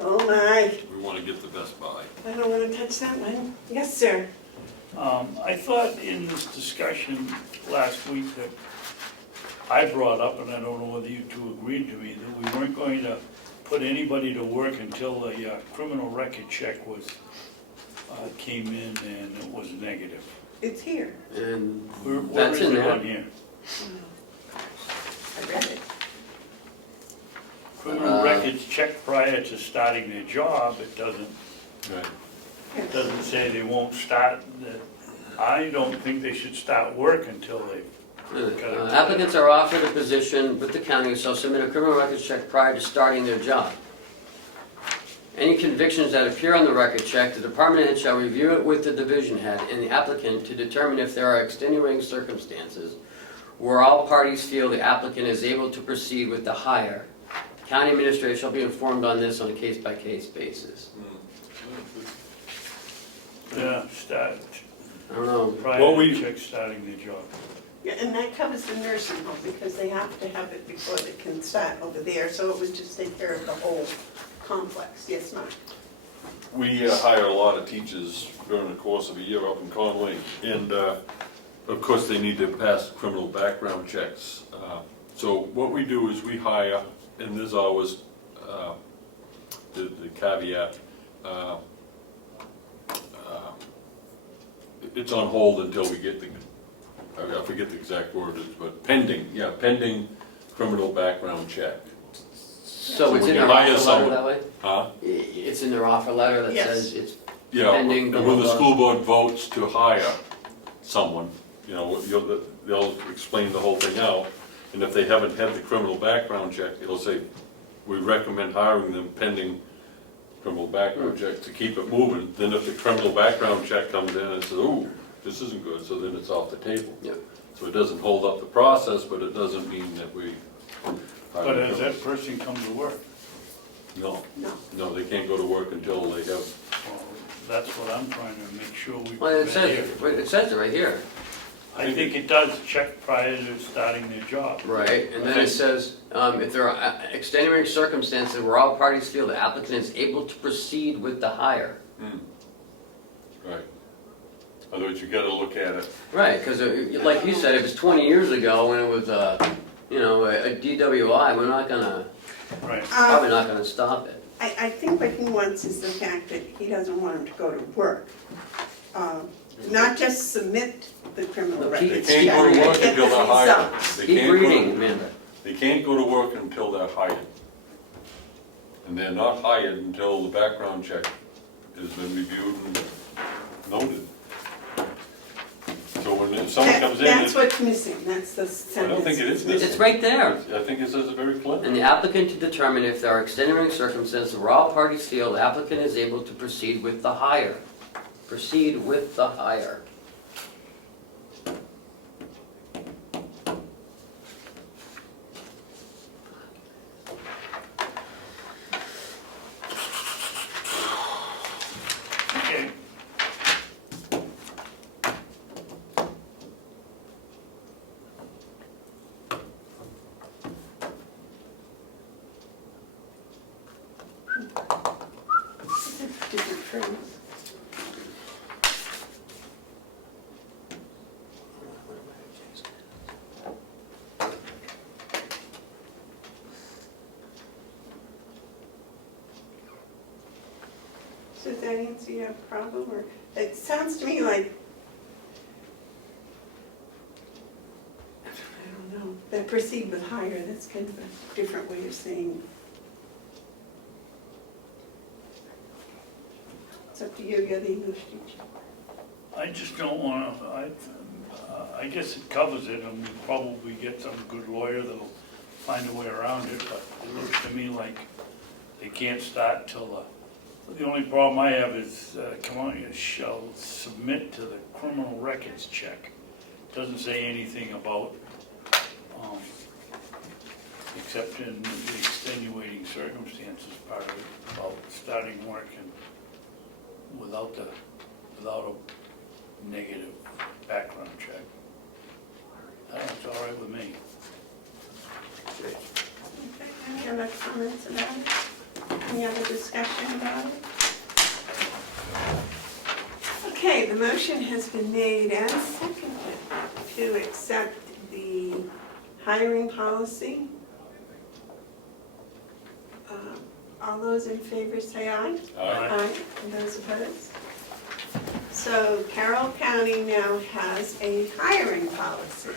oh my, We wanna get the Best Buy. I don't wanna touch that one. Yes, sir. I thought in this discussion last week that I brought up, and I don't know whether you two agreed to me, that we weren't going to put anybody to work until the criminal record check was, came in and it was negative. It's here. And Where that's is in it there. on here? I read it. Criminal records checked prior to starting their job, it doesn't Right. doesn't say they won't start, I don't think they should start work until they, Applicants are offered a position with the county, shall submit a criminal records check prior to starting their job. Any convictions that appear on the record check, the department head shall review it with the division head and the applicant to determine if there are extenuating circumstances where all parties feel the applicant is able to proceed with the hire. County administrator shall be informed on this on a case-by-case basis. start, I don't know. prior Well, to we- check starting their job. Yeah, and that covers the nursing home because they have to have it before they can start over there, so it would just take care of the whole complex. Yes, Mark? We hire a lot of teachers during the course of a year up in Conway, and of course, they need to pass criminal background checks. So what we do is we hire, and there's always the caveat, it's on hold until we get the, I forget the exact word, but pending criminal background check. So it's when in you their hire offer letter someone- that way? Huh? It's in their offer letter that Yes. says it's Yeah, pending. and when the school board votes to hire someone, you know, they'll explain the whole thing out. And if they haven't had the criminal background check, it'll say, we recommend hiring them pending criminal background check to keep it moving. Then if the criminal background check comes in and says, ooh, this isn't good, so then it's off the table. Yep. So it doesn't hold up the process, but it doesn't mean that we. But has that person come to work? No, No. no, they can't go to work until they have. Well, that's what I'm trying to make sure we Well, it prevent here. says it right here. I think it does check prior to starting their job. Right, and then it says, if there are extenuating circumstances where all parties feel the applicant is able to proceed with the hire. Right. Otherwise, you gotta look at it. Right, because like you said, if it's 20 years ago when it was a DWI, we're not gonna, Right. probably not gonna stop it. I think what he wants is the fact that he doesn't want him to go to work. Not just submit the criminal No, records. They can't go to check, work but get until the they're hired. results. They Keep can't reading, Amanda. They can't go to work until they're hired. And they're not hired until the background check has been reviewed and noted. So when someone comes in, That's I what's missing, that's the sentence. don't think it is missing. It's right there. I think it says it very clearly. And the applicant to determine if there are extenuating circumstances where all parties feel the applicant is able to proceed with the hire. Proceed with the hire. Okay. Different phrase. So does that answer your problem, or, it sounds to me like, I don't know, that proceed with hire, that's kind of a different way of saying. It's up to you, you're the English teacher. I just don't wanna, I guess it covers it, and we'll probably get some good lawyer that'll find a way around it, but it looks to me like they can't start till the only problem I have is, County shall submit to the criminal records check. Doesn't say anything about, except in the extenuating circumstances part of it, about starting work and without a negative background check. It's all right with me. Okay, any other comments about it? Any other discussion about it? Okay, the motion has been made and seconded to accept the hiring policy. All those in favor say aye. Aye. And those opposed? So Carroll County now has a hiring policy.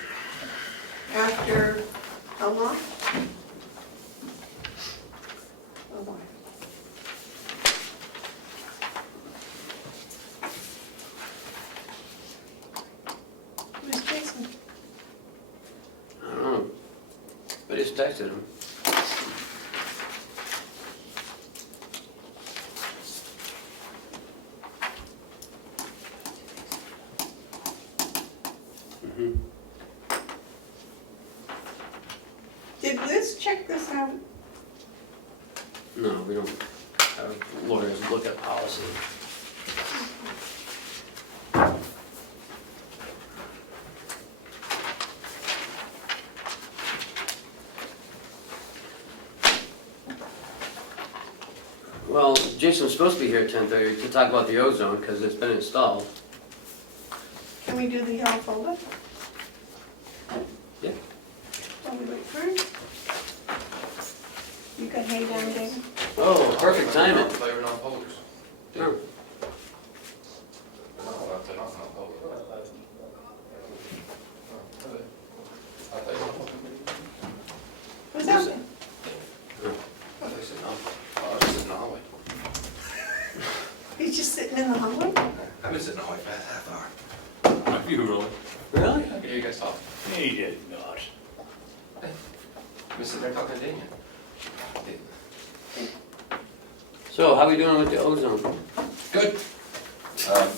After how long? A while. Where's Jason? I don't know, but it's texted him. Did Liz check this out? No, we don't have lawyers look at policy. Well, Jason was supposed to be here at 10:30 to talk about the ozone because it's been installed. Can we do the yellow folder? Yeah. While we wait for it? You got hay down, David? Oh, perfect timing. They were not publics. Sure. No, they're not public. I thought you were public. What's that? Oh, they said no. Oh, I was sitting in the hallway. He's just sitting in the hallway? I've been sitting in the hallway for a half hour. Have you really? Really? I can hear you guys talk. He did not. I've been sitting there talking to Daniel. So, how we doing with the ozone? Good.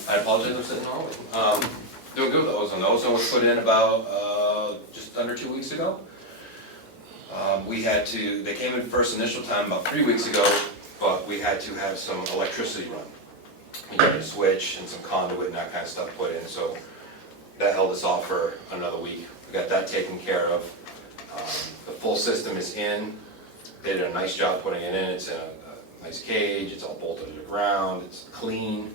I apologize, I'm sitting in the hallway. Doing good with the ozone. The ozone was put in about just under 2 weeks ago. They came in first initial time about 3 weeks ago, but we had to have some electricity run. You got a switch and some conduit and that kind of stuff put in, so that held us off for another week. We got that taken care of. The full system is in. They did a nice job putting it in. It's in a nice cage, it's all bolted to the ground, it's clean.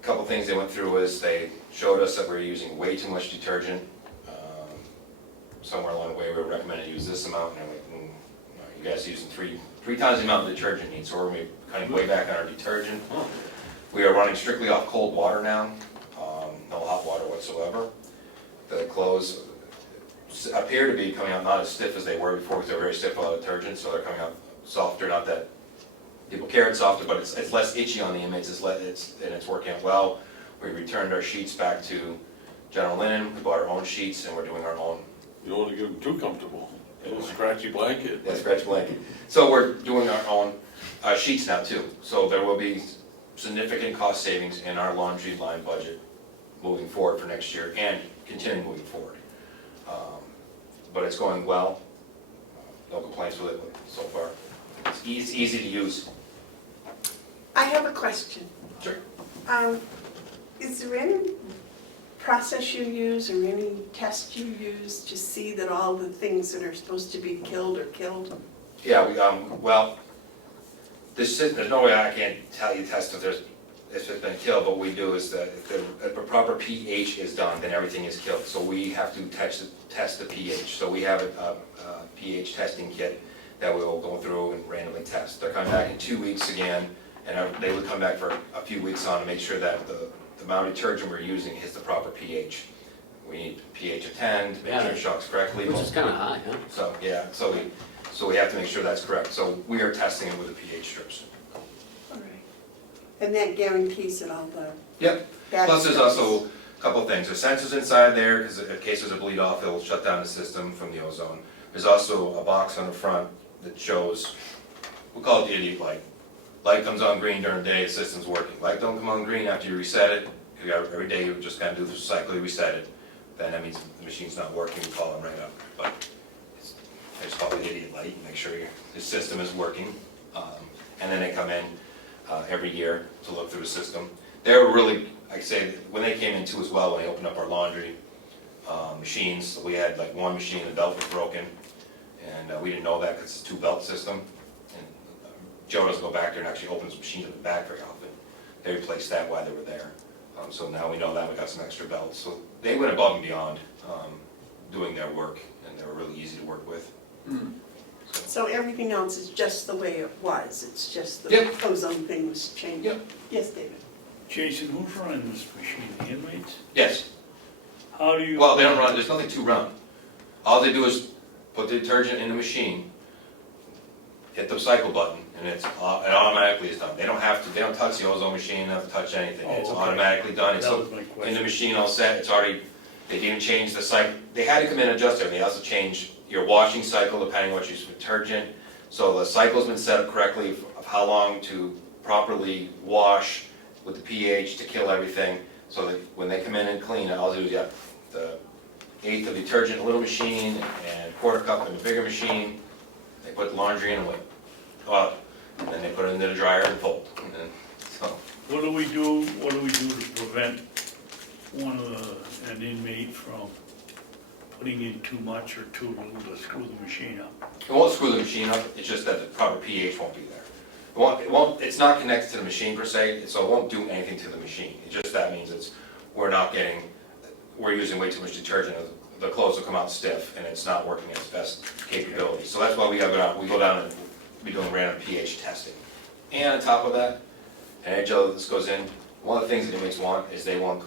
A couple things they went through is they showed us that we were using way too much detergent. Somewhere along the way we were recommended to use this amount, and they're like, no, you guys are using three times the amount of detergent you need, so we're cutting way back on our detergent. We are running strictly off cold water now, no hot water whatsoever. The clothes appear to be coming out not as stiff as they were before, because they were very stiff with a lot of detergent, so they're coming out softer, not that people care it's softer, but it's less itchy on the inmates, and it's working out well. We returned our sheets back to General Linen, we bought our own sheets, and we're doing our own. You don't want to get them too comfortable. A little scratchy blanket. Yeah, scratch blanket. So we're doing our own sheets now too, so there will be significant cost savings in our laundry line budget moving forward for next year and continuing moving forward. But it's going well, no complaints with it so far. It's easy to use. I have a question. Sure. Is there any process you use or any test you use to see that all the things that are supposed to be killed are killed? Yeah, well, there's no way I can't tell you test if it's been killed, but what we do is that if the proper pH is done, then everything is killed. So we have to test the pH. So we have a pH testing kit that we will go through and randomly test. They're coming back in 2 weeks again, and they would come back for a few weeks on to make sure that the amount of detergent we're using is the proper pH. We need pH of 10 to make sure it shocks correctly. Which is kind of high, huh? So, yeah, so we have to make sure that's correct. So we are testing it with the pH strips. All right. And that guarantees that all the Yep. bad Plus, there's stuff also a couple of things. There's sensors inside there, because in case there's a bleed off, it'll shut down the system from the ozone. There's also a box on the front that shows, we call it the idiot light. Light comes on green during the day, the system's working. Light don't come on green after you reset it. Every day you just gotta do the cycle, you reset it. Then that means the machine's not working, we call them right up. But I just call it idiot light, and make sure the system is working. And then they come in every year to look through the system. They were really, like I say, when they came in too as well, when they opened up our laundry machines, so we had like one machine, the belt was broken, and we didn't know that because it's a 2-belt system. And Joe doesn't go back there and actually opens machines at the back very often. They replaced that while they were there. So now we know that, we got some extra belts. So they went above and beyond doing their work, and they were really easy to work with. So everything else is just the way it was, it's just the Yep. ozone thing was changed? Yep. Yes, David? Jason, who's running this machine, the inmates? Yes. How do you? Well, they don't run, there's nothing to run. All they do is put the detergent in the machine, hit the cycle button, and it automatically is done. They don't have to, they don't touch the ozone machine, they don't have to touch anything. Oh, It's okay. automatically done. It's That was my in the question. machine all set, it's already, they didn't change the cycle. They had to come in and adjust everything. They also changed your washing cycle depending on what you use for detergent. So the cycle's been set up correctly of how long to properly wash with the pH to kill everything. So that when they come in and clean, all they do is the 1/8 of detergent in a little machine and 1/4 cup in a bigger machine. They put the laundry in and wait. Well, and then they put it into the dryer and fold. And then, so, What do we do to prevent an inmate from putting in too much or too little to screw the machine up? it won't screw the machine up, it's just that the proper pH won't be there. It's not connected to the machine per se, so it won't do anything to the machine. It just, that means we're using way too much detergent, the clothes will come out stiff, and it's not working at its best capability. So that's why we go down and be doing random pH testing. And on top of that, and NHL, this goes in, one of the things that inmates want is they want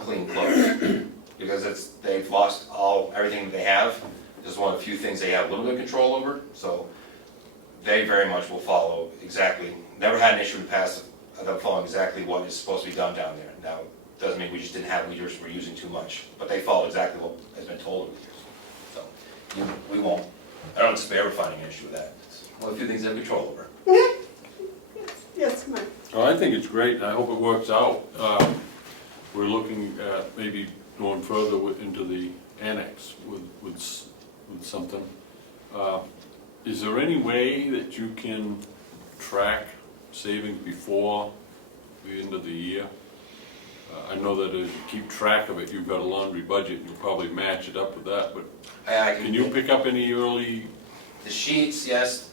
clean clothes. Because they've lost everything they have. This is one of the few things they have a little bit of control over, so they very much will follow exactly, never had an issue in the past of them following exactly what is supposed to be done down there. Now, doesn't mean we just didn't have, we just were using too much, but they follow exactly what has been told over the years. So, we won't, I don't anticipate ever finding an issue with that. It's one of the few things they have control over. Yes, Mike? Well, I think it's great, and I hope it works out. We're looking at maybe going further into the annex with something. Is there any way that you can track savings before the end of the year? I know that as you keep track of it, you've got a laundry budget, and you'll probably match it up with that, but can you pick up any early? The sheets, yes,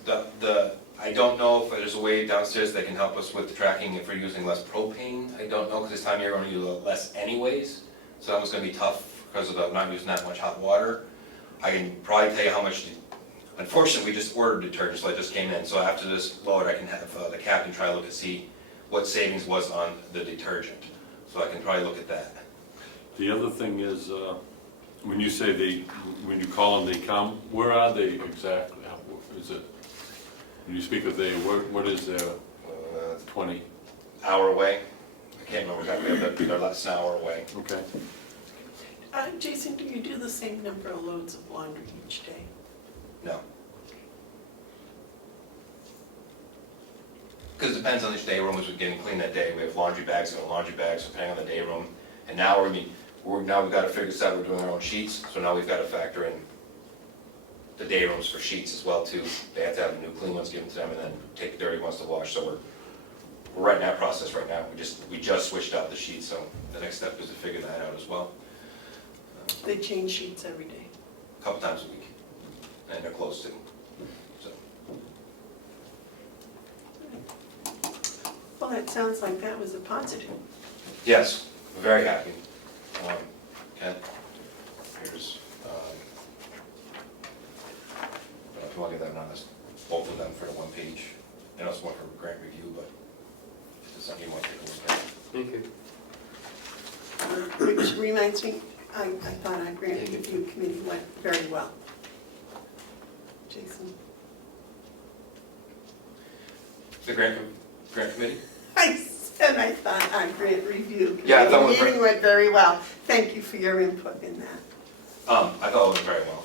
I don't know if there's a way downstairs that can help us with the tracking if we're using less propane. I don't know, because this time of year we're going to use less anyways, so that was going to be tough because of not using that much hot water. I can probably tell you how much, unfortunately, we just ordered detergent, so I just came in, so after this load, I can have the captain try to look and see what savings was on the detergent, so I can probably look at that. The other thing is, when you say when you call them, they come, where are they exactly? Is it, when you speak of they, what is their 20? Hour away. I can't remember exactly, but they're less than an hour away. Okay. Jason, do you do the same number of loads of laundry each day? No. Because it depends on each day room was getting clean that day. We have laundry bags depending on the day room. And now now we've got to figure this out, we're doing our own sheets, so now we've got to factor in the day rooms for sheets as well too. They have to have new clean ones given to them and then take the dirty ones to wash, so we're right in that process right now. We just switched out the sheets, so the next step is to figure that out as well. They change sheets every day. A couple times a week, and they're close to. So. Well, it sounds like that was a positive. Yes, very happy. Ken, here's, I don't know if you want to get that on this, both of them for the one page. I know it's one for grant review, but if it's something you want to take a look at. Thank you. Which reminds me, I thought our grant review committee went very well. Jason? The grant committee? I said I thought our grant review Yeah, I thought committee meeting went very well. Thank you for your input in that. I thought it went very well.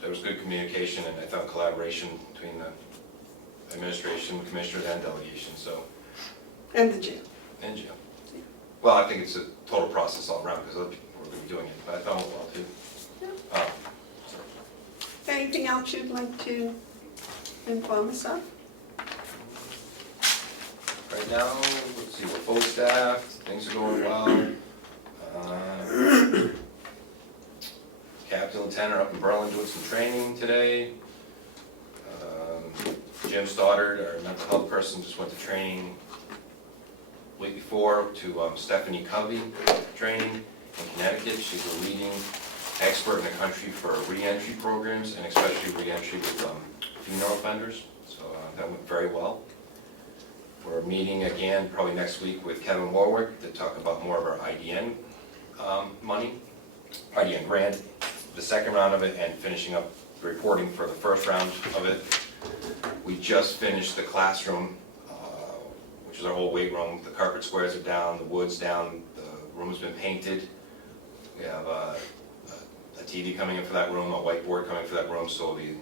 There was good communication and I thought collaboration between the administration, commissioners, and delegation, so. And the jail. And jail. Well, I think it's a total process all around because other people were going to be doing it, but I thought it went well too. Yeah. Anything else you'd like to inform us of? Right now, let's see, we're fully staffed, things are going well. Captain and Lieutenant are up in Berlin doing some training today. Jim Stoddard, our mental health person, just went to training week before to Stephanie Covey training in Connecticut. She's a leading expert in the country for re-entry programs, and especially re-entry with female offenders. So that went very well. We're meeting again probably next week with Kevin Warwick to talk about more of our IDN money, IDN grant, the second round of it, and finishing up the reporting for the first round of it. We just finished the classroom, which is our old weight room. The carpet squares are down, the wood's down, the room's been painted. We have a TV coming in for that room, a whiteboard coming for that room, so we'll be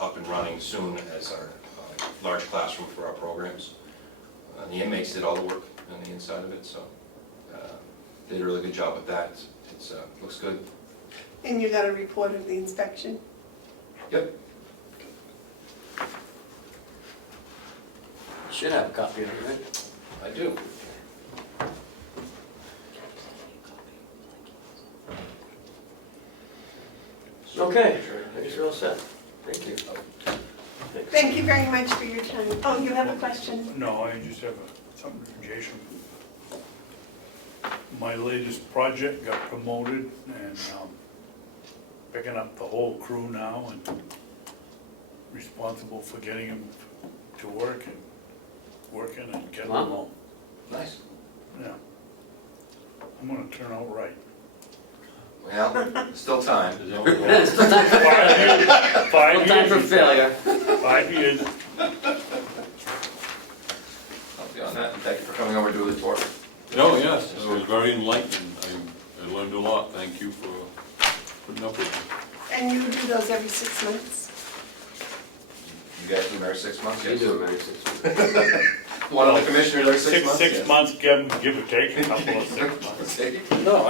up and running soon as our large classroom for our programs. The inmates did all the work on the inside of it, so did a really good job with that. It looks good. And you got a report of the inspection? Yep. Should have a copy of it, right? I do. Okay, I guess we're all set. Thank you. Thank you very much for your time. Oh, you have a question? No, I just have something for Jason. My latest project got promoted and picking up the whole crew now and responsible for getting them to work and working and getting them home. Nice. Yeah. I'm gonna turn out right. Well, still time. It's still time for- 5 years. 5 still time years. for failure. 5 years. I'll be on that, and thank you for coming over to do the tour. No, yes, it was very enlightening. I learned a lot. Thank you for putting up with me. And you do those every 6 months? You guys do every 6 months, You yes? do it, Mary. One of the commissioners every 6 months? Six yes. months, give or take, a couple of 6 months. No,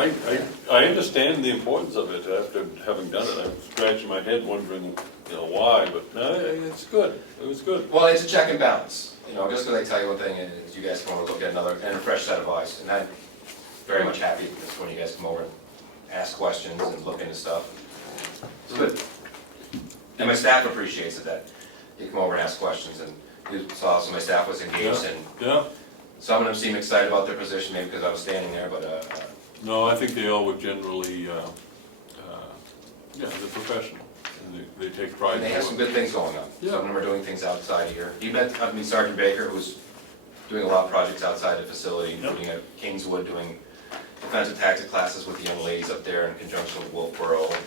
I understand the importance of it after having done it. I'm scratching my head wondering, why, but no, it's good. It was good. Well, it's a check and balance. Just because I tell you one thing, is you guys come over and look at another, and a fresh set of eyes. And I'm very much happy because when you guys come over and ask questions and look into stuff, it's good. And my staff appreciates it, that you come over and ask questions, and you saw some of my staff was engaged, and Yeah, some of them seem excited about their position, maybe because I was standing there, but no, I think they all would generally, they're professional. And they take pride and in they have some it. good things going on. Yeah. Some of them are doing things outside here. You met Sergeant Baker, who's doing a lot of projects outside the facility, including at Kingswood, doing defensive tactic classes with the young ladies up there in conjunction with Wolfboro, and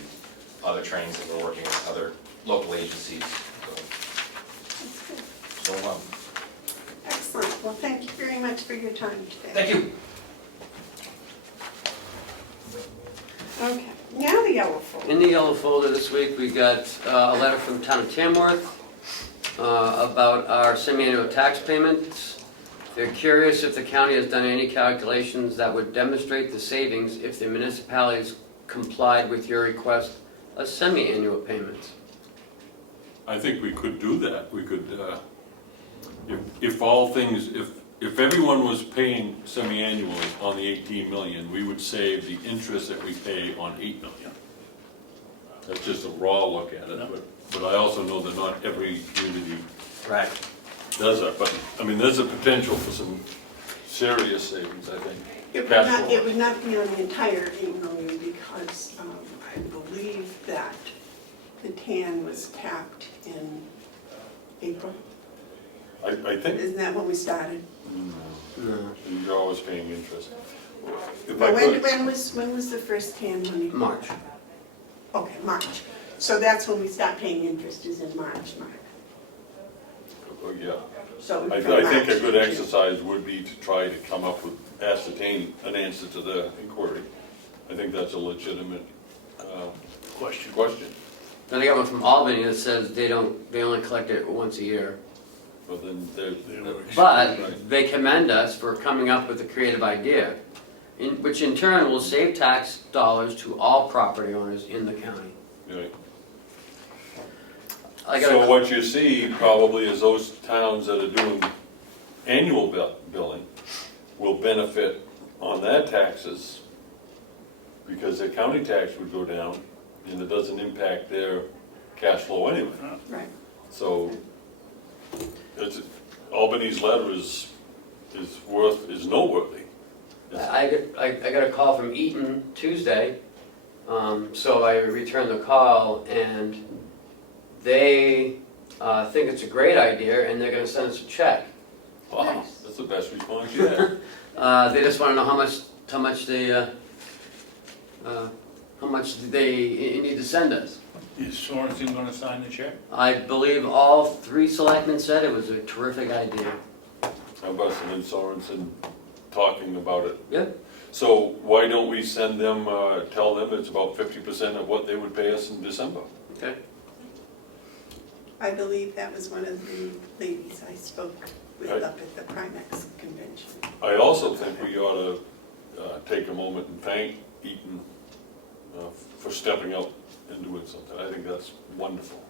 other trainings that we're working with other local agencies. So, Excellent. Well, thank you very much for your time today. thank you. Okay, now the yellow folder. In the yellow folder this week, we got a letter from the town of Tamworth about our semi-annual tax payments. They're curious if the county has done any calculations that would demonstrate the savings if the municipalities complied with your request of semi-annual payments. I think we could do that. We could, if everyone was paying semi-annually on the 18 million, we would save the interest that we pay on 8 million. That's just a raw look at it, but I also know that not every community Right. does that. But, I mean, there's a potential for some serious savings, I think. It would not be on the entire 8 million because I believe that the TAN was tapped in April. I think, Isn't that when we started? No. you're always paying interest. If Well, I could, when was the first TAN money? March. Okay, March. So that's when we start paying interest, is in March, Mark. oh, yeah. So I from think a March good to exercise would be to try to come up with, ascertain an answer to the inquiry. I think that's a legitimate Question. Now they got one from Albany that says they only collect it once a year. But then But they commend us for coming up with a creative idea, which in turn will save tax dollars to all property owners in the county. Right. I So got what you see probably is those towns that are doing annual billing will benefit on their taxes because their county tax would go down and it doesn't impact their cash flow anyway. Right. So Albany's letter is noteworthy. I got a call from Eaton Tuesday, so I returned the call, and they think it's a great idea, and they're gonna send us a check. Wow, that's the best response yet. They just wanna know how much they need to send us. Is Sorensen gonna sign the check? I believe all 3 selectmen said it was a terrific idea. How about some Sorensen talking about it? Yep. So why don't we send them, tell them it's about 50% of what they would pay us in December? Okay. I believe that was one of the ladies I spoke with Right. up at the Primex convention. I also think we ought to take a moment and thank Eaton for stepping up and doing something. I think that's wonderful.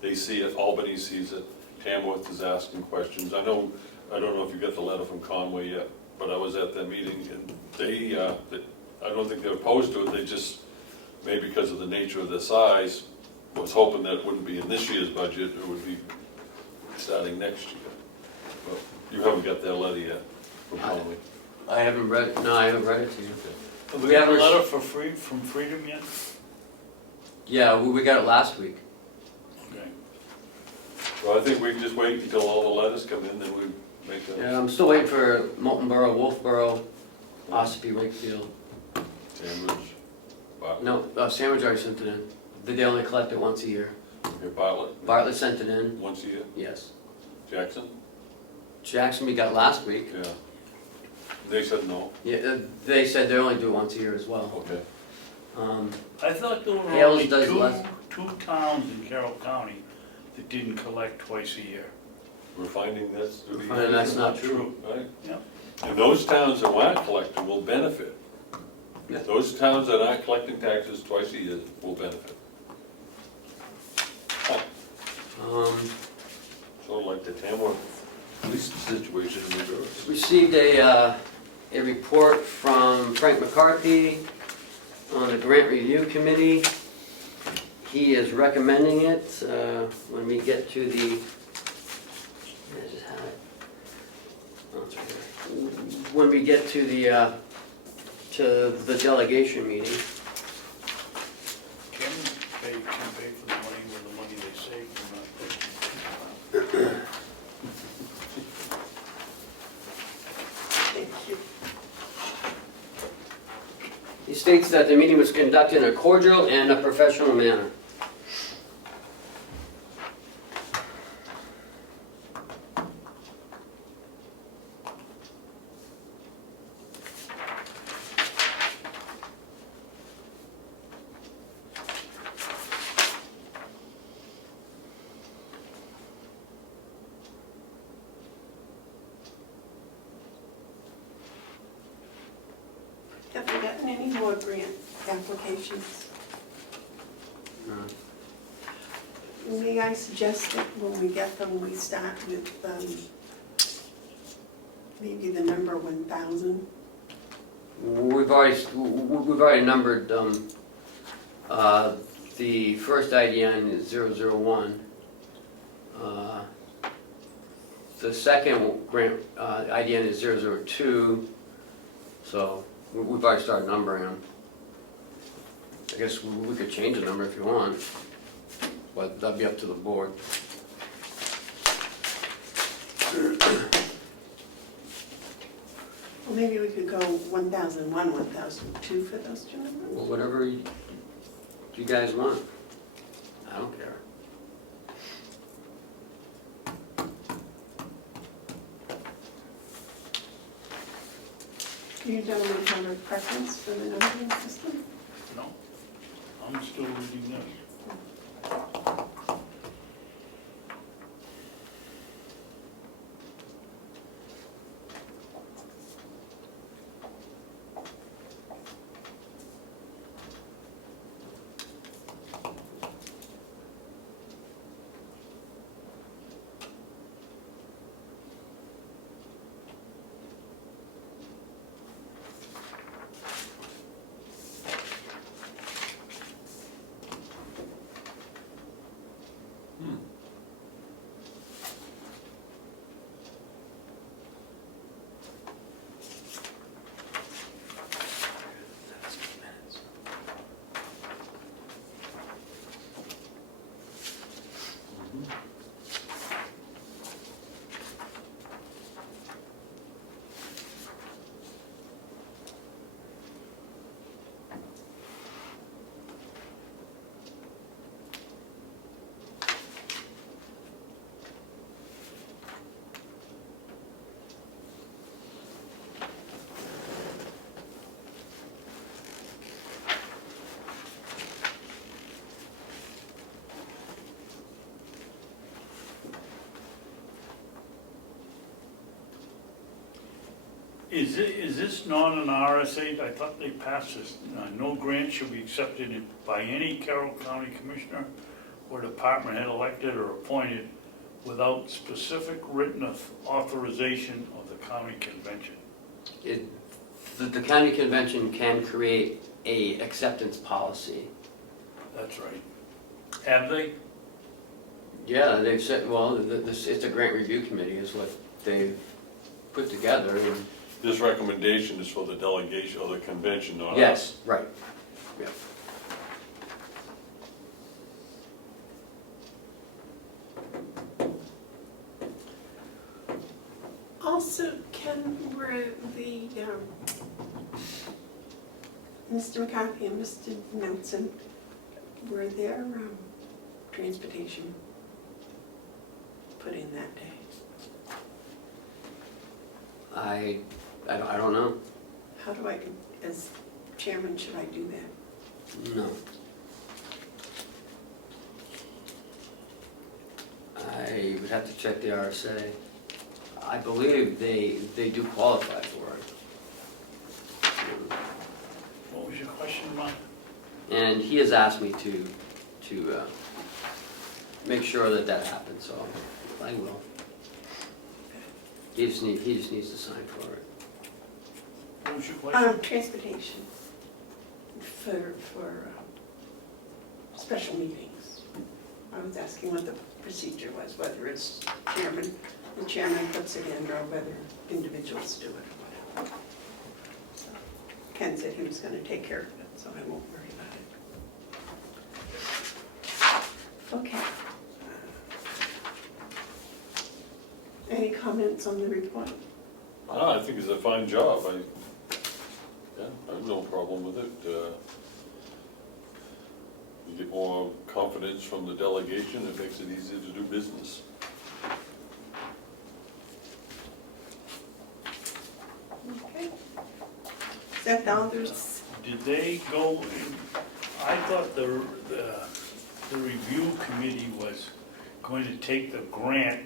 They see it, Albany sees it, Tamworth is asking questions. I don't know if you got the letter from Conway yet, but I was at that meeting and I don't think they're opposed to it, they just, maybe because of the nature of the size, was hoping that it wouldn't be in this year's budget, it would be starting next year. But you haven't got that letter yet from Conway. I haven't read it, no, I haven't read it to you. Have we got a letter from Freedom yet? Yeah, we got it last week. Okay. So I think we can just wait until all the letters come in, then we make that. Yeah, I'm still waiting for Molten Borough, Wolfboro, Ossipee, Wakefield. Sandwich, Bartlett, No, Sandwich already sent it in. They only collect it once a year. okay, Bartlett, Bartlett sent it in, once a year, yes. Jackson, Jackson we got last week. yeah. They said no, Yeah, they said they only do it once a year as well. okay. I thought there were Hales only does less. two towns in Carroll County that didn't collect twice a year. We're finding this to be. And that's not true. Right? Yep. And those towns that aren't collecting will benefit. Yeah. Those towns that aren't collecting taxes twice a year will benefit. Sort of like the Tamworth police situation in New Jersey. Received a report from Frank McCarthy on the Grant Review Committee. He is recommending it when we get to the, I just have it. Oh, it's right here. When we get to the delegation meeting. Can pay for the money with the money they save from not. Thank you. He states that the meeting was conducted in a cordial and a professional manner. Have we gotten any more grant applications? May I suggest that when we get them, we start with maybe the number 1,000? We've already numbered the first IDN is 001. The second grant IDN is 002. So we've already started numbering them. I guess we could change the number if you want, but that'd be up to the board. Well, maybe we could go 1,001, 1,002 for those two numbers? Well, whatever you guys want. I don't care. Do you gentlemen have a preference for the numbering system? No, I'm still reading this. Is this not an RSA? I thought they passed this. No grant shall be accepted by any Carroll County Commissioner or department head elected or appointed without specific written authorization of the county convention. The county convention can create a acceptance policy. That's right. Have they? Yeah, they've said, well, it's a grant review committee is what they've put together. And This recommendation is for the delegation or the convention, not us. yes, right. Yeah. Also, were the, Mr. McCarthy and Mr. Nelson, were their transportation put in that day? I don't know. How do I, as chairman, should I do that? No. I would have to check the RSA. I believe they do qualify for it. What was your question, Mike? And he has asked me to make sure that happens, so I will. He just needs to sign for it. What was your question? Transportation for special meetings. I was asking what the procedure was, whether it's the chairman puts it in, or whether individuals do it or whatever. So Ken said he was going to take care of it, so I won't worry about it. Okay. Any comments on the report? I think it's a fine job. I have no problem with it. You get more confidence from the delegation, it makes it easier to do business. Okay. Is that all there's? Did they go, I thought the review committee was going to take the grant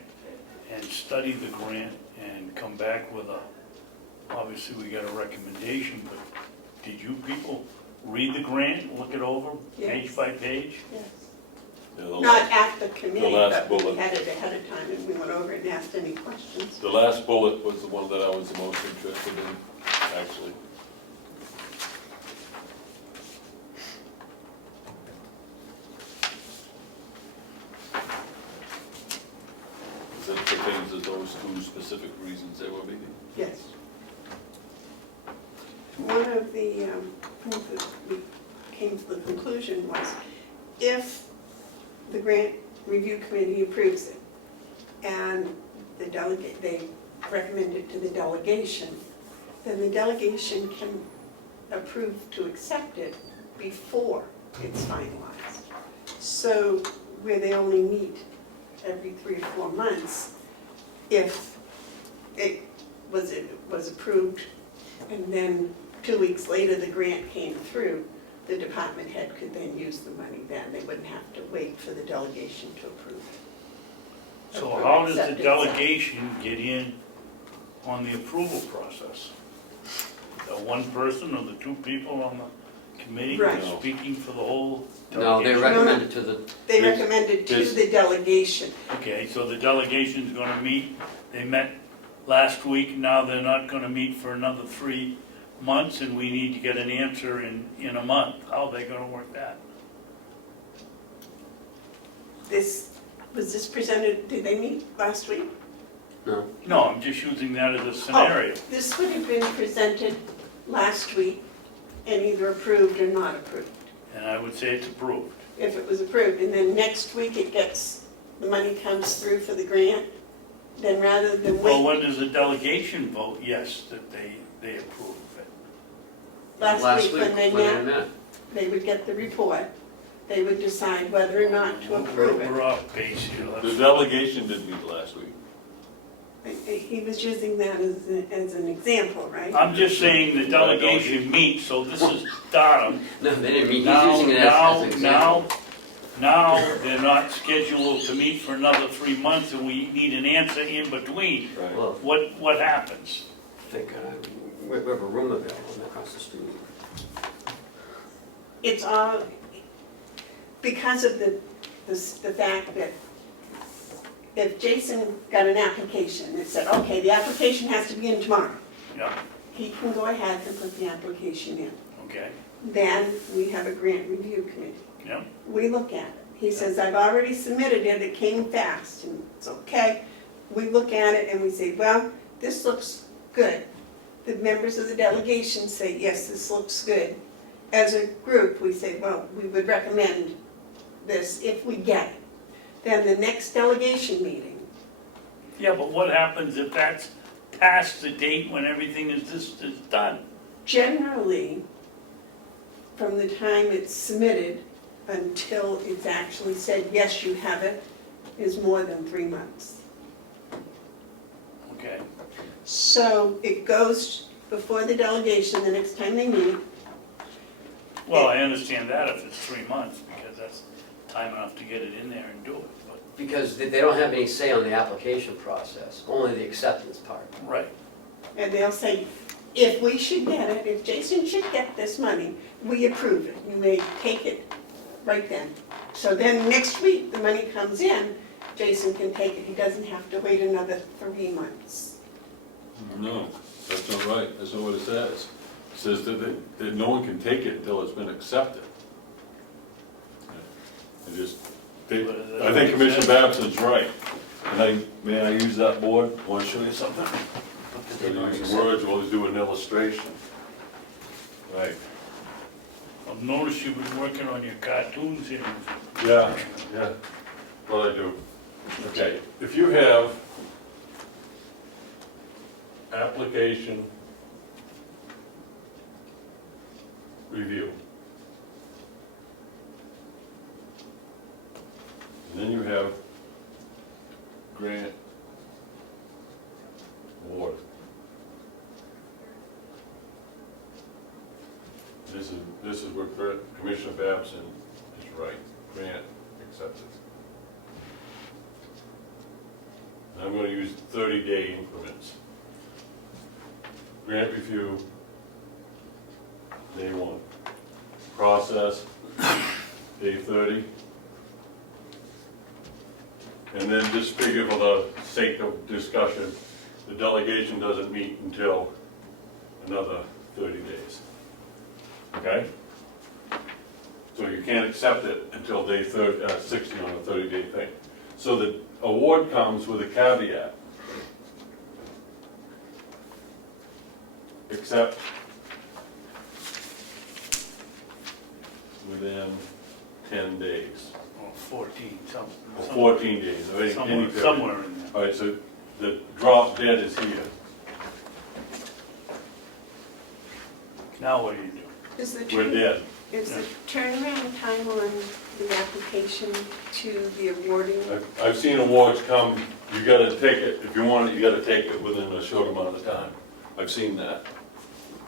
and study the grant and come back with obviously we got a recommendation, but did you people read the grant, look it over, page Yes. by page? Yes. Yeah, Not at the committee, last but we bullet. had it ahead of time and we went over it and asked any questions. The last bullet was the one that I was the most interested in, actually. That pertains to those two specific reasons they were meeting. Yes. One of the things that we came to the conclusion was if the grant review committee approves it and they recommend it to the delegation, then the delegation can approve to accept it before it's finalized. So where they only meet every 3 or 4 months, if it was approved and then 2 weeks later the grant came through, the department head could then use the money then. They wouldn't have to wait for the delegation to approve it. So Approve how does the acceptance. delegation get in on the approval process? The one person or the 2 people on the committee Right. speaking for the whole No, they delegation? recommend it to the, They There's- recommended to there's- the delegation. Okay, so the delegation's gonna meet, they met last week, now they're not gonna meet for another 3 months, and we need to get an answer in a month. How are they gonna work that? Was this presented, did they meet last week? no. No, I'm just using that as a scenario. This would have been presented last week and either approved or not approved. And I would say it's approved. If it was approved, and then next week the money comes through for the grant, then rather than Well, wait, when does the delegation vote yes, that they approve it? last week when they met, met. they would get the report, they would decide whether or not to approve it. We're off base here. The Let's- delegation did meet last week. He was using that as an example, right? I'm just saying the delegation meets, so this is Dottam. No, they didn't meet, he's Now, using it as an example. now, they're not scheduled to meet for another 3 months, and we need an answer in between. Right. Well, What happens? thank God, We have a room available across the street. It's all, because of the fact that if Jason got an application that said, okay, the application has to be in tomorrow, Yeah, he can go ahead and put the application in. okay, Then we have a grant review committee. yeah, We look at it. He says, I've already submitted it, it came fast, and it's okay. We look at it and we say, well, this looks good. The members of the delegation say, yes, this looks good. As a group, we say, well, we would recommend this if we get it. Then the next delegation meeting, yeah, but what happens if that's past the date when everything is done? generally, from the time it's submitted until it's actually said, yes, you have it, is more than 3 months. Okay, So it goes before the delegation the next time they meet. well, I understand that if it's 3 months, because that's time enough to get it in there and do it, but, Because they don't have any say on the application process, only the acceptance part. right. And they'll say, if we should get it, if Jason should get this money, we approve it. You may take it right then. So then next week, the money comes in, Jason can take it. He doesn't have to wait another 3 months. No, that's not right, that's not what it says. It says that no one can take it until it's been accepted. I think Commissioner Babson's right. And may I use that board? Want to show you something? Instead of using words, we'll do an illustration. Right. I've noticed you've been working on your cartoons here. Yeah, well, I do. Okay, if you have application review, and then you have grant award. This is where Commissioner Babson is right, grant acceptance. And I'm gonna use 30-day increments. Grant review, day 1. Process, day 30. And then just figure for the sake of discussion, the delegation doesn't meet until another 30 days. Okay? So you can't accept it until day 60 on a 30-day thing. So the award comes with a caveat. Except within 10 days, Or 14, or 14 days, or any period. somewhere in there. All right, so the drop dead is here. Now what do you do? Is the We're dead. Is the turnaround time on the application to the awarding? I've seen awards come, you gotta take it, if you want it, you gotta take it within a short amount of time. I've seen that.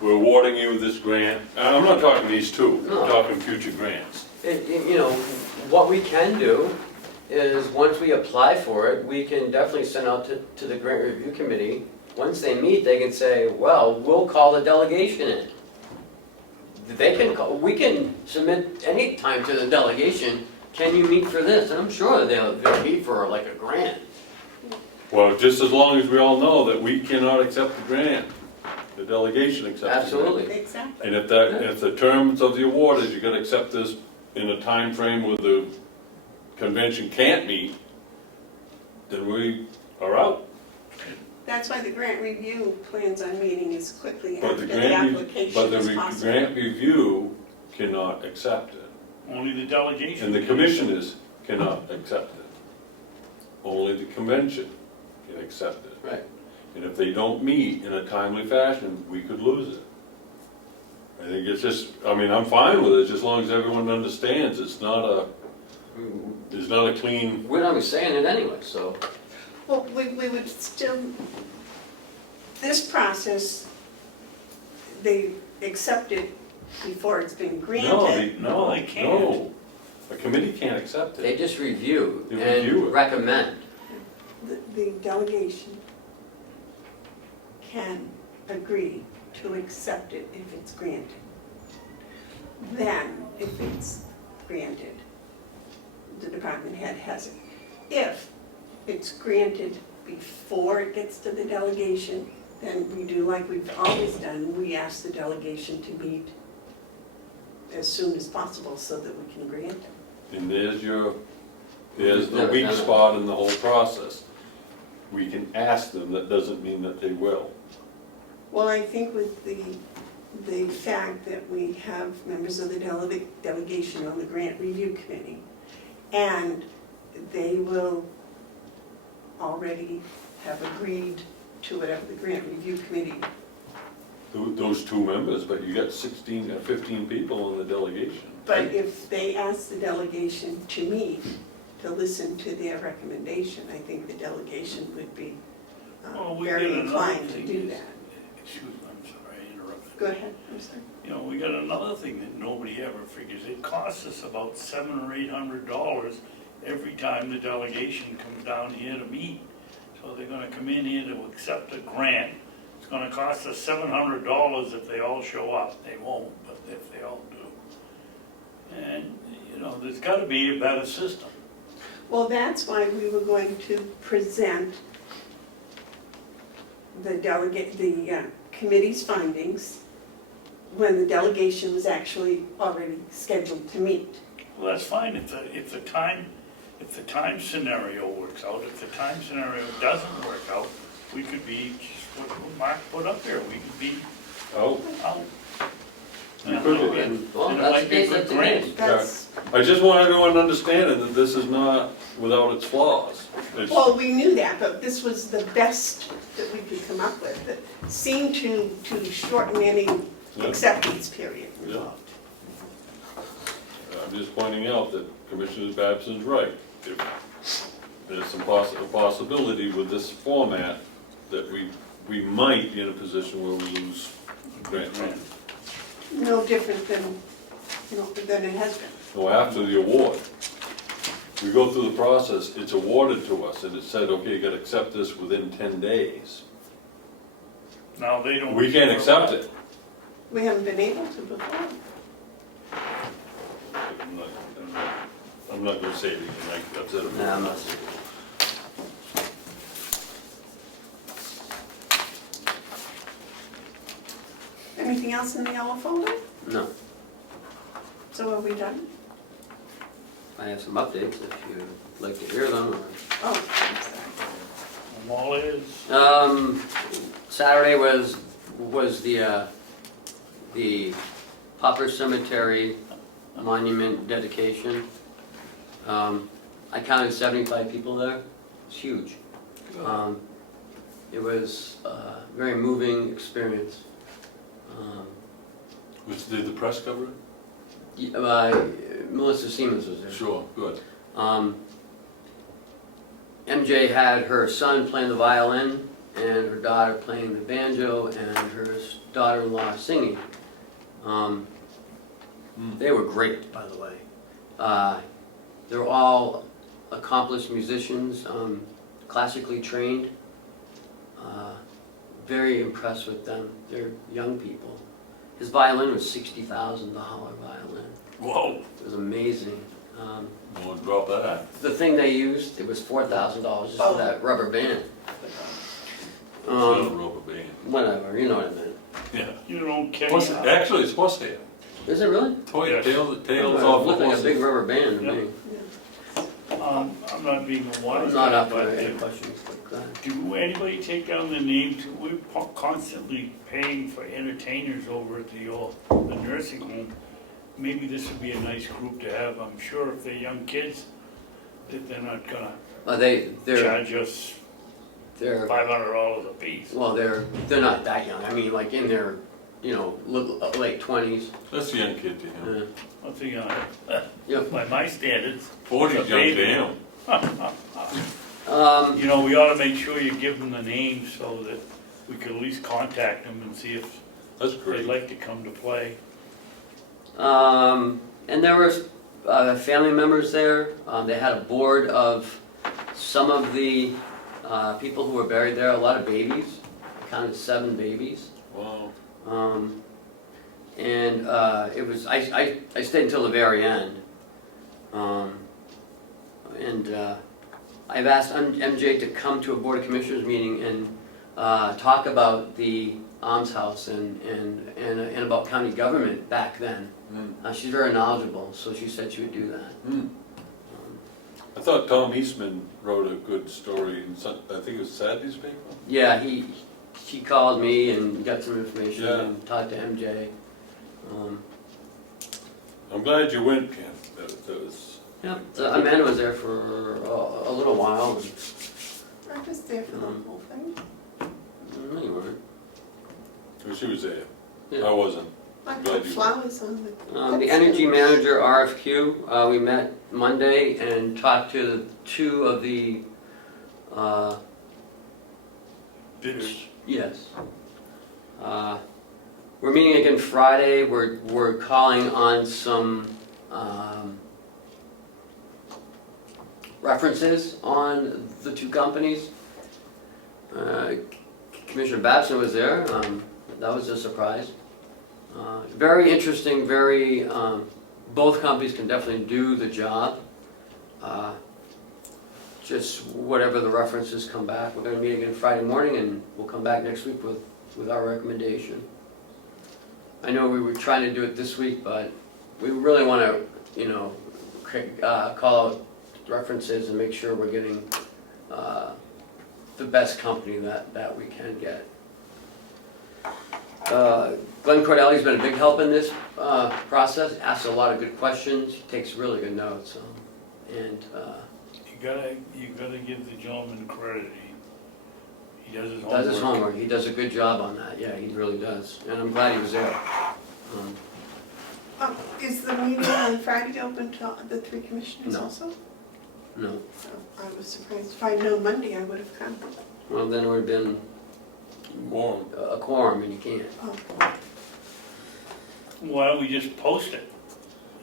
We're awarding you this grant, and I'm not talking these two, No. I'm talking future grants. You know, what we can do is, once we apply for it, we can definitely send out to the grant review committee. Once they meet, they can say, well, we'll call the delegation in. They can call, we can submit any time to the delegation, can you meet for this? And I'm sure they'll meet for like a grant. Well, just as long as we all know that we cannot accept the grant, the delegation accepts the grant. Absolutely. Exactly. And if the terms of the award is you're gonna accept this in a time frame where the convention can't meet, then we are out. That's why the grant review plans on meeting as quickly But after the the grant, application as possible. grant review cannot accept it, Only the delegation. and the commissioners cannot accept it. Only the convention can accept it. Right. And if they don't meet in a timely fashion, we could lose it. I think it's just, I mean, I'm fine with it, just as long as everyone understands it's not a clean, We're not even saying it anyway, so. Well, we would still, this process, they accept it before it's been granted. No, they can't. No, a committee can't accept They it. just review They and review it. recommend. The delegation can agree to accept it if it's granted. Then, if it's granted, the department head has it. If it's granted before it gets to the delegation, then we do like we've always done, we ask the delegation to meet as soon as possible so that we can grant it. And there's the weak spot in the whole process. We can ask them, that doesn't mean that they will. Well, I think with the fact that we have members of the delegation on the grant review committee, and they will already have agreed to whatever the grant review committee. Those two members, but you got 16 or 15 people in the delegation. But if they ask the delegation to meet, to listen to their recommendation, I think the delegation would be Well, we very got another inclined to thing do is- that. Excuse me, I'm sorry, I interrupted. Go ahead, I'm sorry. You know, we got another thing that nobody ever figures. It costs us about $700 or $800 every time the delegation comes down here to meet. So they're gonna come in here to accept a grant. It's gonna cost us $700 if they all show up. They won't, but if they all do. And, you know, there's gotta be a better system. Well, that's why we were going to present the committee's findings when the delegation was actually already scheduled to meet. Well, that's fine if the time scenario works out. If the time scenario doesn't work out, we could be, just what Mark put up there, we could be Oh, out. You And could it be. might be- Well, and it that's might be a the good case, grant. That's, I just want everyone understanding that this is not without its flaws. It's- well, we knew that, but this was the best that we could come up with, that seemed to shorten any Yeah. acceptance period Yeah. involved. I'm just pointing out that Commissioner Babson's right. If there's some possibility with this format that we might be in a position where we lose grant money. No different than it has been. No, after the award. We go through the process, it's awarded to us, and it said, okay, you gotta accept this within 10 days. Now, they don't. We can't accept it. We haven't been able to before. I'm not gonna say anything, I've said it. Nah, I'm not. Anything else in the yellow folder? No, So are we done? I have some updates if you'd like to hear them. Oh, I'm sorry. I'm all is. Saturday was the Popper Cemetery monument dedication. I counted 75 people there. It's huge. It was a very moving experience. Did the press cover it? Melissa Siemens was there. Sure, good. MJ had her son playing the violin and her daughter playing the banjo and her daughter-in-law singing. They were great, by the way. They're all accomplished musicians, classically trained. Very impressed with them. They're young people. His violin was $60,000 violin. Whoa. It was amazing. Won't drop that. The thing they used, it was $4,000 just for that rubber band. It's not a rubber band. Whatever, you know what I meant. Yeah. You don't care. Actually, it's horsehair. Is it really? Toy, Yes. tails It off the looked like a big horse. rubber band to me. I'm not being a wise I'm not guy, up for but any questions, but go ahead. do anybody take down the names? We're constantly paying for entertainers over at the nursing home. Maybe this would be a nice group to have. I'm sure if they're young kids, that they're not gonna They're charge us $500 a piece. well, they're not that young. I mean, like in their, late 20s. That's a young kid to him. I think, Yeah. by my standards, 40's young to him. you know, we ought to make sure you give them the names so that we could at least contact them and see if That's they'd great. like to come to play. And there were family members there. They had a board of some of the people who were buried there, a lot of babies. I counted 7 babies. Wow. And it was, I stayed until the very end. And I've asked MJ to come to a Board of Commissioners meeting and talk about the Alms House and about county government back then. She's very knowledgeable, so she said she would do that. I thought Tom Eastman wrote a good story in I think it was Saturday's paper? Yeah, he called me and got some information Yeah. and talked to MJ. I'm glad you went, Ken. That was, Yeah, Amanda was there for a little while. I was there for the whole thing. No, you weren't. she was there. Yeah. I wasn't. I Glad put you- flowers on the. The energy manager RFQ, we met Monday and talked to the two of the, Bidders. yes. We're meeting again Friday. We're calling on some references on the two companies. Commissioner Babson was there. That was a surprise. Very interesting, very, both companies can definitely do the job. Just whatever the references come back. We're gonna meet again Friday morning and we'll come back next week with our recommendation. I know we were trying to do it this week, but we really wanna, call out references and make sure we're getting, the best company that we can get. Glenn Cordelli's been a big help in this process, asks a lot of good questions, he takes really good notes, and You gotta give the gentleman credit. He does his homework. does his homework. He does a good job on that, yeah, he really does, and I'm glad he was there. Is the meeting on Friday open to the three commissioners No. also? No, Oh, I was surprised. If I'd known Monday, I would have come. well, then it would have been Warm. a quorum, and you can't. Oh, Why don't we just post it?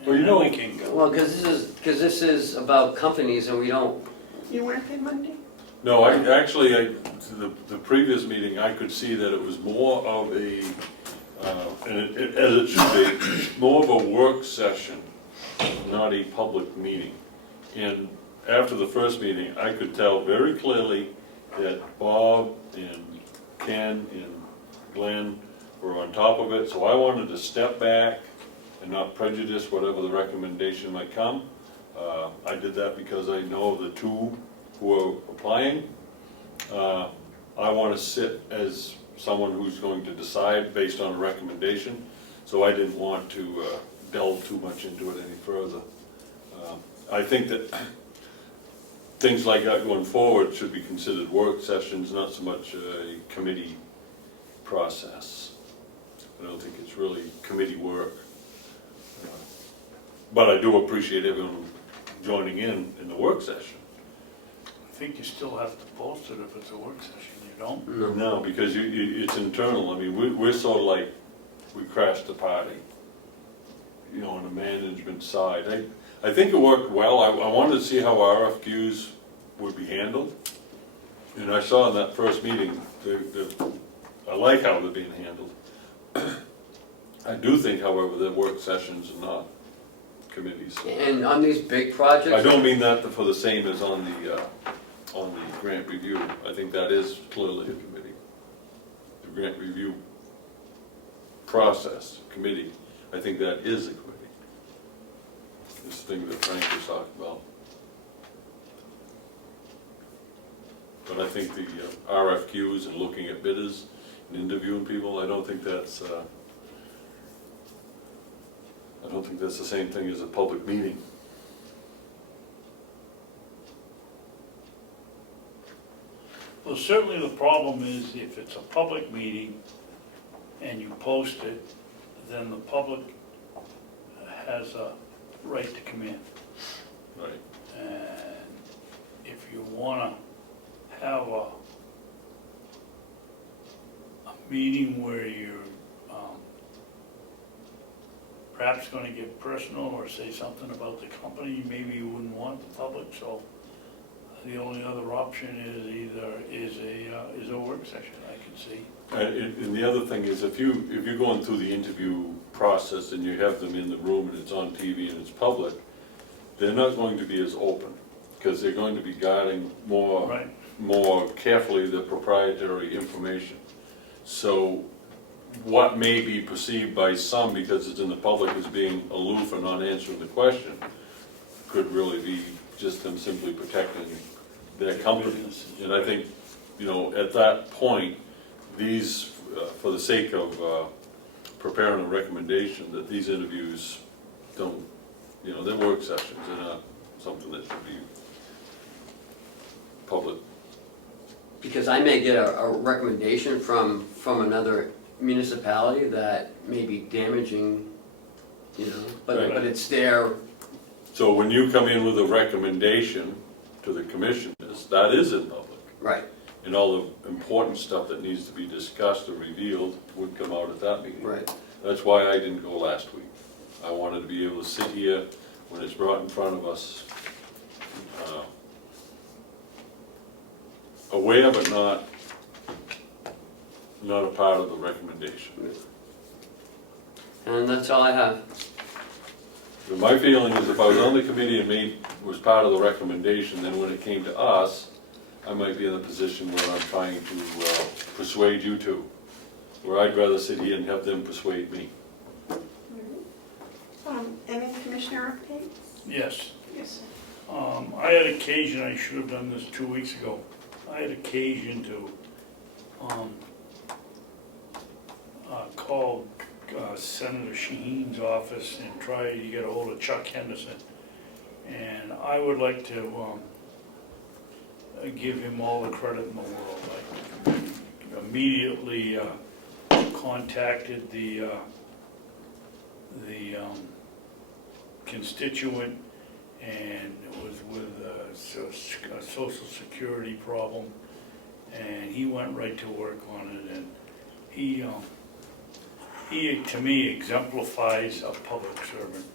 Well, you And know- then we can go. Well, because this is about companies, and we don't, you weren't there Monday? No, the previous meeting, I could see that it was more of a, and as it should be, more of a work session, not a public meeting. And after the first meeting, I could tell very clearly that Bob and Ken and Glenn were on top of it, so I wanted to step back and not prejudice whatever the recommendation might come. I did that because I know the two who are applying. I want to sit as someone who's going to decide based on a recommendation, so I didn't want to delve too much into it any further. I think that things like that going forward should be considered work sessions, not so much a committee process. I don't think it's really committee work. But I do appreciate everyone joining in the work session. I think you still have to post it if it's a work session, you don't? no. No, because it's internal. I mean, we're sort of like, we crashed the party, on the management side. I think it worked well. I wanted to see how RFQs would be handled. And I saw in that first meeting, I like how they're being handled. I do think, however, that work sessions are not committees. And on these big projects. I don't mean that for the same as on the grant review. I think that is clearly a committee. The grant review process, committee, I think that is a committee. This thing that Frank was talking about. But I think the RFQs and looking at bidders and interviewing people, I don't think that's the same thing as a public meeting. Well, certainly the problem is if it's a public meeting and you post it, then the public has a right to come in. Right. And if you wanna have a meeting where you're perhaps gonna get personal or say something about the company, maybe you wouldn't want the public, so the only other option is a work session, I can see. And the other thing is, if you're going through the interview process and you have them in the room and it's on TV and it's public, they're not going to be as open, because they're going to be guarding Right. more carefully the proprietary information. So what may be perceived by some, because it's in the public, as being aloof or not answering the question, could really be just them simply protecting their company. And I think, at that point, these, for the sake of preparing a recommendation, that these interviews don't, they're work sessions, they're not something that should be public. Because I may get a recommendation from another municipality that may be damaging, but Right. it's their, So when you come in with a recommendation to the commissioners, that is in public. right, And all the important stuff that needs to be discussed or revealed would come out at that meeting. right. That's why I didn't go last week. I wanted to be able to sit here when it's brought in front of us, aware but not a part of the recommendation. And that's all I have. And my feeling is, if I was on the committee and was part of the recommendation, then when it came to us, I might be in a position where I'm trying to persuade you to, where I'd rather sit here and have them persuade me. Any commissioner updates? Yes. Yes. I had occasion, I should have done this 2 weeks ago, I had occasion to call Senator Shaheen's office and try to get a hold of Chuck Henderson. And I would like to give him all the credit in the world. I immediately contacted the constituent, and it was with a social security problem, and he went right to work on it, and he to me exemplifies a public servant,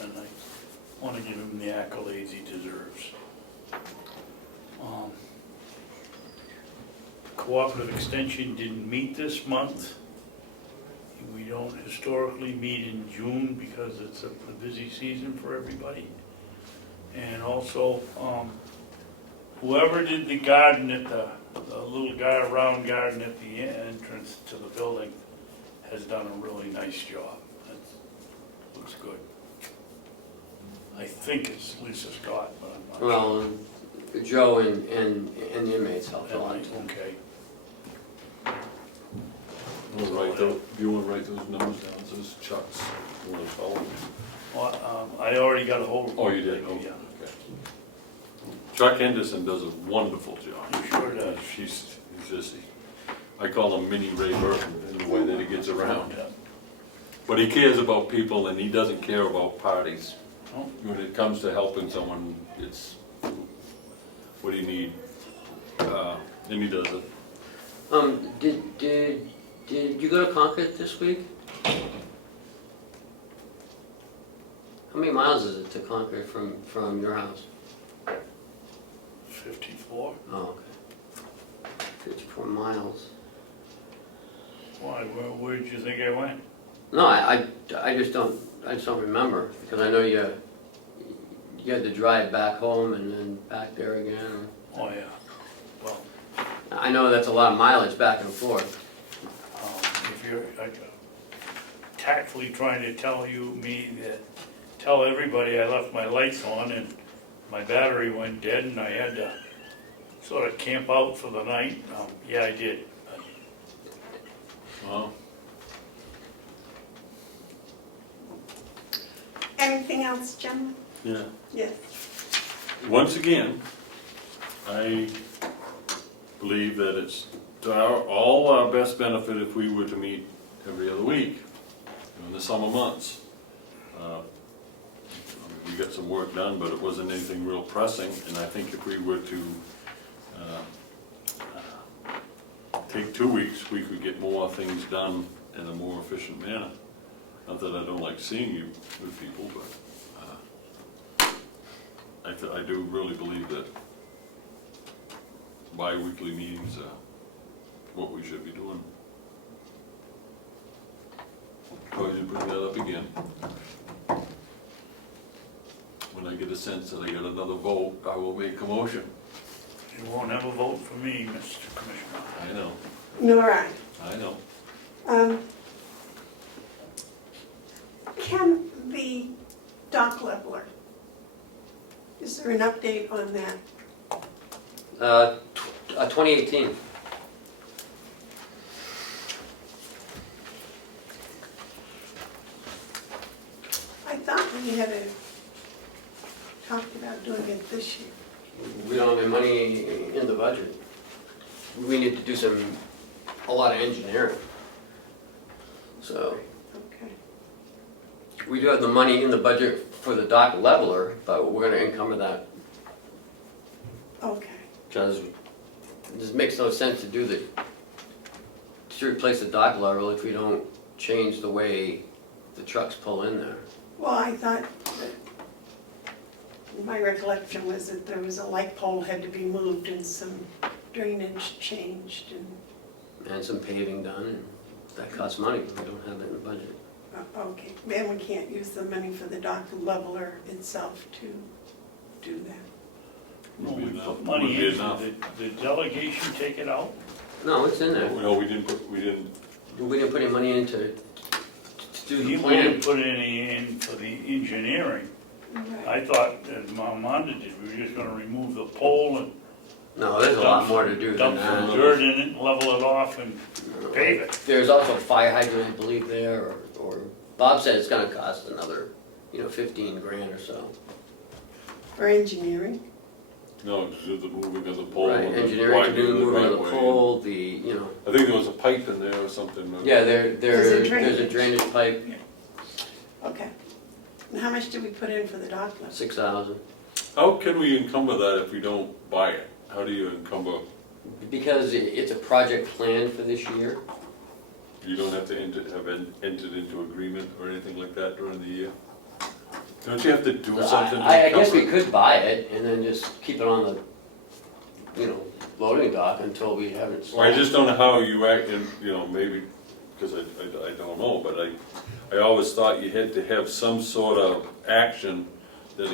and I want to give him the accolades he deserves. Cooperative Extension didn't meet this month. We don't historically meet in June because it's a busy season for everybody. And also, whoever did the garden at the little round garden at the entrance to the building has done a really nice job. It looks good. I think it's Lisa Scott, but I'm not sure. Well, Joe and the inmates helped a lot. Okay. You want to write those numbers down? So it's Chuck's. You want to follow me? Well, I already got a hold of him. Oh, you did? Oh, Yeah. okay. Chuck Henderson does a wonderful job. He sure does. He's just, I call him Mini Ray Burton in the way that he gets around. But he cares about people, and he doesn't care about parties. Oh. When it comes to helping someone, it's, what do you need? And he does it. Did you go to Concord this week? How many miles is it to Concord from your house? 54? Oh, okay. 54 miles. Why, where did you think I went? No, I just don't remember, because I know you had to drive back home and then back there again. Oh, yeah. Well, I know that's a lot of mileage back and forth. if you're tactfully trying to tell tell everybody I left my lights on and my battery went dead and I had to sort of camp out for the night, yeah, I did. Well, Anything else, gentlemen? yeah. Yes. Once again, I believe that it's to all our best benefit if we were to meet every other week in the summer months. We got some work done, but it wasn't anything real pressing, and I think if we were to take 2 weeks, we could get more things done in a more efficient manner. Not that I don't like seeing you with people, but I do really believe that bi-weekly meetings are what we should be doing. bring that up again. When I get a sense that I got another vote, I will make a motion. You won't have a vote for me, Mr. Commissioner. I know, Nor I. I know. Can the dock leveler, is there an update on that? 2018. I thought we had talked about doing it this year. We don't have any money in the budget. We need to do a lot of engineering. So, Okay. we do have the money in the budget for the dock leveler, but we're gonna encumber that. Okay. Because it just makes no sense to to replace the dock level if we don't change the way the trucks pull in there. Well, I thought that, my recollection was that there was a light pole had to be moved and some drainage changed and, And some paving done, and that costs money. We don't have it in the budget. okay. Then we can't use the money for the dock leveler itself to do that. Well, we Would be enough. put money Would be in, enough. did the delegation take it out? No, it's in there. No, we didn't put We didn't put any money into to do the We plan. didn't put any in for the engineering. Right. I thought, as Marmonda did, we were just gonna remove the pole and No, there's a lot more to do than dump some that. dirt in it, level it off and pave it. There's also a fire hydrant, I believe, there, or Bob said it's gonna cost another, 15 grand or so. For engineering? No, to do the moving of the pole. Right, and the engineering to do widening moving of the driveway. pole, I think there was a pipe in there or something. yeah, There's a there's a drainage. drainage pipe, Okay. And how much did we put in for the dock level? 6,000. How can we encumber that if we don't buy it? How do you encumber? Because it's a project plan for this year. You don't have to have entered into agreement or anything like that during the year? Don't you have to do something to I guess we encumber it? could buy it and then just keep it on the, loading dock until we have it Well, I sold. just don't know how you act, and, maybe, because I don't know, but I always thought you had to have some sort of action that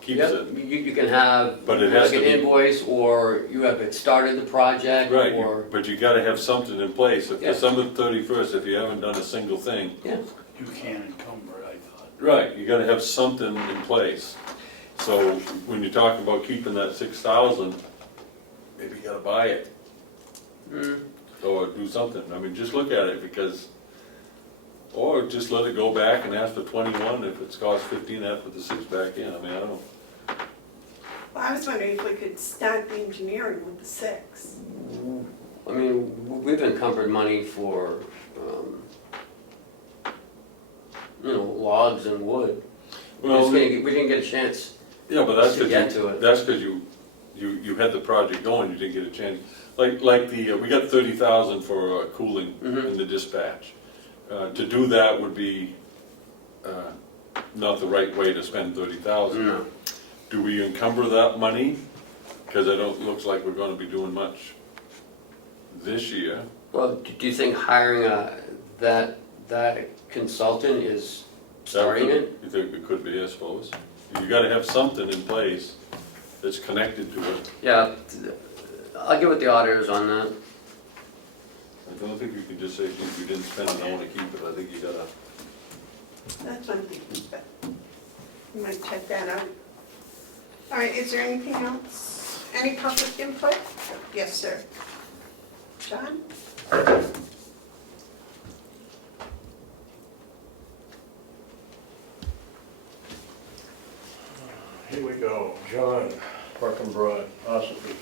keeps Yep, it. you can have But it like has an to be- invoice, or you have it started the project, Right, or, but you gotta have something in place. If Yeah. December 31st, if you haven't done a single thing, yeah. You can't encumber it, I thought. right, you gotta have something in place. So when you're talking about keeping that 6,000, maybe you gotta buy it Mm. or do something. I mean, just look at it or just let it go back and ask for 21. If it's cost 15, ask for the 6 back in. I mean, I don't. Well, I was wondering if we could start the engineering with the 6. I mean, we've encumbered money for, logs and wood. Well, We didn't get a chance. yeah, but that's to get because to it. that's because you had the project going. You didn't get a chance. Like we got 30,000 for cooling Mhm. in the dispatch. To do that would be not the right way to spend 30,000. No. Do we encumber that money? Because looks like we're gonna be doing much this year. Well, do you think hiring that consultant is starting it? You think it could be, I suppose? You gotta have something in place that's connected to it. Yeah, I'll get with the auditors on that. I don't think you can just say, if you didn't spend it, I wanna keep it. I think you gotta, That's one thing, but you might check that out. All right, is there anything else? Any public input? Yes, sir. John? Here we go, John, Park and Broad, Ossipee.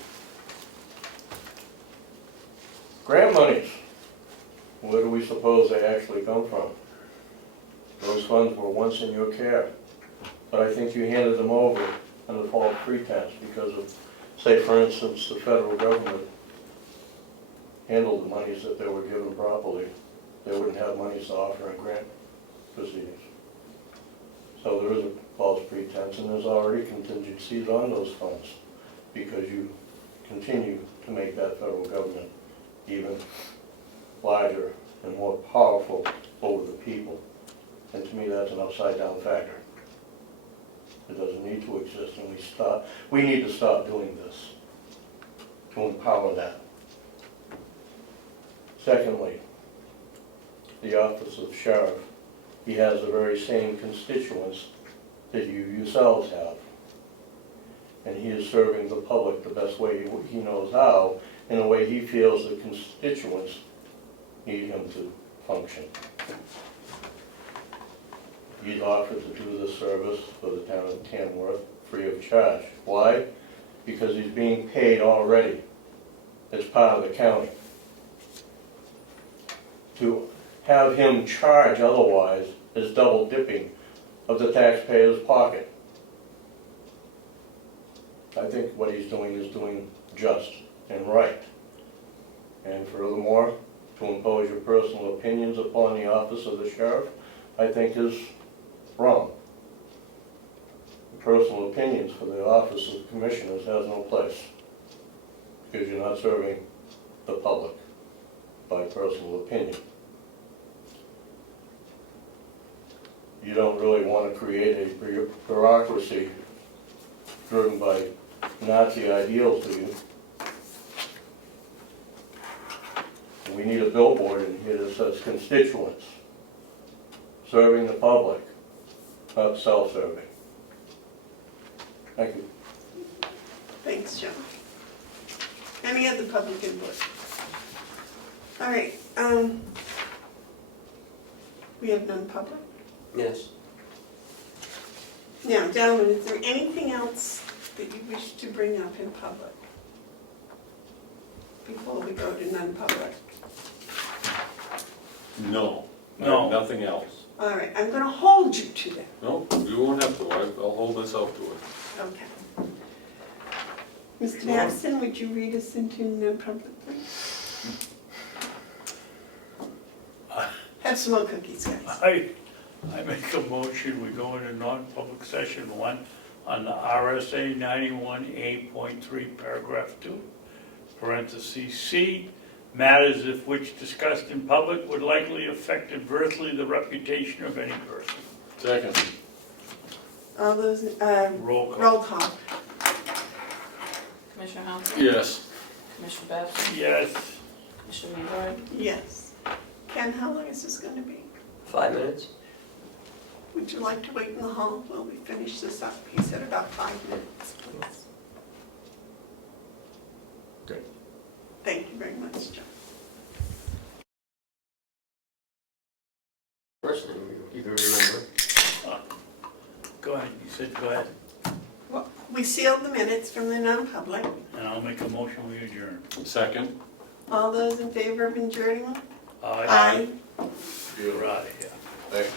Grant monies, where do we suppose they actually come from? Those funds were once in your care, but I think you handed them over under false pretense because of, say for instance, the federal government handled the monies that they were given properly. They wouldn't have monies to offer in grant proceedings. So there is a false pretense, and there's already contingencies on those funds because you continue to make that federal government even larger and more powerful over the people. And to me, that's an upside down factor. It doesn't need to exist, and we need to stop doing this, to empower that. Secondly, the office of sheriff, he has the very same constituents that you yourselves have. And he is serving the public the best way he knows how, in a way he feels the constituents need him to function. He's offered to do this service for the town of Tamworth free of charge. Why? Because he's being paid already as part of the county. To have him charge otherwise is double dipping of the taxpayer's pocket. I think what he's doing is doing just and right. And furthermore, to impose your personal opinions upon the office of the sheriff, I think is wrong. Personal opinions for the office of commissioners has no place, because you're not serving the public by personal opinion. You don't really want to create a bureaucracy driven by Nazi ideals, do you? We need a billboard in here that says constituents, serving the public, not self-serving. Thank you. Thanks, John. Any other public input? All right, we have non-public. Yes. Now, gentlemen, is there anything else that you wish to bring up in public before we go to non-public? No, No. nothing else. All right, I'm gonna hold you to that. No, you won't have to, I'll hold myself to it. Okay. Mr. Babson, would you read us into non-public, please? Have some more cookies, guys. I make a motion, we go into non-public session 1 on the RSA 91A.3, paragraph 2, parentheses C, matters of which discussed in public would likely affect adversely the reputation of any person. Second. All those, Roll call. roll call. Commissioner Hounsell? Yes. Commissioner Babson? Yes. Commissioner Bevard? Yes. Ken, how long is this gonna be? 5 minutes? Would you like to wait in the hall while we finish this up? He said about 5 minutes, please. Good. Thank you very much, John. First thing you can remember. Go ahead, you said go ahead, Well, we sealed the minutes from the non-public. and I'll make a motion, we adjourn. Second? All those in favor of adjourning? Aye. Aye. You're out of here. Thank you.